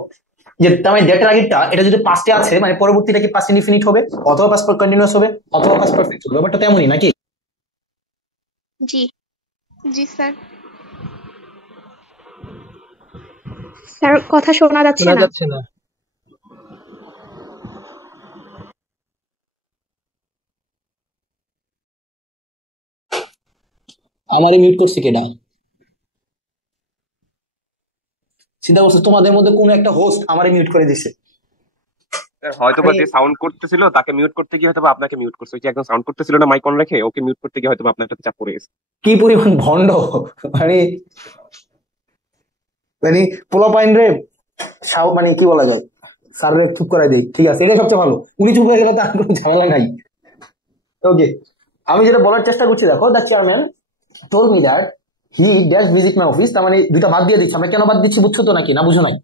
যে তার মানে দ্যাটের আগেরটা এটা যদি পাস্টে আছে, মানে পরবর্তীটা কি পাস্ট ইনডিফিনিট হবে, অথবা পাস্ট কন্টিনিউয়াস হবে, অথবা পাস্ট পারফেক্ট হবে। ব্যাপারটা তেমনই নাকি? জি জি স্যার। স্যার কথা শোনা যাচ্ছে না। আমারই মিউট করছে কেডা? চিন্তা করছো তোমাদের মধ্যে কোন একটা হোস্ট আমারই মিউট করে দিছে। হয়তো বা যে সাউন্ড করতেছিল তাকে মিউট করতে গিয়ে হয়তো আপনাকে মিউট করছে। ওই যে একদম সাউন্ড করতেছিল না মাইক অন রেখে, ওকে মিউট করতে গিয়ে হয়তো আপনার একটা চাপ পড়ে গেছে। কি পরিমাণ ভন্ড মানে মানে পোলাপাইন রে, মানে কি বলা যায়, স্যার চুপ করাই দেই, ঠিক আছে, এটা সবচেয়ে ভালো। উনি চুপ হয়ে গেলে তার কোনো ঝামেলা নাই। ওকে, আমি যেটা বলার চেষ্টা করছি, দেখো the chairman told me that he dash visit my office. তার মানে দুইটা বাদ দিয়ে দিচ্ছি আমরা। কেন বাদ দিচ্ছি বুঝছো তো নাকি না বুঝো নাই?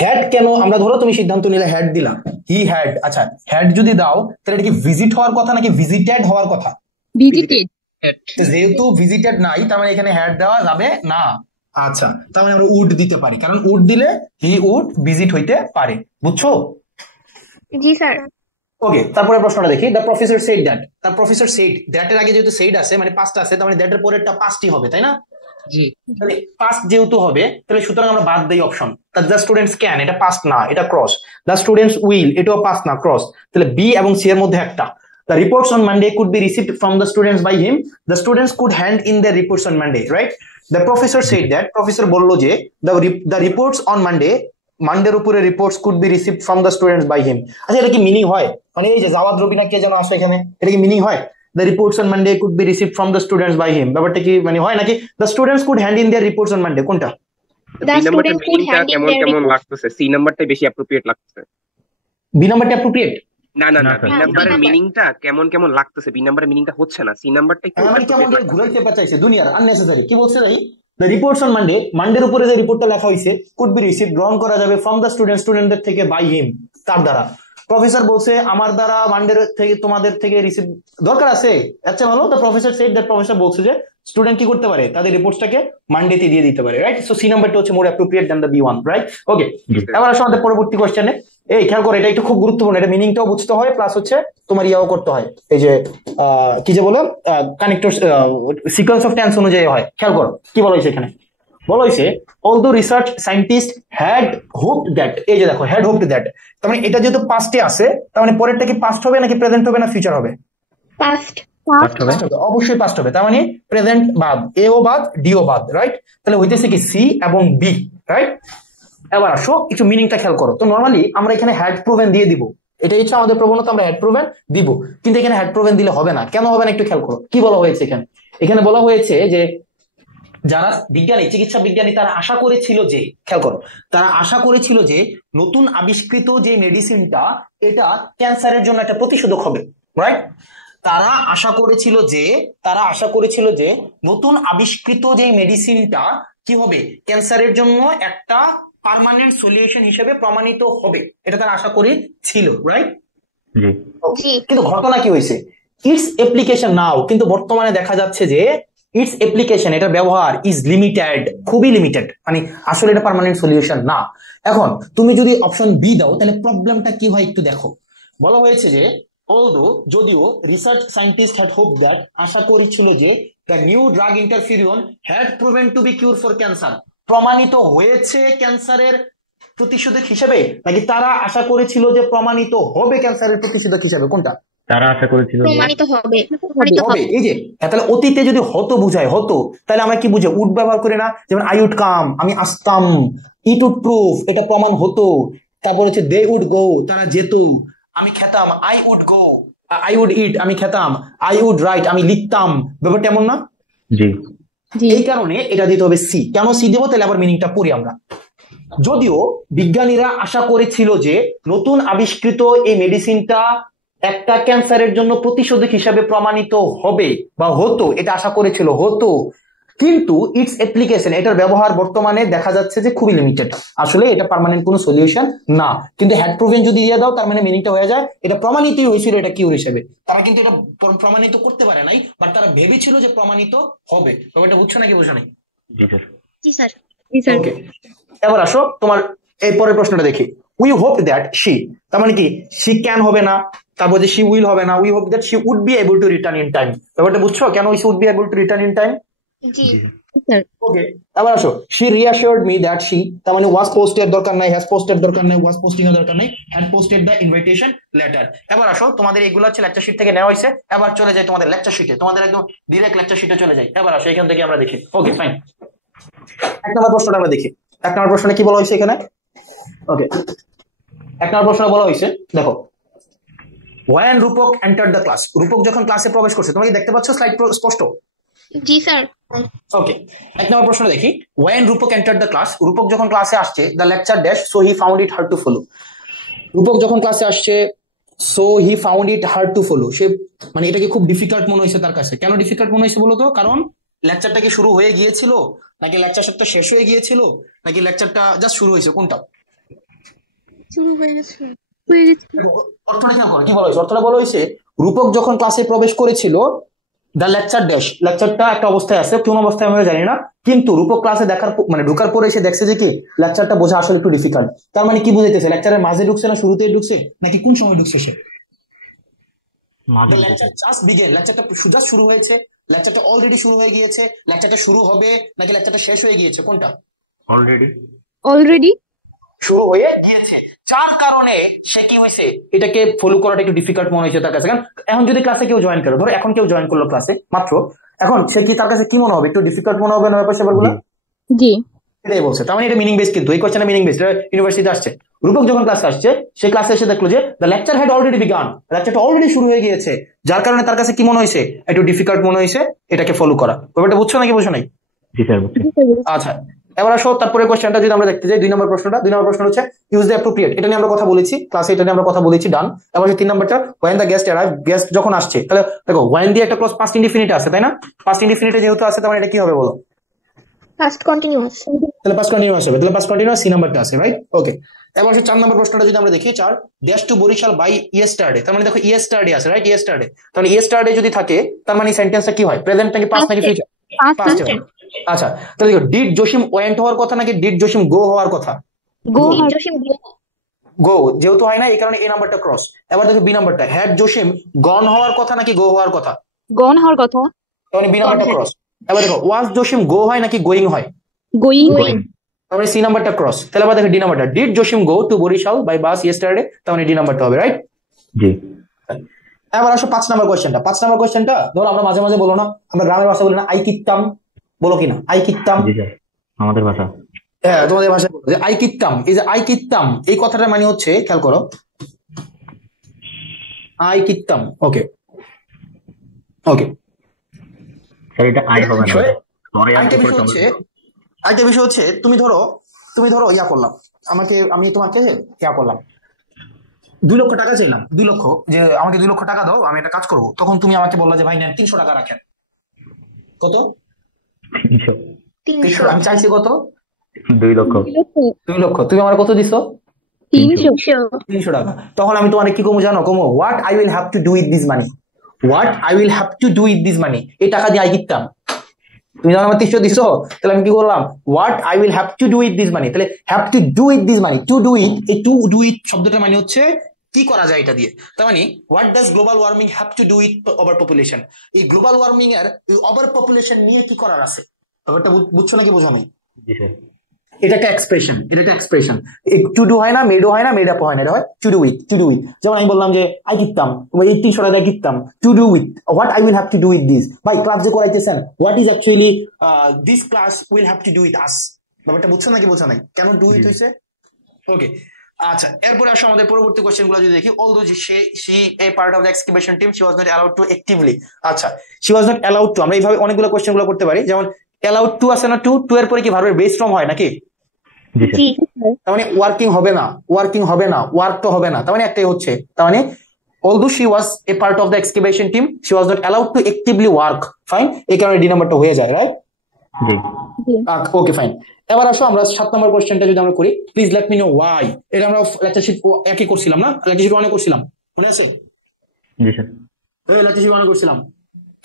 হ্যাড কেন আমরা, ধরো তুমি সিদ্ধান্ত নিলে হ্যাড দিলাম, হি হ্যাড। আচ্ছা হ্যাড যদি দাও তাহলে এটা কি ভিজিট হওয়ার কথা নাকি ভিজিটেড হওয়ার কথা? ভিজিটেড। যেহেতু ভিজিটেড নাই তার মানে এখানে হ্যাড দেওয়া যাবে না। আচ্ছা তার মানে আমরা উড দিতে পারি, কারণ উড দিলে হি উড ভিজিট হইতে পারে, বুঝছো? জি স্যার। ওকে, তারপরে প্রশ্নটা দেখি। The professor said that. The professor said that এর আগে যেহেতু সেড আছে মানে পাস্ট আছে, তার মানে দ্যাট এর পরেরটা পাস্টই হবে, তাই না? জি। তাহলে পাস্ট যেহেতু হবে তাহলে সুতরাং আমরা বাদ দেই অপশন। দ্য স্টুডেন্টস ক্যান, এটা পাস্ট না, এটা ক্রস। দ্য স্টুডেন্টস উইল, এটাও পাস্ট না, ক্রস। তাহলে বি এবং সি এর মধ্যে একটা। The reports on Monday could be received from the students by him. The students could hand in their reports on Monday, right? The professor said that. Professor বললো যে the reports on Monday, মানডের উপরে reports could be received from the students by him. আচ্ছা এটা কি মিনিং হয়? মানে এই যে জাওয়াদ রবিনা কে যেন আসে এখানে, এটা কি মিনিং হয়? The reports on Monday could be received from the students by him, ব্যাপারটা কি মানে হয় নাকি the students could hand in their reports on Monday? কোনটা? বি নাম্বারটা মিনিংটা কেমন কেমন লাগতেছে, সি নাম্বারটাই বেশি অ্যাপ্রোপ্রিয়েট লাগতেছে। বি নাম্বারটা অ্যাপ্রোপ্রিয়েট? না না না, বি নাম্বারের মিনিংটা কেমন কেমন লাগতেছে, বি নাম্বারের মিনিংটা হচ্ছে না, সি নাম্বারটা একটু মানে কেমন ঘুরে চেপা চাইছে দুনিয়ার আননেসেসারি। কি বলছে তাই? The reports on Monday, মানডের উপরে যে রিপোর্টটা লেখা হয়েছে could be received, গ্রহণ করা যাবে from the students, স্টুডেন্টদের থেকে, by him, তার দ্বারা। প্রফেসর বলছে আমার দ্বারা মানডের থেকে তোমাদের থেকে রিসিভ দরকার আছে, আচ্ছা ভালো। The professor said that, professor বলছে যে স্টুডেন্ট কি করতে পারে তাদের রিপোর্টসটাকে মানডেতে দিয়ে দিতে পারে, রাইট? সো সি নাম্বারটা হচ্ছে more appropriate than the B one, right? Okay, এবার আসো আমাদের পরবর্তী কোশ্চেনে। এই খেয়াল করো, এটা একটু খুব গুরুত্বপূর্ণ, এটা মিনিংটাও বুঝতে হয় প্লাস হচ্ছে তোমার ইয়াও করতে হয়, এই যে কি যে বলো কানেক্টর সিকোয়েন্স অফ টেন্স অনুযায়ী হয়। খেয়াল করো কি বলা হয়েছে এখানে। বলা হয়েছে although research scientist had hopped that, এই যে দেখো হ্যাড হোপড দ্যাট, তার মানে এটা যেহেতু পাস্টে আছে তার মানে পরেরটা কি পাস্ট হবে নাকি প্রেজেন্ট হবে না ফিউচার হবে? পাস্ট। অবশ্যই পাস্ট হবে, তার মানে প্রেজেন্ট বাদ, এ ও বাদ, ডি ও বাদ, রাইট? তাহলে হইতেছে কি সি এবং বি, রাইট? এবার আসো একটু মিনিংটা খেয়াল করো। তো নর্মালি আমরা এখানে হ্যাড প্রুভেন দিয়ে দিব, এটা হচ্ছে আমাদের প্রবণতা, আমরা হ্যাড প্রুভেন দিব, কিন্তু এখানে হ্যাড প্রুভেন দিলে হবে না। কেন হবে না একটু খেয়াল করো। কি বলা হয়েছে এখানে? এখানে বলা হয়েছে যে যারা বিজ্ঞানী, চিকিৎসা বিজ্ঞানী, তারা আশা করেছিল যে, খেয়াল করো, তারা আশা করেছিল যে নতুন আবিষ্কৃত যে মেডিসিনটা এটা ক্যান্সারের জন্য একটা প্রতিষেধক হবে, রাইট? তারা আশা করেছিল যে নতুন আবিষ্কৃত যে মেডিসিনটা কি হবে, ক্যান্সারের জন্য একটা পার্মানেন্ট সলিউশন হিসেবে প্রমাণিত হবে, এটা তারা আশা করে ছিল, রাইট? কিন্তু ঘটনা কি হয়েছে, ইটস অ্যাপ্লিকেশন নাও, কিন্তু বর্তমানে দেখা যাচ্ছে যে ইটস অ্যাপ্লিকেশন, এটা ব্যবহার ইজ লিমিটেড, খুবই লিমিটেড, মানে আসলে এটা পার্মানেন্ট সলিউশন না। এখন তুমি যদি অপশন বি দাও তাহলে প্রবলেমটা কি হয় একটু দেখো। বলা হয়েছে যে যদিও research scientist had hope that, আশা করেছিল যে the new drug interferon had proven to be cure for cancer, প্রমাণিত হয়েছে ক্যান্সারের প্রতিষেধক হিসেবে, নাকি তারা আশা করেছিল যে প্রমাণিত হবে ক্যান্সারের প্রতিষেধক হিসেবে, কোনটা? তারা আশা করেছিল প্রমাণিত হবে। হবে। এই যে তাহলে অতীতে যদি হতো বুঝায় হতো, তাহলে আমরা কি বুঝে উড ব্যবহার করি না? যেমন আই উড কাম, আমি আসতাম, ইট উড প্রুভ, এটা প্রমাণ হতো। তারপর হচ্ছে দে উড গো, তারা যেত, আমি খেতাম, I would go, I would eat, আমি খেতাম, আই উড রাইট, আমি লিখতাম, ব্যাপারটা এমন না? জি। এই কারণে এটা দিতে হবে সি। কেন সি দেবো? তাহলে আবার মিনিংটা পড়ি আমরা। যদিও বিজ্ঞানীরা আশা করেছিল যে নতুন আবিষ্কৃত এই মেডিসিনটা একটা ক্যান্সারের জন্য প্রতিষেধক হিসাবে প্রমাণিত হবে বা হতো, এটা আশা করেছিল হতো, কিন্তু ইটস অ্যাপ্লিকেশন, এটার ব্যবহার বর্তমানে দেখা যাচ্ছে যে খুবই লিমিটেড, আসলে এটা পার্মানেন্ট কোনো সলিউশন না। কিন্তু হ্যাড প্রুভেন যদি দিয়ে দাও তার মানে মিনিংটা হয়ে যায় এটা প্রমাণিতই হয়েছিল এটা কিউর হিসেবে। তারা কিন্তু এটা প্রমাণিত করতে পারে নাই, বাট তারা ভেবেছিল যে প্রমাণিত হবে। ব্যাপারটা বুঝছো নাকি বোঝো নাই? জি স্যার। জি স্যার। ওকে, এবার আসো তোমার এই পরের প্রশ্নটা দেখি। উই হোপ দ্যাট শি, তার মানে কি শি ক্যান হবে না, তারপর যে শি উইল হবে না, we hope that she would be able to return in time. ব্যাপারটা বুঝছো কেন she would be able to return in time? জি ওকে, এবার আসো she reassured me that she, তার মানে ওয়াজ পোস্টেড দরকার নাই, হ্যাজ পোস্টেড দরকার নাই, ওয়াজ পোস্টিং এর দরকার নাই, had posted the invitation letter. এবার আসো তোমাদের এগুলো হচ্ছে লেকচার শিট থেকে নেওয়া হয়েছে, এবার চলে যাই তোমাদের লেকচার শিটে, তোমাদের একদম ডিরেক্ট লেকচার শিটে চলে যাই। এবার আসো এখান থেকে আমরা দেখি। ওকে ফাইন, এক নম্বর প্রশ্নটা আমরা দেখি। এক নম্বর প্রশ্নে কি বলা হয়েছে এখানে? ওকে, এক নম্বর প্রশ্ন বলা হয়েছে, দেখো, when Rupak entered the class, রূপক যখন ক্লাসে প্রবেশ করছে, তোমরা কি দেখতে পাচ্ছ স্লাইড স্পষ্ট? জি স্যার। ওকে, এক নম্বর প্রশ্ন দেখি, when Rupak entered the class, রূপক যখন ক্লাসে আসছে, the lecture dash so he found it hard to follow, রূপক যখন ক্লাসে আসছে so he found it hard to follow, সে মানে এটাকে খুব ডিফিকাল্ট মনে হয়েছে তার কাছে। কেন ডিফিকাল্ট মনে হয়েছে বলো তো? কারণ লেকচারটা কি শুরু হয়ে গিয়েছিল, নাকি লেকচারটা শেষ হয়ে গিয়েছিল, নাকি লেকচারটা জাস্ট শুরু হয়েছে, কোনটা? শুরু হয়ে গেছে। অর্থটা খেয়াল করো, কি বলা হয়েছে? অর্থটা বলা হয়েছে রূপক যখন ক্লাসে প্রবেশ করেছিল, দ্য লেকচার ড্যাশ, লেকচারটা একটা অবস্থায় আছে, কোন অবস্থায় আমরা জানি না, কিন্তু রূপক ক্লাসে দেখার মানে ঢোকার পরে এসে দেখছে যে কি লেকচারটা বোঝা আসলে একটু ডিফিকাল্ট। তার মানে কি বুঝাইতেছে, লেকচারের মাঝে ঢুকছে না শুরুতেই ঢুকছে, নাকি কোন সময় ঢুকছে সে? লেকচার জাস্ট বিগেন, লেকচারটা জাস্ট শুরু হয়েছে, লেকচারটা অলরেডি শুরু হয়ে গিয়েছে, লেকচারটা শুরু হবে, নাকি লেকচারটা শেষ হয়ে গিয়েছে, কোনটা? অলরেডি শুরু হয়ে গিয়েছে, যার কারণে সে কি হয়েছে, এটাকে ফলো করাটা একটু ডিফিকাল্ট মনে হয়েছে তার কাছে। কারণ এখন যদি ক্লাসে কেউ জয়েন করে, ধরো এখন কেউ জয়েন করলো ক্লাসে মাত্র, এখন সে কি তার কাছে কি মনে হবে, একটু ডিফিকাল্ট মনে হবে না ব্যাপার স্যাপারগুলো? জি, এটাই বলছে। তার মানে এটা মিনিং বেস, কিন্তু এই কোশ্চেনটা মিনিং বেস, ইউনিভার্সিটিতে আসছে। রূপক যখন ক্লাসে আসছে, সে ক্লাসে এসে দেখলো যে the lecture had already began, লেকচারটা অলরেডি শুরু হয়ে গিয়েছে, যার কারণে তার কাছে কি মনে হয়েছে, একটু ডিফিকাল্ট মনে হয়েছে এটাকে ফলো করা। ব্যাপারটা বুঝছো নাকি বুঝো নাই? আচ্ছা, এবার আসো তারপরে কোশ্চেনটা যদি আমরা দেখতে যাই, 2 নম্বর প্রশ্নটা। 2 নম্বর প্রশ্ন হচ্ছে ইউজ দ্য অ্যাপ্রোপ্রিয়েট, এটা নিয়ে আমরা কথা বলেছি ক্লাসে, এটা নিয়ে আমরা কথা বলেছি, ডান। এবার 3 নম্বরটা when the guest arrive, guest যখন আসছে, তাহলে দেখো when দিয়ে একটা ক্লজ পাস্ট ইনডিফিনিট আছে, তাই না? পাস্ট ইনডিফিনিটে যেহেতু আছে, তার মানে এটা কি হবে বলো? Past continuous. তাহলে পাস্ট কন্টিনিউয়াস হবে, তাহলে পাস্ট কন্টিনিউয়াস সি নাম্বারটা আছে, রাইট? ওকে, এবার 4 নম্বর প্রশ্নটা যদি আমরা দেখি, 4 dash to Barishal by yesterday, তার মানে দেখো ইয়েস্টারডে আছে, রাইট? ইয়েস্টারডে, তাহলে ইয়েস্টারডে যদি থাকে তার মানে সেন্টেন্সটা কি হয়, প্রেজেন্ট নাকি পাস্ট নাকি ফিউচার? পাস্ট হয়। আচ্ছা, তাহলে দেখো ডিড জসিম ওয়েন্ট হওয়ার কথা নাকি ডিড জসিম গো হওয়ার কথা? গো, যেহেতু হয় না এই কারণে এই নাম্বারটা ক্রস। এবার দেখো বি নাম্বারটা, হ্যাড জসিম গন হওয়ার কথা নাকি গো হওয়ার কথা? গন হওয়ার কথা, তাহলে বি নাম্বারটা ক্রস। এবার দেখো ওয়াজ জসিম গো হয় নাকি গোয়িং হয়? গোয়িং। তাহলে সি নাম্বারটা ক্রস। তাহলে আবার দেখো ডি নাম্বারটা, did Jasim go to Barishal by bus yesterday, তাহলে ডি নাম্বারটা হবে, রাইট? জি। এবার আসো 5 নম্বর কোশ্চেনটা। 5 নম্বর কোশ্চেনটা ধরো আমরা মাঝে মাঝে বলো না, আমরা গ্রামের ভাষা বলি না আই কিত্তাম, বলো কিনা আই কিত্তাম? আমাদের ভাষা, হ্যাঁ তোমাদের ভাষায় বলো যে আই কিত্তাম। এই যে আই কিত্তাম এই কথাটার মানে হচ্ছে, খেয়াল করো, আই কিত্তাম। ওকে ওকে, স্যার এটা আই হবে না, পরে আরেকটা বিষয় হচ্ছে তুমি ধরো ইয়া করলাম, আমি তোমাকে ইয়া করলাম, 2 লক্ষ টাকা চাইলাম, 2 লক্ষ, যে আমাকে 2 লক্ষ টাকা দাও, আমি একটা কাজ করবো, তখন তুমি আমাকে বললা যে ভাই নেন 300 টাকা রাখেন। কত? 300। আমি চাইছি কত? 2 লক্ষ। 2 লক্ষ। তুমি আমার কত দিছো? 300 টাকা। তখন আমি তোমাকে কি কমু জানো? কমু what I will have to do with this money, what I will have to do with this মানি। এই টাকা দিয়ে আই কিনতাম। তুমি যখন আমার 300 দিছো, তাহলে আমি কি করলাম? What I will have to do with this money. তাহলে have to do with this money, to do with, এই টু ডু উইথ শব্দটার মানে হচ্ছে কি করা যায় এটা দিয়ে। তার মানে what does global warming have to do with over population. এই গ্লোবাল ওয়ার্মিং এর ওভার পপুলেশন নিয়ে কি করার আছে? ব্যাপারটা বুঝছো নাকি বোঝো নাই? এটা একটা এক্সপ্রেশন, এটা একটা এক্সপ্রেশন। টু ডু হয় না, মেডও হয় না, মেড আপ হয় না, এটা হয় two do with, two do with. যেমন আমি বললাম যে আই কিনতাম, এই 300 টাকা কিনতাম, to do with what I will have to do with this. ভাই ক্লাস যে করাইতেছেন, what is actually this class will have to do with us. ব্যাপারটা বুঝছো নাকি বোঝা নাই? কেন ডু উইথ হয়েছে? ওকে, আচ্ছা, এরপরে আসো আমাদের পরবর্তী কোশ্চেন গুলো যদি দেখি। Although she a part of the excavation team, she was not allowed to actively। আচ্ছা, she was not allowed to, আমরা এইভাবে অনেকগুলো কোশ্চেন গুলো করতে পারি। যেমন allowed to আছে না, টু এর পরে কি ভার্বের বেস ফর্ম হয় নাকি? জি তার মানে ওয়ার্কিং হবে না, ওয়ার্কিং হবে না, ওয়ার্ক তো হবে না, তার মানে একটাই হচ্ছে। তার মানে although she was a part of the excavation team, she was not allowed to actively work। Fine, এই কারণে ডি নাম্বারটা হয়ে যায়, রাইট? জি ওকে ফাইন। এবার আসো আমরা 7 নম্বর কোশ্চেনটা যদি আমরা করি, please let me no Y. এটা আমরা লেকচার শিট একই করছিলাম না? লেকচার শিট 1 করছিলাম, মনে আছে? জি স্যার। এই লেকচার শিট 1 করছিলাম।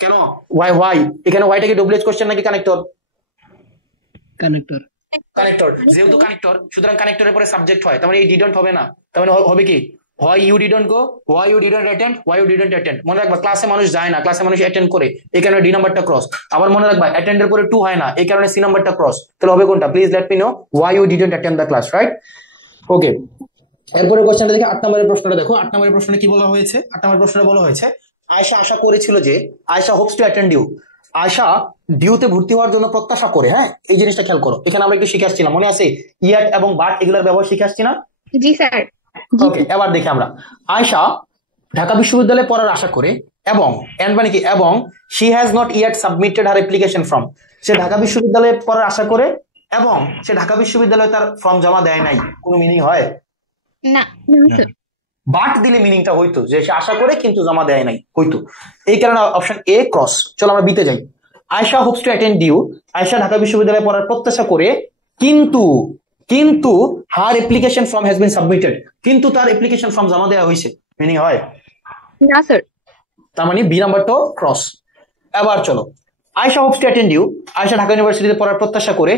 কেন ওয়াই? এখানে ওয়াইটা কি ডব্লিউএইচ কোশ্চেন নাকি কানেক্টর? কানেক্টর। কানেক্টর, যেহেতু কানেক্টর সুতরাং কানেক্টরের পরে সাবজেক্ট হয়, তার মানে এই ডিডন্ট হবে না, তার মানে হবে কি why you didn't go, why you didn't attend, why you didn't attend। মনে রাখবা ক্লাসে মানুষ যায় না, ক্লাসে মানুষ অ্যাটেন্ড করে, এই কারণে ডি নাম্বারটা ক্রস। আবার মনে রাখবা অ্যাটেন্ডের পরে টু হয় না, এই কারণে সি নাম্বারটা ক্রস। তাহলে হবে কোনটা? Please let me know why you didn't attend the class, right? Okay, এরপরে কোশ্চেনটা দেখি। 8 নম্বরের প্রশ্নটা দেখো। 8 নম্বরের প্রশ্নে কি বলা হয়েছে? 8 নম্বরের প্রশ্নে বলা হয়েছে আয়েশা আশা করেছিল যে, Ayesha hopes to attend U, আশা ডিউতে ভর্তি হওয়ার জন্য প্রত্যাশা করে। হ্যাঁ, এই জিনিসটা খেয়াল করো। এখানে আমরা একটু শিখে আসছিলাম, মনে আছে? ইয়াট এবং বাট এগুলোর ব্যবহার শিখে আসছি না? জি স্যার। ওকে, এবার দেখি আমরা। আয়েশা ঢাকা বিশ্ববিদ্যালয়ে পড়ার আশা করে এবং এন্ড মানে কি, এবং she has not yet submitted her application form. সে ঢাকা বিশ্ববিদ্যালয়ে পড়ার আশা করে এবং সে ঢাকা বিশ্ববিদ্যালয়ে তার ফর্ম জমা দেয় নাই। কোনো মিনিং হয় না স্যার। বাট দিলে মিনিংটা হইতো যে সে আশা করে কিন্তু জমা দেয় নাই, হইতো। এই কারণে অপশন এ ক্রস। চলো আমরা বিতে যাই। Ayesha hopes to attend you, Ayesha Dhaka বিশ্ববিদ্যালয়ে পড়ার প্রত্যাশা করে, কিন্তু her application form has been submitted, কিন্তু তার অ্যাপ্লিকেশন ফর্ম জমা দেওয়া হয়েছে। মিনিং হয় না স্যার। তার মানে বি নাম্বারটা ক্রস। এবার চলো, Ayesha hopes to attend you, Ayesha Dhaka ইউনিভার্সিটিতে পড়ার প্রত্যাশা করে,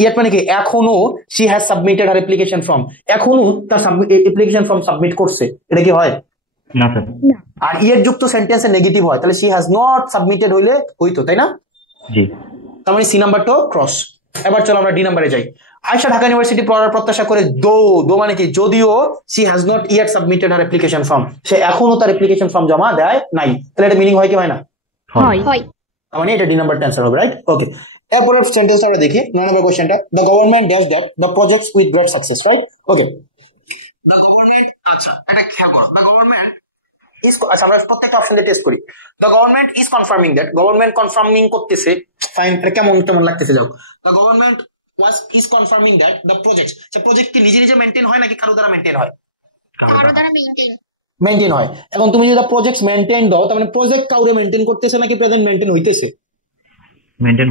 ইয়াট মানে কি, এখনো she has submitted her application form, এখনো তার অ্যাপ্লিকেশন ফর্ম সাবমিট করছে। এটা কি হয়? না স্যার। আর ইয়ার যুক্ত সেন্টেন্সে নেগেটিভ হয়, তাহলে শি হ্যাজ নট সাবমিটেড হইলে হইতো, তাই না? জি। তার মানে সি নাম্বারটা ক্রস। এবার চলো আমরা ডি নাম্বারে যাই। আয়েশা ঢাকা ইউনিভার্সিটি পড়ার প্রত্যাশা করে, দো মানে কি, যদিও she has not yet submitted her application form, সে এখনো তার অ্যাপ্লিকেশন ফর্ম জমা দেয় নাই। তাহলে এটা মিনিং হয় কি হয় না? হয়। মানে এটা ডি নাম্বারটা অ্যান্সার হবে, রাইট? ওকে, এরপরের সেন্টেন্সটা আমরা দেখি। 9 নম্বর কোশ্চেনটা, the government dash that the projects with great success, right? Okay, the government, আচ্ছা এটা খেয়াল করো, দ্য গভর্নমেন্ট ইজ, আচ্ছা আমরা প্রত্যেকটা অপশন দিয়ে টেস্ট করি। The government is confirming that, government confirming করতেছে, ফাইন, কেমন লাগতেছে যাও। The government is confirming that the project, say project কি নিজে নিজে মেইনটেইন হয় নাকি কারো দ্বারা মেইনটেইন হয়? কারো দ্বারা মেইনটেইন হয়। এখন তুমি যদি প্রজেক্ট মেইনটেইন দাও, তার মানে প্রজেক্ট কাউরে মেইনটেইন করতেছে নাকি প্রেজেন্ট মেইনটেইন হইতেছে? মেইনটেইন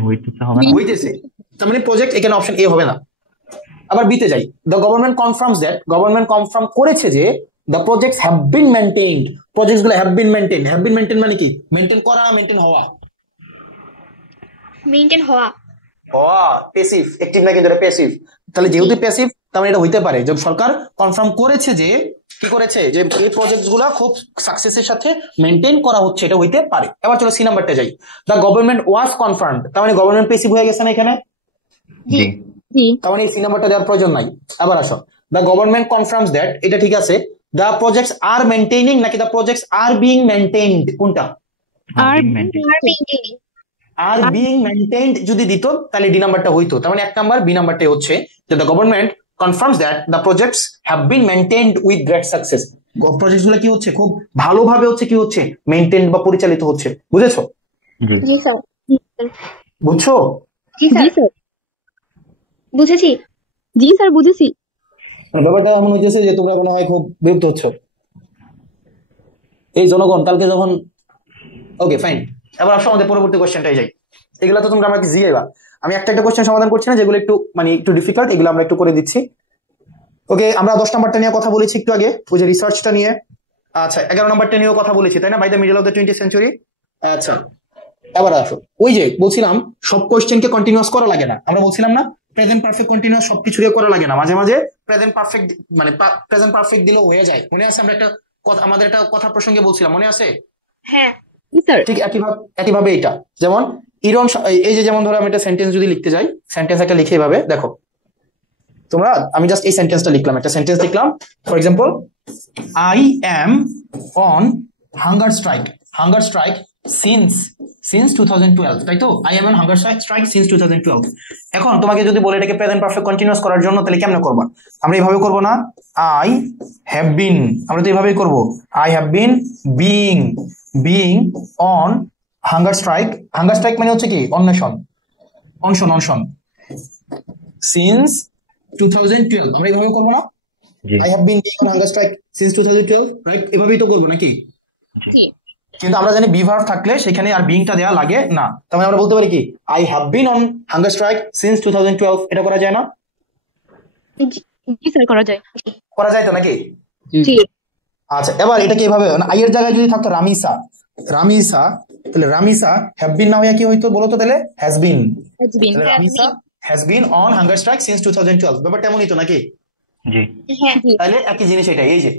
হইতেছে। তার মানে প্রজেক্ট এখানে অপশন এ হবে না। আবার বিতে যাই। The government confirms that, government confirm করেছে যে the projects have been maintained, projects গুলো have been maintain. Have been maintain মানে কি? মেইনটেইন করা না মেইনটেইন হওয়া? মেইনটেইন হওয়া। প্যাসিভ, অ্যাক্টিভ না কিন্তু এটা প্যাসিভ। তাহলে যেহেতু প্যাসিভ, তার মানে এটা হইতে পারে যে সরকার কনফার্ম করেছে যে কি করেছে, যে এই প্রজেক্টস গুলা খুব সাকসেসের সাথে মেইনটেইন করা হচ্ছে, এটা হইতে পারে। এবার চলো সি নাম্বারটা যাই। দ্য গভর্নমেন্ট ওয়াজ কনফার্মড, তার মানে গভর্নমেন্ট প্যাসিভ হয়ে গেছে না এখানে? জি। তার মানে এই সি নাম্বারটা দেওয়ার প্রয়োজন নাই। আবার আসো, দ্য গভর্নমেন্ট কনফার্মস দ্যাট, এটা ঠিক আছে। দ্য প্রজেক্টস আর মেইনটেইনিং নাকি the projects are being maintained, কোনটা? আর বিং মেইনটেইনড যদি দিত তাহলে ডি নাম্বারটা হইতো। তার মানে 1 নাম্বার, বি নাম্বারটাই হচ্ছে যে the government confirms that the projects have been maintained with great success, projects গুলো কি হচ্ছে, খুব ভালোভাবে হচ্ছে, কি হচ্ছে, মেইনটেইনড বা পরিচালিত হচ্ছে। বুঝেছো? জি স্যার। বুঝছো? জি স্যার। বুঝেছি। জি স্যার, বুঝেছি। ব্যাপারটা এমন হইতেছে যে তোমরা মনে হয় খুব বিরক্ত হচ্ছ। এই জনগণ কালকে যখন, ওকে ফাইন, এবার আসো আমাদের পরবর্তী কোশ্চেনটাই যাই। এগুলা তো তোমরা আমাকে জিগাইবা। আমি একটা একটা কোশ্চেন সমাধান করছি না, যেগুলো একটু মানে একটু ডিফিকাল্ট, এগুলো আমরা একটু করে দিচ্ছি। ওকে, আমরা 10 নাম্বারটা নিয়ে কথা বলেছি একটু আগে, ওই যে রিসার্চটা নিয়ে। আচ্ছা, 11 নাম্বারটা নিয়েও কথা বলেছি, তাই না, by the middle of the 20th century. আচ্ছা, এবার আসো, ওই যে বলছিলাম সব কোশ্চেনকে কন্টিনিউয়াস করা লাগে না, আমরা বলছিলাম না প্রেজেন্ট পারফেক্ট কন্টিনিউয়াস সবকিছু দিয়ে করা লাগে না, মাঝে মাঝে প্রেজেন্ট পারফেক্ট মানে প্রেজেন্ট পারফেক্ট দিলেও হয়ে যায়। মনে আছে আমরা একটা আমাদের একটা কথা প্রসঙ্গে বলছিলাম, মনে আছে? হ্যাঁ স্যার। ঠিক একইভাবে এটা, যেমন ইরন, এই যে যেমন ধরো আমি একটা সেন্টেন্স যদি লিখতে যাই, সেন্টেন্স একটা লিখে এভাবে দেখো তোমরা, আমি জাস্ট এই সেন্টেন্সটা লিখলাম, একটা সেন্টেন্স লিখলাম, for example I am on hunger strike since 2012, তাই তো? I am on hunger strike since 2012। এখন তোমাকে যদি বলে এটাকে প্রেজেন্ট পারফেক্ট কন্টিনিউয়াস করার জন্য, তাহলে কেমনে করবা? আমরা এইভাবে করবো না, আই হ্যাভ বিন, আমরা তো এইভাবেই করবো, I have bin being on hunger strike মানে হচ্ছে কি অনশন সিন্স 2012, আমরা এইভাবে করবো না, I have bin being on hunger strike since 2012, right? এভাবেই তো করবো নাকি? কিন্তু আমরা জানি বি ভার্ব থাকলে সেখানে আর বিংটা দেওয়া লাগে না, তার মানে আমরা বলতে পারি কি I have bin on hunger strike since 2012। এটা করা যায় না? জি স্যার, করা যায় তো নাকি? জি। আচ্ছা, এবার এটাকে এভাবে আই এর জায়গায় যদি থাকতো রামিসা, তাহলে রামিসা হ্যাভ বিন না হইয়া কি হইতো বলো তো? তাহলে has been, Ramisa has been on hunger strike since 2012। ব্যাপারটা এমনই তো নাকি? জি। তাহলে একই জিনিস এটাই, এই যে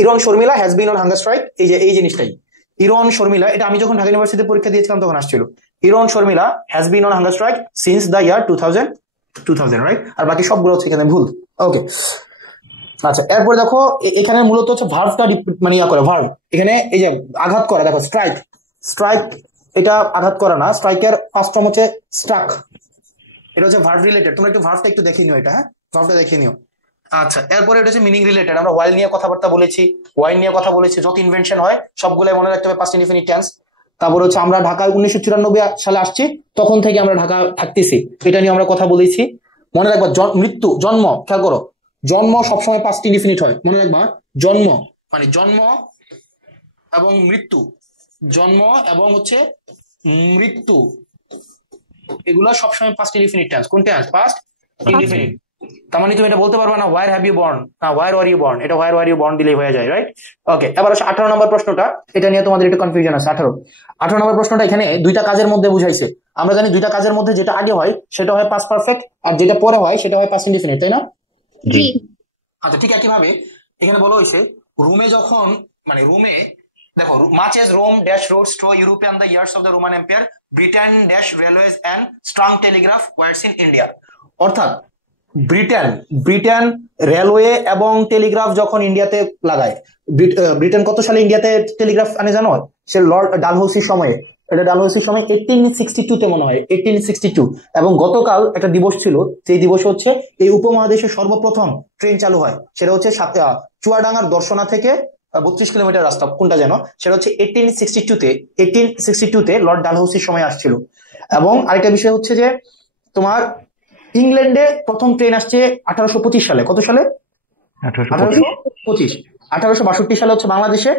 Irom Sharmila has been on hunger strike, এই যে এই জিনিসটাই ইরন শর্মিলা, এটা আমি যখন ঢাকা ইউনিভার্সিটিতে পরীক্ষা দিয়েছিলাম তখন আসছিল, Irom Sharmila has been on hunger strike since the year 2000, right? আর বাকি সবগুলো হচ্ছে এখানে ভুল। ওকে, আচ্ছা, এরপরে দেখো এখানে মূলত হচ্ছে ভার্বটা মানে করে ভার্ব, এখানে এই যে আঘাত করা, দেখো স্ট্রাইক, এটা আঘাত করা না, স্ট্রাইকের ফার্স্ট ফর্ম হচ্ছে স্ট্রাক, এটা হচ্ছে ভার্ব রিলেটেড। তোমরা একটু ভার্বটা একটু দেখে নিও, এটা হ্যাঁ, ভার্বটা দেখে নিও। আচ্ছা, এরপরে এটা হচ্ছে মিনিং রিলেটেড, আমরা ওয়াইল নিয়ে কথাবার্তা বলেছি, যত ইনভেনশন হয় সবগুলো মনে রাখতে হবে পাস্ট ইনডিফিনিট টেন্স। তারপরে হচ্ছে আমরা ঢাকায় 1994 সালে আসছি, তখন থেকে আমরা ঢাকা থাকতেছি, এটা নিয়ে আমরা কথা বলেছি। মনে রাখবা মৃত্যু, জন্ম, খেয়াল করো, জন্ম সবসময় পাস্ট ইনডিফিনিট হয়, মনে রাখবা। জন্ম মানে জন্ম এবং মৃত্যু, জন্ম এবং হচ্ছে মৃত্যু, এগুলো সবসময় পাস্ট ইনডিফিনিট টেন্স। কোন টেন্স? Past indefinite. তার মানে তুমি এটা বলতে পারবে না ওয়ার হ্যাভ ইউ বর্ন, না ওয়ার ওয়ার ইউ বর্ন, এটা ওয়ার ওয়ার ইউ বর্ন দিলেই হয়ে যায়, রাইট? ওকে, এবার 18 নম্বর প্রশ্নটা, এটা নিয়ে তোমাদের একটু কনফিউশন আছে। 18 নম্বর প্রশ্নটা এখানে দুইটা কাজের মধ্যে বুঝাইছে। আমরা জানি দুইটা কাজের মধ্যে যেটা আগে হয় সেটা হয় পাস্ট পারফেক্ট, আর যেটা পরে হয় সেটা হয় পাস্ট ইনডিফিনিট, তাই না? জি। আচ্ছা, ঠিক একইভাবে এখানে বলা হয়েছে রোমে যখন, মানে রোমে দেখো, much as Rome dash roads through Europe and the years of the Roman empire, Britain dash railways and strong telegraph words in India. অর্থাৎ ব্রিটেন রেলওয়ে এবং টেলিগ্রাফ যখন ইন্ডিয়াতে লাগায়, ব্রিটেন কত সালে ইন্ডিয়াতে টেলিগ্রাফ আনে জানো? সে লর্ড ডালহৌসির সময়ে, এটা ডালহৌসির সময় 1862 তে মনে হয়, 1862। এবং গতকাল একটা দিবস ছিল, সেই দিবস হচ্ছে এই উপমহাদেশে সর্বপ্রথম ট্রেন চালু হয়, সেটা হচ্ছে চুয়াডাঙ্গার দর্শনা থেকে 32 কিলোমিটার রাস্তা, কোনটা যেন, সেটা হচ্ছে 1862 তে লর্ড ডালহৌসির সময় আসছিল। এবং আরেকটা বিষয় হচ্ছে যে তোমার ইংল্যান্ডে প্রথম ট্রেন আসছে 1825 সালে। কত সালে? 1825। 1862 সালে হচ্ছে বাংলাদেশে।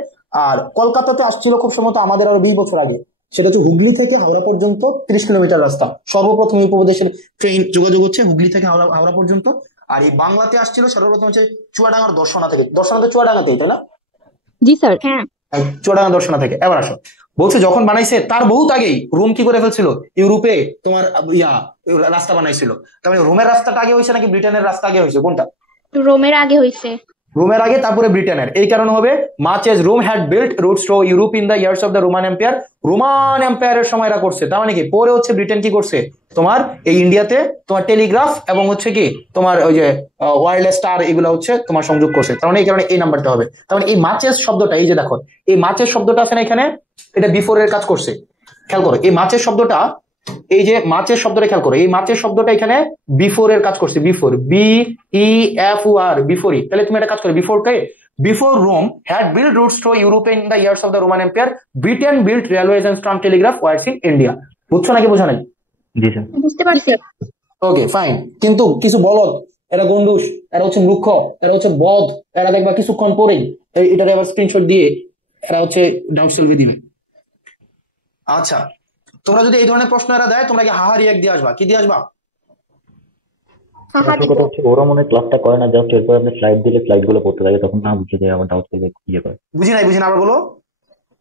আর কলকাতাতে আসছিল খুব সম্ভবত আমাদের আরো 20 বছর আগে, সেটা হচ্ছে হুগলি থেকে হাওড়া পর্যন্ত 30 কিলোমিটার রাস্তা। সর্বপ্রথম উপমহাদেশের ট্রেন যোগাযোগ হচ্ছে হুগলি থেকে হাওড়া পর্যন্ত। আর এই বাংলাতে আসছিল সর্বপ্রথম হচ্ছে চুয়াডাঙ্গার দর্শনা থেকে, চুয়াডাঙ্গাতেই, তাই না? জি স্যার। হ্যাঁ, চুয়াডাঙ্গা দর্শনা থেকে। এবার আসো, বলছে যখন বানাইছে তার বহুত আগেই রোম কি করে ফেলছিল, ইউরোপে তোমার রাস্তা বানাইছিল। তার মানে রোমের রাস্তাটা আগে হয়েছে নাকি ব্রিটেনের রাস্তা আগে হয়েছে, কোনটা? রোমের আগে হয়েছে। রোমের আগে, তারপরে ব্রিটেনের। এই কারণে হবে much as Rome had built roads through Europe in the years of the Roman empire, Roman এম্পায়ারের সময় এরা করছে। তার মানে কি পরে হচ্ছে ব্রিটেন কি করছে, তোমার এই ইন্ডিয়াতে তোমার টেলিগ্রাফ এবং হচ্ছে কি তোমার ওই যে ওয়্যারলেস স্টার, এগুলো হচ্ছে তোমার সংযোগ করছে। তার মানে এই কারণে এই নাম্বারটা হবে। তার মানে এই মাচেস শব্দটা, এই যে দেখো এই মাচেস শব্দটা আছে না এখানে, এটা বিফোর এর কাজ করছে। খেয়াল করো এই মাচেস শব্দটা, এই যে মাচের শব্দটা খেয়াল করো, এই মাচের শব্দটা এখানে বিফোর এর কাজ করছে, বিফোর, BEFOR, বিফোরই। তাহলে তুমি একটা কাজ করো, before Rome had build routes through Europe in the years of the Roman empire, Britain build railways and strong telegraph words in India. বুঝছো নাকি বোঝা নাই? জি স্যার, বুঝতে পারছি। Okay, fine. কিন্তু কিছু বলদ, এরা গন্ডুস, এরা হচ্ছে মূর্খ, এরা হচ্ছে বদ, এরা দেখবা কিছুক্ষণ পরেই এটারে আবার স্ক্রিনশট দিয়ে এরা হচ্ছে ডাউট সলভে দিবে। আচ্ছা, তোমরা যদি এই ধরনের প্রশ্ন এরা দেয় তোমরা কি হাহা রিয়াক্ট দিয়ে আসবা, কি দিয়ে আসবা? আসল কথা হচ্ছে ওরা মনে হয় ক্লাসটা করে না, জাস্ট এরপর আপনি স্লাইড দিলে স্লাইড গুলো পড়তে থাকে, তখন না বুঝে যায় আবার ডাউট করবে ইয়ে করে। বুঝি নাই আবার বলো।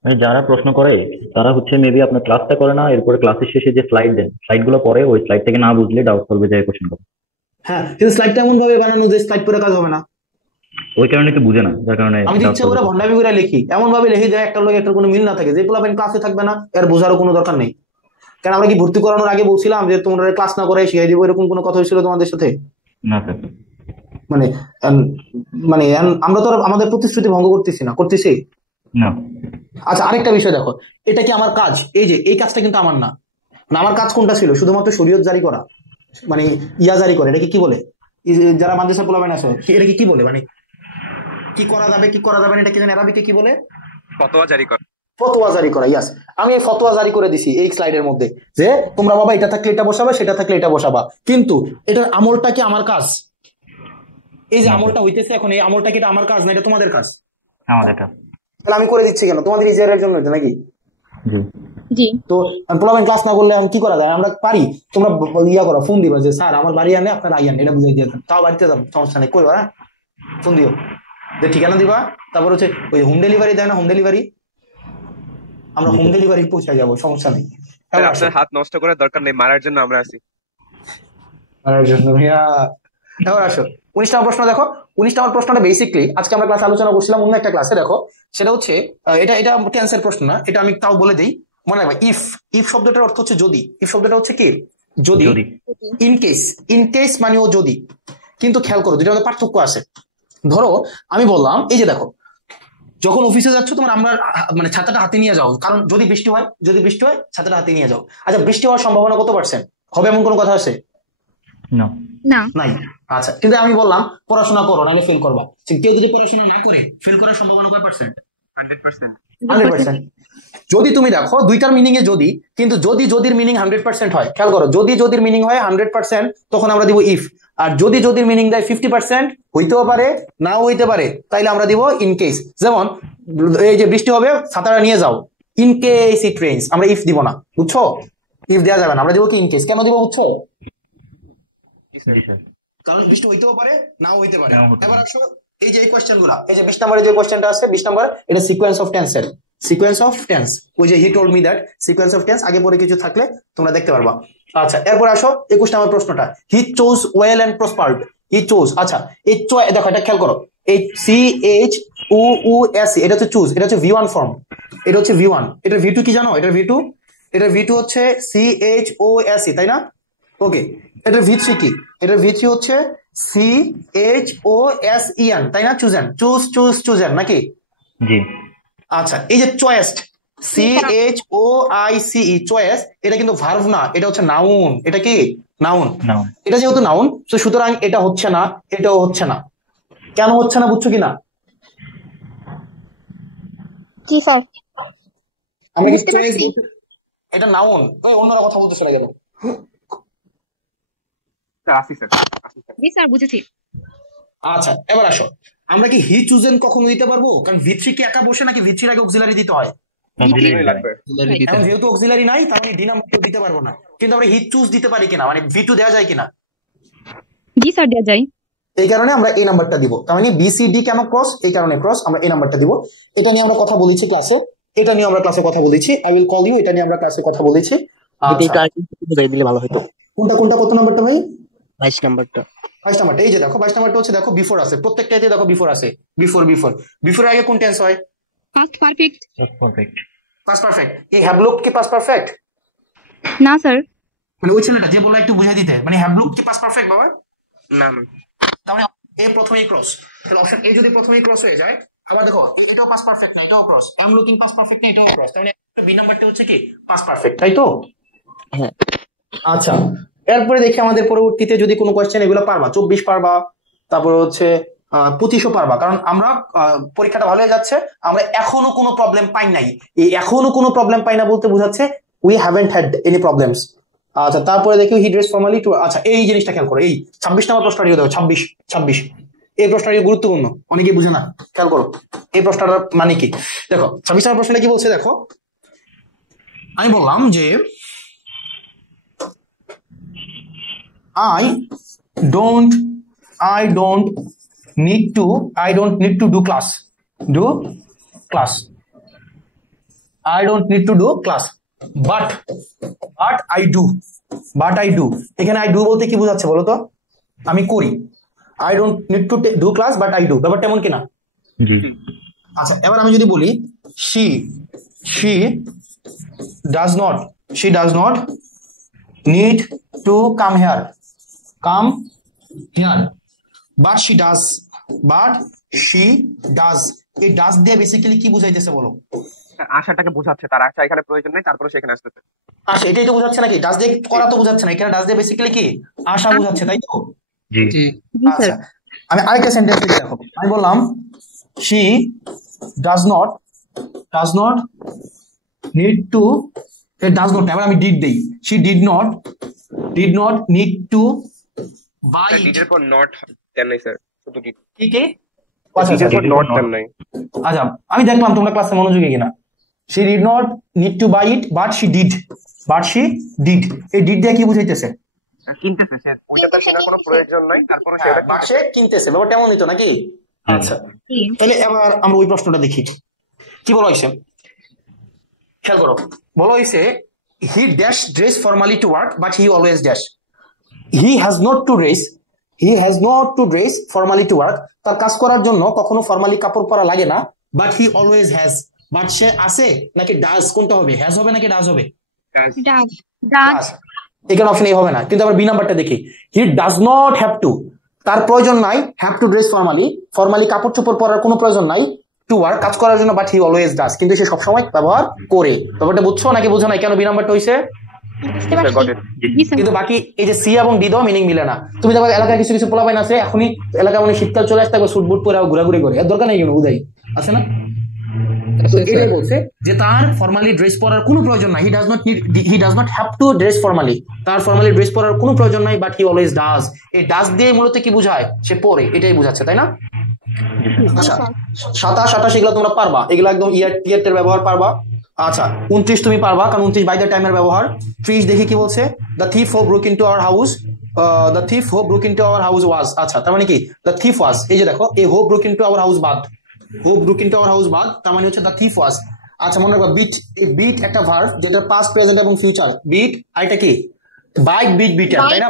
মানে যারা প্রশ্ন করে তারা হচ্ছে মেবি আপনার ক্লাসটা করে না, এরপরে ক্লাসের শেষে যে স্লাইড দেন স্লাইড গুলো পরে ওই স্লাইড থেকে না বুঝলে ডাউট করবে যে কোশ্চেন করবে। হ্যাঁ, কিন্তু স্লাইডটা এমন ভাবে বানানো যে স্লাইড পরে কাজ হবে না, ওই কারণে তো বুঝে না, যার কারণে আমি ইচ্ছা করে ভন্ডামি করে লিখি, এমন ভাবে লিখি যে একটা লোক একটা কোনো মিল না থাকে, যে পোলাপেন ক্লাসে থাকবে না এর বোঝারও কোনো দরকার নেই। কারণ আমরা কি ভর্তি করানোর আগে বলছিলাম যে তোমরা ক্লাস না করে শিখিয়ে দিব, এরকম কোনো কথা হয়েছিল তোমাদের সাথে? না স্যার। মানে মানে আমরা তো আমাদের প্রতিশ্রুতি ভঙ্গ করতেছি না। আচ্ছা, আরেকটা বিষয় দেখো, এটা কি আমার কাজ? এই যে এই কাজটা কিন্তু আমার না, আমার কাজ কোনটা ছিল? শুধুমাত্র শরীয়ত জারি করা, মানে ইয়া জারি করে, এটাকে কি বলে? যারা মাদ্রাসা পোলাবেন আছে এটাকে কি বলে, মানে কি করা যাবে কি করা যাবে না, এটা কি জানি আরবিতে কি বলে? ফতোয়া জারি করা। ফতোয়া জারি করা, ইয়াস। আমি এই ফতোয়া জারি করে দিছি এই স্লাইডের মধ্যে, যে তোমরা বাবা এটা থাকলে এটা বসাবা, সেটা থাকলে এটা বসাবা, কিন্তু এটার আমলটা কি আমার কাজ? এই যে আমলটা হইতেছে এখন, এই আমলটা কি এটা আমার কাজ না এটা তোমাদের কাজ? আমাদের কাজ। তাহলে আমি করে দিচ্ছি কেন? তোমাদের ইজিয়ারের জন্য নাকি? জি। তো পোলাবেন ক্লাস না করলে কি করা যায়? আমরা পারি, তোমরা ইয়া করো, ফোন দিবা যে স্যার আমার বাড়ি আনে, আপনারা আইয়ান, এটা বুঝাই দিয়ে দেন, তাও বাড়িতে যাবো, সমস্যা নেই, কইবা, হ্যাঁ ফোন দিও, যে ঠিকানা দিবা, তারপর হচ্ছে ওই হোম ডেলিভারি দেয় না, হোম ডেলিভারি, আমরা হোম ডেলিভারি পৌঁছায় যাবো, সমস্যা নেই। আপনার হাত নষ্ট করার দরকার নেই, মারার জন্য আমরা আছি। মারার জন্য এবার আসো 19 নম্বর প্রশ্ন দেখো। 19 নম্বর প্রশ্নটা বেসিক্যালি আজকে আমরা ক্লাসে আলোচনা করছিলাম অন্য একটা ক্লাসে, দেখো সেটা হচ্ছে এটা টেন্সের প্রশ্ন না, এটা আমি তাও বলে দিই, মনে রাখবা। ইফ শব্দটার অর্থ হচ্ছে যদি, ইফ শব্দটা হচ্ছে কি যদি, ইন কেস মানেও যদি, কিন্তু খেয়াল করো দুটার মধ্যে পার্থক্য আছে। ধরো আমি বললাম, এই যে দেখো, যখন অফিসে যাচ্ছ তোমার আমরা মানে ছাতাটা হাতে নিয়ে যাও, কারণ যদি বৃষ্টি হয় ছাতাটা হাতে নিয়ে যাও। আচ্ছা, বৃষ্টি হওয়ার সম্ভাবনা কত %? হবে এমন কোনো কথা আছে? না, নাই। আচ্ছা, কিন্তু আমি বললাম পড়াশোনা করো নাহলে ফেল করবা, কেউ যদি পড়াশোনা না করে ফেল করার সম্ভাবনা কত %? 100%। যদি তুমি দেখো দুইটার মিনিং এ যদি, কিন্তু যদির মিনিং 100% হয়, খেয়াল করো, যদির মিনিং হয় 100% তখন আমরা দিব ইফ, আর যদির মিনিং দেয় 50%, হইতেও পারে নাও হইতে পারে, তাইলে আমরা দিব ইন কেস। যেমন এই যে বৃষ্টি হবে ছাতাটা নিয়ে যাও, ইন কেস ইট রেইনস, আমরা ইফ দিব না, বুঝছো? ইফ দেওয়া যাবে না, আমরা দিব কি ইন কেস। কেন দিব বুঝছো? কারণ বৃষ্টি হইতেও পারে নাও হইতে পারে। এবার আসো এই যে এই কোশ্চেন গুলা, এই যে 20 নম্বরে যে কোশ্চেনটা আছে 20 নম্বর, এটা সিকোয়েন্স অফ টেন্স এর, সিকোয়েন্স অফ টেন্স, ওই যে he told me that, sequence of tense, আগে পরে কিছু থাকলে তোমরা দেখতে পারবা। আচ্ছা, এরপর আসো 21 নম্বর প্রশ্নটা, he chose well and prospered, he chose. আচ্ছা, এই দেখো এটা খেয়াল করো, এই CHOOS এটা হচ্ছে চুজ, এটা হচ্ছে V1 ফর্ম, এটা হচ্ছে V1, এটা V2 কি জানো? এটা V2, এটা V2 হচ্ছে CHOS, তাই না? ওকে, এটা V3 কি? এটা V3 হচ্ছে CHOSEN, তাই না? চুজেন নাকি? জি। আচ্ছা, এই যে চয়েসড, CHOICE, চয়েস, এটা কিন্তু ভার্ব না, এটা হচ্ছে নাউন। এটা কি নাউন? এটা যেহেতু নাউন, তো সুতরাং এটা হচ্ছে না, এটাও হচ্ছে না। কেন হচ্ছে না বুঝছো কিনা? জি স্যার, আমরা কি চয়েস বলতে, এটা নাউন, তো অন্যরা কথা বলতেছে না কেন? জি স্যার, বুঝেছি। আচ্ছা, এবার আসো, আমরা কি হি চুজেন কখনো দিতে পারবো? কারণ V3 কি একা বসে নাকি V3 এর আগে অক্সিলারি দিতে হয়? এখন যেহেতু অক্সিলারি নাই, তার মানে ডি নাম্বার দিতে পারবো না, কিন্তু আমরা হি চুজ দিতে পারি কিনা, মানে V2 দেওয়া যায় কিনা? জি স্যার, দেওয়া যায়। এই কারণে আমরা এই নাম্বারটা দিব। তার মানে BCD কেন ক্রস? এই কারণে ক্রস, আমরা এই নাম্বারটা দিব। এটা নিয়ে আমরা কথা বলেছি ক্লাসে, এটা নিয়ে আমরা ক্লাসে কথা বলেছি, আই উইল কল ইউ, এটা নিয়ে আমরা ক্লাসে কথা বলেছি। দিলে ভালো হতো। কোনটা কত নাম্বারটা ভাই? 22 নাম্বারটা। 22 নাম্বারটা, এই যে দেখো 22 নাম্বারটা হচ্ছে, দেখো বিফোর আছে, প্রত্যেকটাতে দেখো বিফোর আছে, বিফোর আগে কোন টেন্স হয়? Past perfect. Past perfect. এই হ্যাভ লুকড কি পাস্ট পারফেক্ট? না স্যার। মানে ওই ছেলেটা যে বললো একটু বুঝাই দিতে, মানে হ্যাভ লুকড কি পাস্ট পারফেক্ট বাবা? না। তাহলে এ প্রথমেই ক্রস, তাহলে অপশন এ যদি প্রথমেই ক্রস হয়ে যায়, আবার দেখো এটাও পাস্ট পারফেক্ট না, এটাও cross, I am looking past perfect না, এটাও ক্রস, তাহলে বি নাম্বারটা হচ্ছে কি পাস্ট পারফেক্ট, তাই তো? হ্যাঁ। আচ্ছা, এরপরে দেখি আমাদের পরবর্তীতে যদি কোনো কোশ্চেন, এগুলো পারবা, 24 পারবা, তারপর হচ্ছে 25ও পারবা, কারণ আমরা পরীক্ষাটা ভালো হয়ে যাচ্ছে, আমরা এখনো কোনো প্রবলেম পাই নাই। এই এখনো কোনো প্রবলেম পাই না বলতে বোঝাচ্ছে we haven't had any problems. আচ্ছা, তারপরে দেখি হি ড্রেস ফর্মালি টু। আচ্ছা, এই জিনিসটা খেয়াল করো, এই 26 নম্বর প্রশ্নটা দেখো, 26 এই প্রশ্নটা গুরুত্বপূর্ণ, অনেকে বুঝে না, খেয়াল করো এই প্রশ্নটার মানে কি। দেখো 26 নম্বর প্রশ্নটা কি বলছে, দেখো আমি বললাম যে I don't need to do class. I don't need to do class. But I do. এখানে I do বলতে কি বোঝাচ্ছে বলো তো? আমি করি। I don't need to do class but I do. ব্যাপারটা এমন কিনা? জি। আচ্ছা, এবার আমি যদি বলি she does not need to come here but she does এই ডাজ দিয়ে বেসিক্যালি কি বুঝাইতেছে বলো? আশাটাকে বোঝাচ্ছে, তার আশা এখানে প্রয়োজন নেই, তারপরে সেখানে আসতেছে। আচ্ছা, এটাই তো বোঝাচ্ছে নাকি? ডাজ দিয়ে করা তো বোঝাচ্ছে না, এখানে ডাজ দিয়ে বেসিক্যালি কি আশা বোঝাচ্ছে, তাই তো? জি। আচ্ছা, আমি আরেকটা সেন্টেন্স দেখো। আমি বললাম she does not need to, it does not, এবার আমি ডিড দেই, she did not need to buy it. ডিডের পর নট দেন নাই স্যার, শুধু ডিড। ঠিক আছে, ডিডের পর নট দেন নাই। আচ্ছা, আমি দেখলাম তোমরা ক্লাসে মনোযোগী কিনা। she did not need to buy it but she did এই ডিড দিয়ে কি বুঝাইতেছে? কিনতেছে স্যার, ওইটা তার কেনার কোনো প্রয়োজন নাই, তারপরে সেটা বাক্সে কিনতেছে, ব্যাপারটা এমন হইতো নাকি? আচ্ছা, তাহলে এবার আমরা ওই প্রশ্নটা দেখি কি বলা হয়েছে। খেয়াল করো, বলা হয়েছে he dash dress formally to work but he always dash. he has not to dress formally to work, তার কাজ করার জন্য কখনো ফর্মালি কাপড় পরা লাগে না, but he always has, but সে আছে নাকি ডাজ, কোনটা হবে? হ্যাজ হবে নাকি ডাজ হবে? ডাজ। এখানে অপশন এ হবে না, কিন্তু আবার বি নাম্বারটা দেখি, he does not have to, তার প্রয়োজন নাই, হ্যাভ টু ড্রেস ফর্মালি কাপড় চোপড় পরার কোনো প্রয়োজন নাই, টু ওয়ার্ক কাজ করার জন্য, বাট হি অলওয়েজ ডাজ, কিন্তু সে সবসময় ব্যবহার করে। ব্যাপারটা বুঝছো নাকি বুঝো না? কেন বি নাম্বারটা হইছে? কিন্তু বাকি এই যে সি এবং ডি দাও মিনিং মিলে না। তুমি দেখো এলাকায় কিছু পোলাপাইন আছে, এখনই এলাকা মানে শীতকাল চলে আসতে সুট বুট পরে ঘোরাঘুরি করে, এর দরকার নেই কেন, উদয় আছে না? এটাই বলছে যে তার ফর্মালি ড্রেস পরার কোনো প্রয়োজন নাই, he does not have to dress formally, তার ফর্মালি ড্রেস পরার কোনো প্রয়োজন নাই, বাট হি অলওয়েজ ডাজ। এই ডাজ দিয়ে মূলত কি বোঝায়? সে পরে, এটাই বোঝাচ্ছে, তাই না? আচ্ছা, 27, 28 এগুলো তোমরা পারবা, এগুলো একদম ইয়ার ব্যবহার পারবা। আচ্ছা, 29 তুমি পারবা, কারণ 29 বাই দ্য টাইমের ব্যবহার। 30 দেখি কি বলছে, the thief who broke into our house was. আচ্ছা, তার মানে কি দ্য থিফ ওয়াজ, এই যে দেখো এই who broke into our house বাদ, তার মানে হচ্ছে দ্য থিফ ওয়াজ। আচ্ছা, মনে রাখবা বিট, এই বিট একটা ভার্ব যেটা পাস্ট, প্রেজেন্ট এবং ফিউচার। বিট আইটা কি? বাইট, বিটার, তাই না?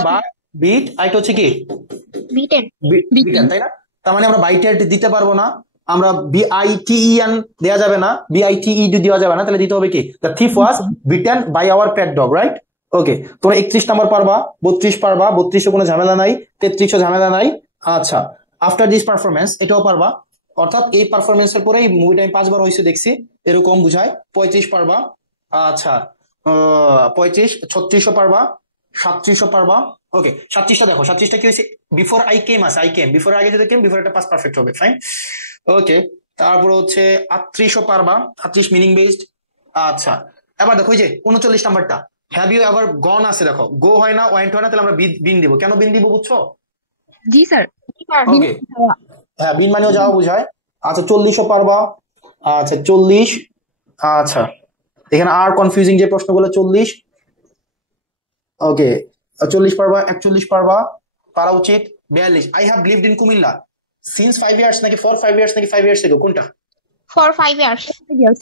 বিট আইটা হচ্ছে কি? বিটার, তাই না? তার মানে আমরা বাইটের দিতে পারবো না, আমরা BITEN দেওয়া যাবে না, BITE দেওয়া যাবে না, তাহলে দিতে হবে কি? The thief was beaten by our pet dog, right? Okay, তোমরা 31 নাম্বার পারবা, 32 পারবা, 32 কোনো ঝামেলা নাই, 33 ঝামেলা নাই। আচ্ছা, আফটার দিস পারফরমেন্স এটাও পারবা, অর্থাৎ এই পারফরমেন্সের পরে এই মুভিটা আমি 5 বার হয়েছে দেখছি, এরকম বুঝায়। 35 পারবা। আচ্ছা, 35, 36 পারবা, 37 পারবা। ওকে, 37টা দেখো, 37টা কি হয়েছে? বিফোর আই কেম আছে, বিফোর আগে যদি কেম, বিফোর একটা পাস পারফেক্ট হবে, ফাইন। ওকে, তারপর হচ্ছে 38 পারবা, 38 মিনিং বেসড। আচ্ছা, এবার দেখো এই যে 39 নাম্বারটা, হ্যাভ ইউ এভার গন আছে, দেখো গো হয় না, ওয়েন্ট হয় না, তাহলে আমরা বিন দিব। কেন বিন দিব বুঝছো? জি স্যার। ওকে, হ্যাঁ, বিন মানেও যাওয়া বুঝায়। আচ্ছা, 40 পারবা। আচ্ছা, 40। আচ্ছা, এখানে আর কনফিউজিং যে প্রশ্নগুলো, 40। ওকে, 40 পারবা, 41 পারবা, পারা উচিত। 42, I have lived in Comilla since 5 years নাকি ফর 5 ইয়ার্স নাকি 5 ইয়ার্স এগো, কোনটা? For 5 years.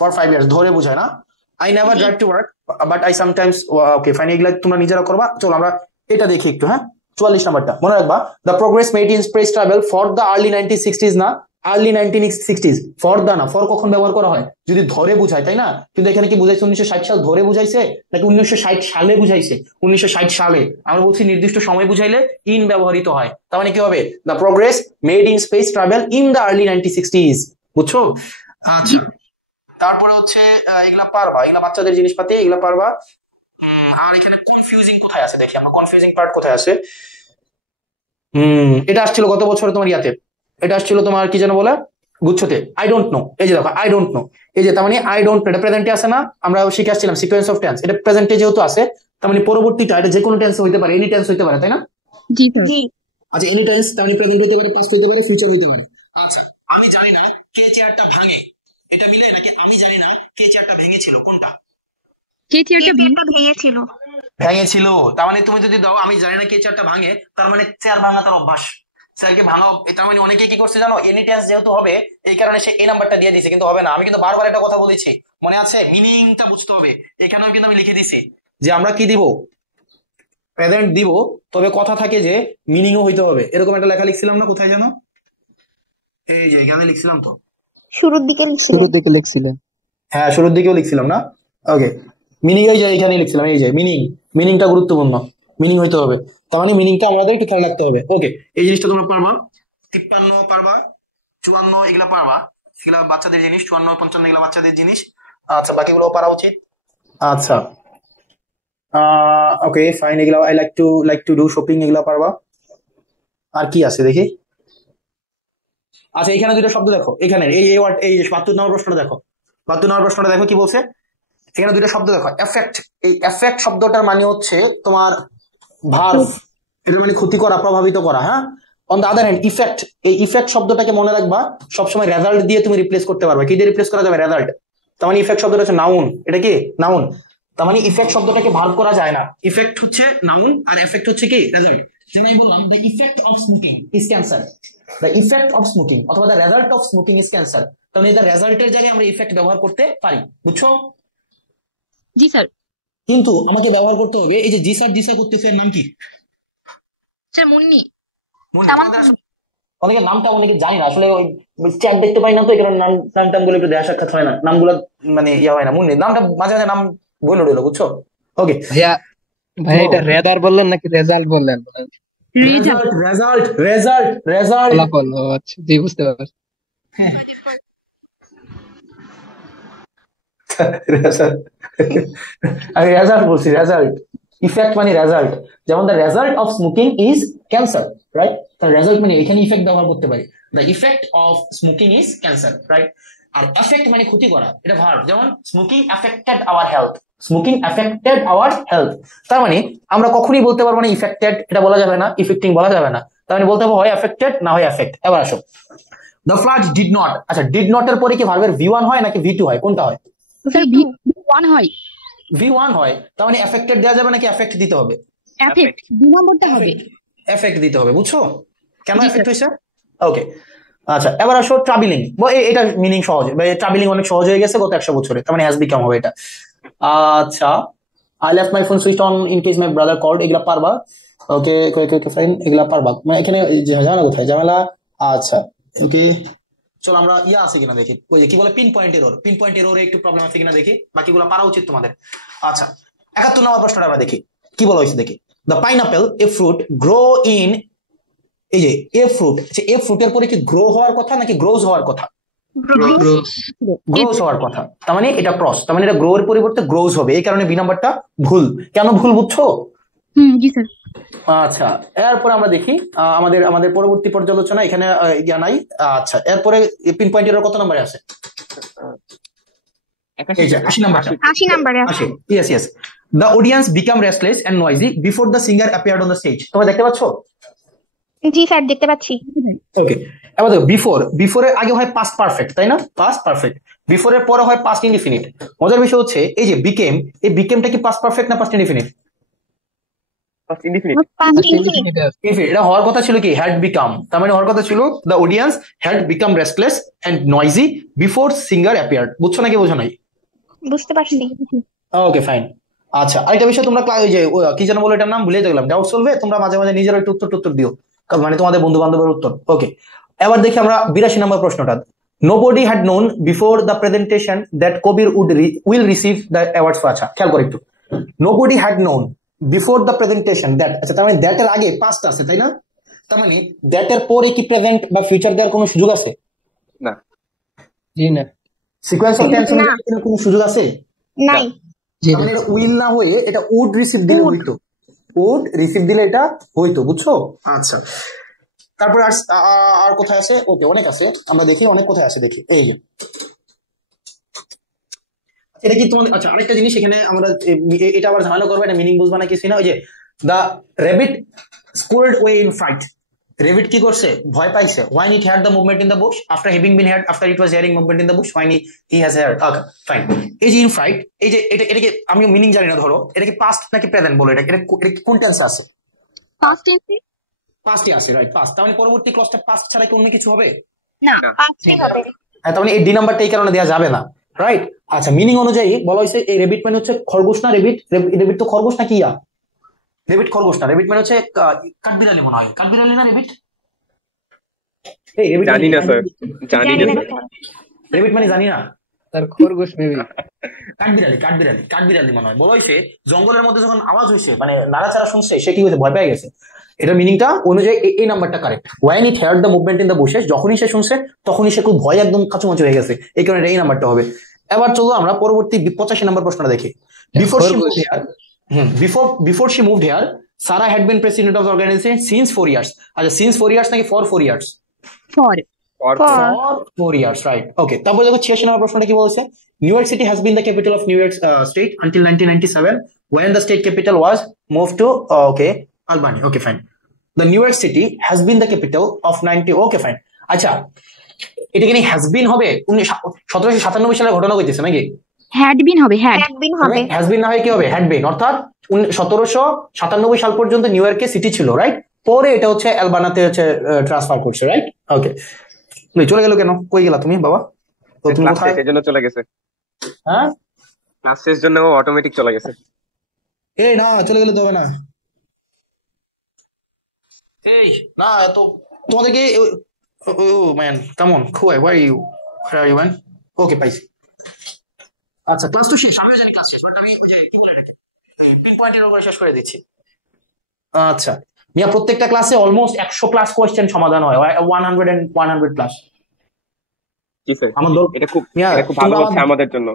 ফর 5 ইয়ার্স ধরে বোঝায় না? I never drive to work but I sometimes. Okay, fine, এগুলা তোমরা নিজেরা করবা। চলো আমরা এটা দেখি একটু। হ্যাঁ, 44 নাম্বারটা মনে রাখবা, the progress made in space travel for the early 1960s, না আর্লি 1960s। ফর দা না, ফর কখন ব্যবহার করা হয়? যদি ধরে বুঝায়, তাই না? কিন্তু এখানে কি বুঝাইছে? 1960 সাল ধরে বুঝাইছে নাকি 1960 সালে বুঝাইছে? 1960 সালে। আমরা বলছি নির্দিষ্ট সময় বুঝাইলে ইন ব্যবহৃত হয়, তার মানে কি হবে? The progress made in space travel in the early 1960s, বুঝছো? আচ্ছা, তারপরে হচ্ছে এগুলা পারবা, এগুলা বাচ্চাদের জিনিসপাতি, এগুলা পারবা। আর এখানে কনফিউজিং কোথায় আছে দেখি আমরা, কনফিউজিং পার্ট কোথায় আছে? এটা আসছিল গত বছরে তোমার ইয়াতে, এটা আসছিল তোমার কি যেন বলে, গুচ্ছতে, আই ডোন্ট নো। এই যে দেখো আই ডোন্ট নো, এই যে তার মানে আই ডোন্ট নো, এটা প্রেজেন্টে আছে না? আমরা শিখে আসছিলাম সিকোয়েন্স অফ টেন্স, এটা প্রেজেন্টে যেহেতু আছে, তার মানে পরবর্তীটা এটা যে কোনো টেন্স হইতে পারে, এনি টেন্স হইতে পারে, তাই না? জি স্যার। আচ্ছা, এনি টেন্স তার মানে প্রেজেন্ট হইতে পারে, পাস্ট হইতে পারে, ফিউচার হইতে পারে। আচ্ছা, আমি জানি না কে চেয়ারটা ভাঙে, এটা মিলে নাকি আমি জানি না কে চেয়ারটা ভেঙেছিল, কোনটা? কে চেয়ারটা ভেঙেছিল। ভেঙেছিল, তার মানে তুমি যদি দাও আমি জানি না কে চেয়ারটা ভাঙে, তার মানে চেয়ার ভাঙা তার অভ্যাস, স্যারকে ভাঙা। তার মানে অনেকে কি করছে জানো, এনি টেন্স যেহেতু হবে এই কারণে সে এই নাম্বারটা দিয়ে দিছে, কিন্তু হবে না। আমি কিন্তু বারবার একটা কথা বলেছি, মনে আছে? মিনিংটা বুঝতে হবে। এখানেও কিন্তু আমি লিখে দিছি যে আমরা কি দিব, প্রেজেন্ট দিব, তবে কথা থাকে যে মিনিংও হইতে হবে। এরকম একটা লেখা লিখছিলাম না, কোথায় জানো? এই যে এখানে লিখছিলাম তো, শুরুর দিকে লিখছিলেন। হ্যাঁ শুরুর দিকেও লিখছিলাম না? ওকে, মিনিং এই যে এখানে লিখছিলাম, এই যে মিনিংটা গুরুত্বপূর্ণ, মিনিং হইতে হবে। তার মানে মিনিংটা আমাদের একটু খেয়াল রাখতে হবে। ওকে, এই জিনিসটা তোমরা পারবা, 53 পারবা, 54 এগুলা পারবা, এগুলা বাচ্চাদের জিনিস, 54 55 এগুলা বাচ্চাদের জিনিস। আচ্ছা, বাকিগুলো পারা উচিত। আচ্ছা ওকে ফাইন, এগুলা I like to do shopping, এগুলা পারবা। আর কি আছে দেখি। আচ্ছা এখানে দুটো শব্দ দেখো, এখানে এই ওয়ার্ড, এই 72 নম্বর প্রশ্নটা দেখো, 72 নম্বর প্রশ্নটা দেখো কি বলছে। এখানে দুটো শব্দ দেখো, এফেক্ট। এই এফেক্ট শব্দটার মানে হচ্ছে তোমার ভার্ব, এটা মানে ক্ষতি করা, প্রভাবিত করা। হ্যাঁ, on the other hand effect, এই ইফেক্ট শব্দটাকে মনে রাখবা সবসময় রেজাল্ট দিয়ে তুমি রিপ্লেস করতে পারবে। কি দিয়ে রিপ্লেস করা যাবে? রেজাল্ট। তার মানে ইফেক্ট শব্দটা হচ্ছে নাউন, এটা কি নাউন। তার মানে ইফেক্ট শব্দটাকে ভার্ব করা যায় না, ইফেক্ট হচ্ছে নাউন আর এফেক্ট হচ্ছে কি রেজাল্ট। যেমন আমি বললাম the effect of smoking is cancer, the effect of smoking অথবা the result of smoking is cancer. তাহলে দ্য রেজাল্টের জায়গায় আমরা ইফেক্ট ব্যবহার করতে পারি, বুঝছো? জি স্যার। কিন্তু আমাকে ব্যবহার করতে হবে এই যে জি স্যার করতেছে, এর নাম কি? স্যার মুন্নি। অনেকে নামটা অনেকে জানি না, আসলে ওই চ্যাট দেখতে পাই না তো, এই কারণে নাম গুলো একটু দেখা সাক্ষাৎ হয় না, নামগুলো মানে ইয়া হয় না। মুন্নি নামটা মাঝে মাঝে নাম বলে রইলো, বুঝছো? ওকে ভাইয়া এটা রেদার বললেন নাকি রেজাল্ট বললেন? রেজাল্ট। আচ্ছা জি, বুঝতে পারছি। আমি রেজাল্ট বলছি, রেজাল্ট। ইফেক্ট মানে রেজাল্ট, যেমন the result of smoking is cancer, right? তার রেজাল্ট মানে এখানে ইফেক্ট ব্যবহার করতে পারি, the effect of smoking is cancer, right? আর এফেক্ট মানে ক্ষতি করা, এটা ভার্ব। যেমন smoking affected our health, smoking affected our health. তার মানে আমরা কখনই বলতে পারবো না ইফেক্টেড, এটা বলা যাবে না, ইফেক্টিং বলা যাবে না। তার মানে বলতে হবে হয় এফেক্টেড না হয় এফেক্ট। এবার আসো, দ্য ফ্লাড ডিড নট। আচ্ছা, ডিড নট এর পরে কি ভার্বের V1 হয় নাকি V2 হয়, কোনটা হয়? স্যার V1 হয়। V1 হয়, তার মানে এফেক্টেড দেওয়া যাবে নাকি এফেক্ট দিতে হবে? এফেক্ট, 2 নম্বরটা হবে এফেক্ট দিতে হবে, বুঝছো কেন এফেক্ট হইছে? ওকে আচ্ছা, এবার আসো ট্রাভেলিং। এটা মিনিং সহজ, ট্রাভেলিং অনেক সহজ হয়ে গেছে গত 100 বছরে, তার মানে হ্যাজ বিকাম হবে এটা। আচ্ছা, I left my phone switch on in case my brother called, এগুলা পারবা। ওকে ফাইন, এগুলা পারবা। মানে এখানে ঝামেলা কোথায়? ঝামেলা আচ্ছা ওকে, চলো আমরা ইয়া আছে কিনা দেখি, ওই যে কি বলে pin point error, pin point এররে একটু প্রবলেম আছে কিনা দেখি, বাকিগুলো পারা উচিত তোমাদের। আচ্ছা 71 নম্বর প্রশ্নটা আমরা দেখি কি বলা হয়েছে দেখি। The pineapple A fruit grow in, এই যে এ ফ্রুট, আচ্ছা এ ফ্রুটের পরে কি গ্রো হওয়ার কথা নাকি গ্রোজ হওয়ার কথা? গ্রোজ হওয়ার কথা, তার মানে এটা ক্রস, তার মানে এটা গ্রো এর পরিবর্তে গ্রোজ হবে, এই কারণে বি নাম্বারটা ভুল। কেন ভুল বুঝছো? জি স্যার। আচ্ছা এরপরে আমরা দেখি আমাদের পরবর্তী পর্যালোচনা এখানে ইয়া নাই। আচ্ছা এরপরে পিন পয়েন্ট এর কত নম্বরে আছে? 80 নম্বরে আছে। Yes. The audience became restless and noisy before the singer appeared on the stage. তোমরা দেখতে পাচ্ছো? জি স্যার দেখতে পাচ্ছি। ওকে, এবার দেখো বিফোর এর আগে হয় পাস্ট পারফেক্ট, তাই না? Past perfect. বিফোর এর পরে হয় পাস্ট ইনডিফিনিট। মজার বিষয় হচ্ছে এই যে বিকেম, এই বিকেমটা কি পাস্ট পারফেক্ট না পাস্ট ইনডিফিনিট? Past indefinite. এটা হওয়ার কথা ছিল কি হ্যাড বিকাম, তার মানে হওয়ার কথা ছিল the audience had become restless and noisy before singer appeared. বুঝছো নাকি বোঝো নাই? বুঝতে পারছি। Okay fine. আচ্ছা আরেকটা বিষয়, তোমরা ওই যে কি যেন বলো, এটার নাম ভুলে গেলাম, ডাউট সলভে তোমরা মাঝে মাঝে নিজের একটু উত্তর দিও, মানে তোমাদের বন্ধু বান্ধবের উত্তর। ওকে, এবার দেখি আমরা 82 নম্বর প্রশ্নটা। Nobody had known before the presentation that Kabir will receive the awards. আচ্ছা খেয়াল করো একটু, nobody had known before the presentation that, আচ্ছা তার মানে দ্যাট এর আগে পাস্ট আছে, তাই না? তার মানে দ্যাট এর পরে কি প্রেজেন্ট বা ফিউচার দেওয়ার কোনো সুযোগ আছে? না। জি না। সিকোয়েন্স অফ টেন্স এর কোনো সুযোগ আছে? নাই। তাহলে এটা উইল না হয়ে এটা উড রিসিভ দিলে হইতো, উড রিসিভ দিলে এটা হইতো, বুঝছো? আচ্ছা তারপর আর কোথায় আছে? ওকে অনেক আছে, আমরা দেখি অনেক কোথায় আছে দেখি। এই যে এটা কি তোমাদের, আচ্ছা আরেকটা জিনিস এখানে আমরা এটা আবার ঝামেলা করবো, এটা মিনিং বুঝবা না কিছু না। ওই যে the rabbit scold way in fruit, rabbit কি করছে? ভয় পাইছে। when it heard the movement in the bush after having been heard after it was hearing movement in the bush when he has heard. Okay fine. এই যে in fright, এই যে এটাকে আমি মিনিং জানি না, ধরো এটা কি পাস্ট নাকি প্রেজেন্ট বলো, এটা কোন টেন্সে আছে? পাস্ট টেন্সে। পাস্টে আছে, রাইট, পাস্ট। তার মানে পরবর্তী ক্লজটা পাস্ট ছাড়া কি অন্য কিছু হবে না, পাস্টই হবে। হ্যাঁ, তার মানে এই ডি নাম্বারটা এই কারণে দেওয়া যাবে না, রাইট। আচ্ছা, মিনিং অনুযায়ী বলা হয়েছে এই রেবিট মানে হচ্ছে খরগোশ না? রেবিট তো খরগোশ না কি? রেবিট খরগোশ না, রেবিট মানে হচ্ছে কাঠবিড়ালি মনে হয়, কাঠবিড়ালি না রেবিট? এই রেবিট জানি না স্যার, জানি না স্যার। রেবিট মানে জানি না স্যার, খরগোশ মেবি। কাঠবিড়ালি মনে হয়। বলা হয়েছে জঙ্গলের মধ্যে যখন আওয়াজ হয়েছে, মানে নাড়াচাড়া শুনছে, সে কি হয়েছে? ভয় পেয়ে গেছে। এটা মিনিংটা অনুযায়ী এই নাম্বারটা correct. when it heard the movement in the bushes, যখনই সে শুনছে তখনই সে খুব ভয় একদম কাচুমাচু হয়ে গেছে, এই কারণে এই নাম্বারটা হবে। এবার চলো আমরা পরবর্তী 85 নম্বর প্রশ্নটা দেখি। Before she moved here, Sarah had been president of the organization since 4 years. আচ্ছা, since 4 years নাকি for 4 years? For For 4 years, right? Okay. তারপর দেখো 86 নম্বর প্রশ্নটা কি বলছে? New York City has been the capital of New York state until 1997, when the state capital was moved to Albany. Okay, fine. The New York City has been the capital of 90. Okay, fine. আচ্ছা, এটা কি has been হবে? 1797 সালের ঘটনা কইতেছে নাকি? হ্যাড বিন হবে, হ্যাড বিন হবে। has been না হয় কি হবে? had been। অর্থাৎ 1797 সাল পর্যন্ত নিউ ইয়র্কে সিটি ছিল, রাইট? পরে এটা হচ্ছে অ্যালবানাতে হচ্ছে ট্রান্সফার করছে, রাইট? ওকে, চলে গেল কেন? কই গেলা তুমি বাবা? তো তুমি কোথায়? ক্লাস জন্য চলে গেছে। হ্যাঁ, ক্লাস শেষ জন্য অটোমেটিক চলে গেছে। এই না, চলে গেলে তো হবে না। এই না, তো তোমাদেরকে man, come on, where are you man? Okay, পাইছি। আচ্ছা, ক্লাস তো শেষ, আমিও জানি ক্লাস শেষ, বাট আমি ওই যে কি বলে এটাকে পিন পয়েন্টের উপরে শেষ করে দিচ্ছি। আচ্ছা মিয়া, প্রত্যেকটা ক্লাসে অলমোস্ট 100 প্লাস কোয়েশ্চেন সমাধান হয়, 100 প্লাস। জি স্যার, এটা খুব ভালো হচ্ছে আমাদের জন্য।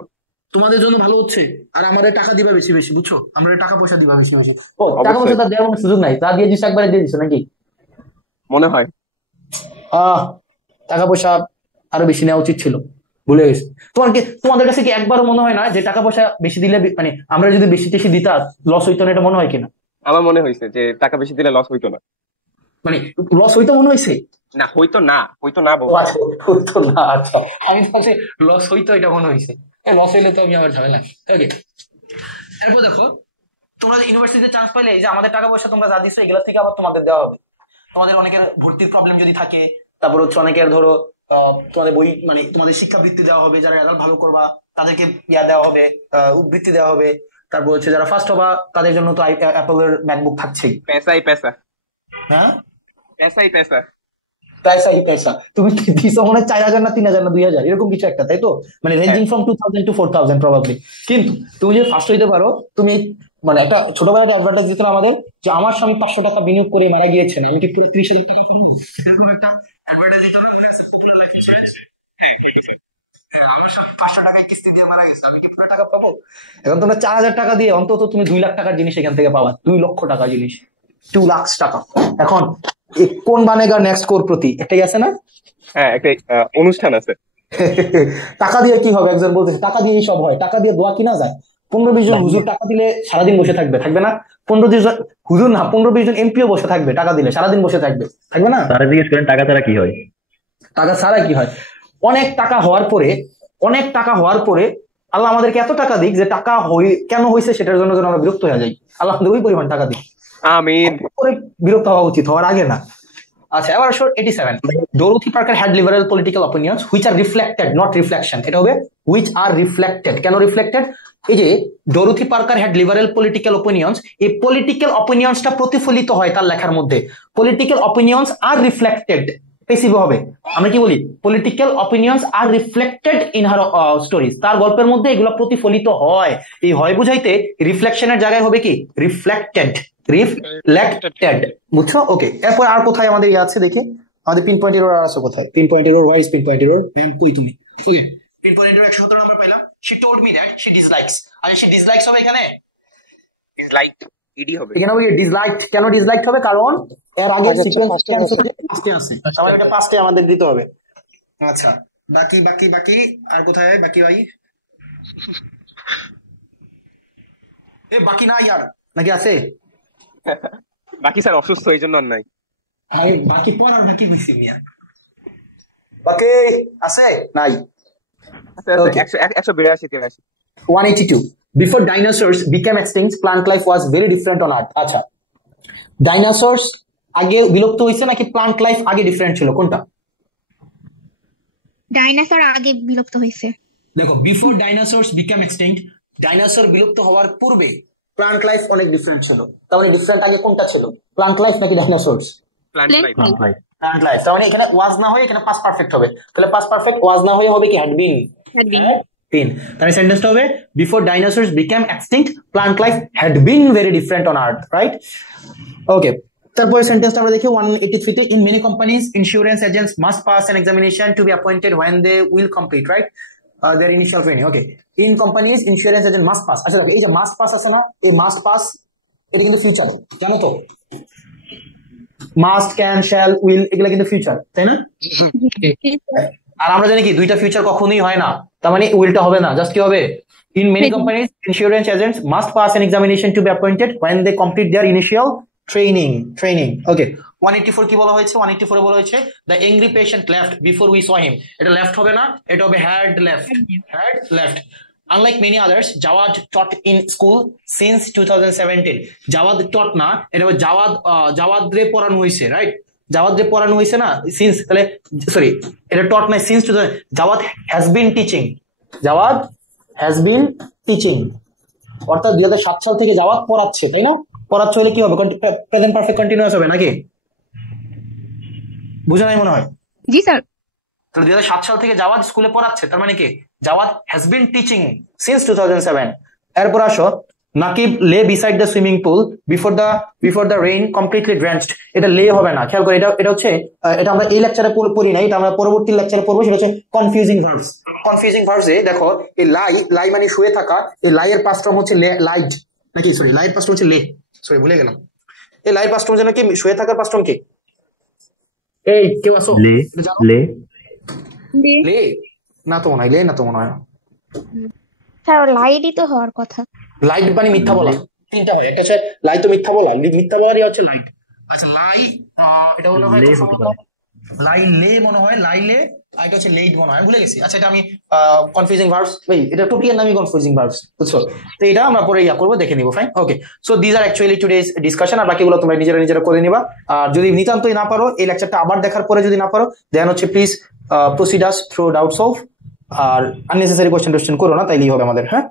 তোমাদের জন্য ভালো হচ্ছে, আর আমাদের টাকা দিবা বেশি বেশি, বুঝছো? আমরা টাকা পয়সা দিবা বেশি বেশি। ও, টাকা পয়সা তার দেওয়ার কোনো সুযোগ নাই, তা দিয়ে দিচ্ছ, একবারে দিয়ে দিচ্ছ নাকি মনে হয়? টাকা পয়সা আরো বেশি নেওয়া উচিত ছিল, ভুলে গেছি। তোমাদের কাছে কি একবারও মনে হয় না যে টাকা পয়সা বেশি দিলে, মানে আমরা যদি বেশি বেশি দিতা লস হইতো না? এটা মনে হয় কিনা? আমার মনে হয়েছে যে টাকা বেশি দিলে লস হইতো না, মানে লস হইতো মনে হয়েছে না, হইতো না হইতো না আচ্ছা, আমি বলছি লস হইতো, এটা মনে হয়েছে। লস হইলে তো আমি আবার ঝামেলা। ওকে, এরপর দেখো, তোমরা ইউনিভার্সিটিতে চান্স পাইলে যে আমাদের টাকা পয়সা তোমরা যা দিচ্ছ এগুলো থেকে আবার তোমাদের দেওয়া হবে। তোমাদের অনেকের ভর্তির প্রবলেম যদি থাকে, তারপর হচ্ছে অনেকের ধরো তোমাদের বই, মানে তোমাদের শিক্ষাবৃত্তি দেওয়া হবে, যারা রেজাল্ট ভালো করবা তাদেরকে দেওয়া হবে, বৃত্তি দেওয়া হবে। তারপর হচ্ছে যারা ফার্স্ট হবা তাদের জন্য তো অ্যাপলের ম্যাকবুক থাকছেই। পেশাই পেশা, হ্যাঁ পেশাই পেশা, পেশাই পেশা। তুমি দিছো মনে 4000 না 3000 না 2000 এরকম কিছু একটা, তাই তো? মানে রেঞ্জিং ফ্রম 2000 to 4000 প্রবাবলি। কিন্তু তুমি যদি ফার্স্ট হইতে পারো, তুমি মানে একটা ছোটবেলা একটা অ্যাডভার্টাইজ দিছিল আমাদের যে আমার স্বামী 500 টাকা বিনিয়োগ করে মারা গিয়েছেন, আমি কি 30,000 টাকা ফেলবো? এরকম একটা অ্যাডভার্টাইজ দিছিল পুরো লাইফ ইন্স্যুরেন্স। হ্যাঁ, ঠিক আছে, আমার স্বামী 500 টাকায় কিস্তি দিয়ে মারা গেছে, আমি কি পুরো টাকা পাবো? এখন তোমরা 4000 টাকা দিয়ে অন্তত তুমি 2 লাখ টাকার জিনিস এখান থেকে পাবা, 2 লক্ষ টাকা জিনিস, 2 লাখ টাকা। এখন কোন বানেগা নেক্সট কোরপ্রতি একটাই আছে না? হ্যাঁ, একটা অনুষ্ঠান আছে। টাকা দিয়ে কি হবে? একজন বলতেছে টাকা দিয়েই সব হয়, টাকা দিয়ে দোয়া কিনা যায়। 15-20 জন হুজুর টাকা দিলে সারাদিন বসে থাকবে না? 15-20 জন হুজুর না, 15-20 জন এমপিও বসে থাকবে, টাকা দিলে সারাদিন বসে থাকবে না? তারা জিজ্ঞেস করেন টাকা ছাড়া কি হয়? টাকা ছাড়া কি হয়? অনেক টাকা হওয়ার পরে আল্লাহ আমাদেরকে এত টাকা দিক যে টাকা কেন হয়েছে সেটার জন্য যেন আমরা বিরক্ত হয়ে যাই, আল্লাহ আমাদের ওই পরিমাণ টাকা দিক। আমিন। বিরক্ত হওয়া উচিত, হওয়ার আগে না। আচ্ছা, এবার আসো 87। Dorothy Parker had liberal political opinions which are reflected, not reflection. এটা হবে হুইচ আর রিফ্লেক্টেড। কেন রিফ্লেক্টেড? এই যে Dorothy Parker had liberal political opinions, এই পলিটিক্যাল অপিনিয়ন্সটা প্রতিফলিত হয় তার লেখার মধ্যে। Political opinions are reflected, passive হবে। আমরা কি বলি? Political opinions are reflected in her stories. তার গল্পের মধ্যে এগুলো প্রতিফলিত হয়। এই হয় বুঝাইতে রিফ্লেকশনের জায়গায় হবে কি? রিফ্লেক্টেড। বুঝছো? ওকে, এরপর আর কোথায় আমাদের আছে দেখে, আমাদের পিন পয়েন্ট এরর আছে কোথায়? Pin point error, why is pin point error? কই তুমি? Okay, pin point error 117 number পাইলাম। She told me that she dislikes. আচ্ছা, শি ডিসলাইকস হবে এখানে, ডিসলাইক ইডি হবে এখানে। ওই ডিসলাইকড, কেন ডিসলাইকড হবে? কারণ এর আগে সিকোয়েন্স পাস্টে আছে, আমাদের এটা পাস্টে আমাদের দিতে হবে। আচ্ছা, বাকি আর কোথায় বাকি ভাই? বাকি না ইয়ার, নাকি আছে? বাকি স্যার অসুস্থ, এই জন্য আর নাই। আমি বাকি পড়ার বাকি কইছি মিয়া, বাকি আছে নাই? 182. Before dinosaurs became extinct, plant life was very different on Earth. আচ্ছা, ডাইনোসরস আগে বিলুপ্ত হয়েছে নাকি প্লান্ট লাইফ আগে ডিফারেন্ট ছিল, কোনটা? ডাইনোসর আগে বিলুপ্ত হয়েছে। দেখো, before dinosaurs became extinct, dinosaur বিলুপ্ত হওয়ার পূর্বে প্লান্ট লাইফ অনেক ডিফারেন্ট ছিল। তার মানে ডিফারেন্ট আগে কোনটা ছিল, প্লান্ট লাইফ নাকি ডাইনোসরস? Plant life. তার মানে এখানে ওয়াজ না হয়ে এখানে পাস্ট পারফেক্ট হবে। তাহলে পাস্ট পারফেক্ট ওয়াজ না হয়ে হবে কি হ্যাড বিন। তাহলে সেন্টেন্সটা হবে before dinosaurs became extinct, plant life had been very different on earth, right? Okay, তারপরে সেন্টেন্সটা আমরা দেখি 183 তে, in many companies insurance agents must pass an examination to be appointed when they will complete, right, their initial training. Okay, in companies insurance agent must pass. আচ্ছা, এই যে মাস্ট পাস আছে না, এই মাস্ট পাস এটা কিন্তু ফিউচার, জানো তো? মাস্ট, ক্যান, শ্যাল, উইল এগুলা কিন্তু ফিউচার, তাই না? আর আমরা জানি কি দুইটা ফিউচার কখনোই হয় না, তার মানে উইলটা হবে না, জাস্ট কি হবে? In many companies insurance agents must pass an examination to be appointed when they complete their initial training. Okay, 184 কি বলা হয়েছে? 184 এ বলা হয়েছে the angry patient left before we saw him. এটা লেফট হবে না, এটা হবে had left. Unlike many others, Jawad taught in school since 2017. Jawad taught না, এটা হবে জাওয়াদ রে পড়ানো হয়েছে, রাইট? জাওয়াদ রে পড়ানো হয়েছে না, সিন্স, তাহলে সরি এটা টট না, since 2000 Jawad has been teaching. Jawad has been teaching, অর্থাৎ 2007 সাল থেকে জাওয়াদ পড়াচ্ছে, তাই না? পড়াচ্ছে হলে কি হবে? প্রেজেন্ট পারফেক্ট কন্টিনিউয়াস হবে নাকি? বুঝা নাই মনে হয়? জি স্যার। তো 2007 সাল থেকে জাওয়াদ স্কুলে পড়াচ্ছে, তার মানে কি Javad has been teaching since 2007. এরপর আসো, Nakib lay beside the swimming pool before the rain completely drenched. এটা লে হবে না, খেয়াল করে, এটা হচ্ছে, এটা আমরা এই লেকচারে পড়ি না, এটা আমরা পরবর্তী লেকচারে পড়বো, সেটা হচ্ছে কনফিউজিং ভার্বস। কনফিউজিং ভার্বসে দেখো, এই লাই মানে শুয়ে থাকা, এই লাইয়ের পাস্ট ফর্ম হচ্ছে লাইট, নাকি সরি লাইয়ের পাস্ট ফর্ম হচ্ছে লে, সরি ভুলে গেলাম। এই লাইয়ের পাস্ট ফর্ম যেন কি, শুয়ে থাকার পাস্ট ফর্ম কি? এই কেউ আসো, লে না তো মনে হয়, লে না তো মনে হয়। স্যার লাইটই তো হওয়ার কথা। লাইট মানে মিথ্যা বলা, তিনটা হয়, একটা হচ্ছে লাই তো মিথ্যা বলা, মিথ্যা বলার হচ্ছে লাইট। আচ্ছা, লাই এটা মনে হয় লাই লে মনে হয়, লাই লে, আর এটা হচ্ছে লেট মনে হয়, ভুলে গেছি। আচ্ছা, এটা আমি কনফিউজিং ভার্বস, ভাই এটা টোপিকের নামই কনফিউজিং ভার্বস, বুঝছো? তো এটা আমরা পরে করবো, দেখে নিবো, fine. Okay, so this are actually today's discussion, আর বাকিগুলো তোমরা নিজেরা করে নিবা। আর যদি নিতান্তই না পারো, এই লেকচারটা আবার দেখার পরে যদি না পারো, দেন হচ্ছে please proceed us through doubt solve, আর আননেসেসারি কোয়েশ্চেন করো না, তাইলেই হবে আমাদের। হ্যাঁ।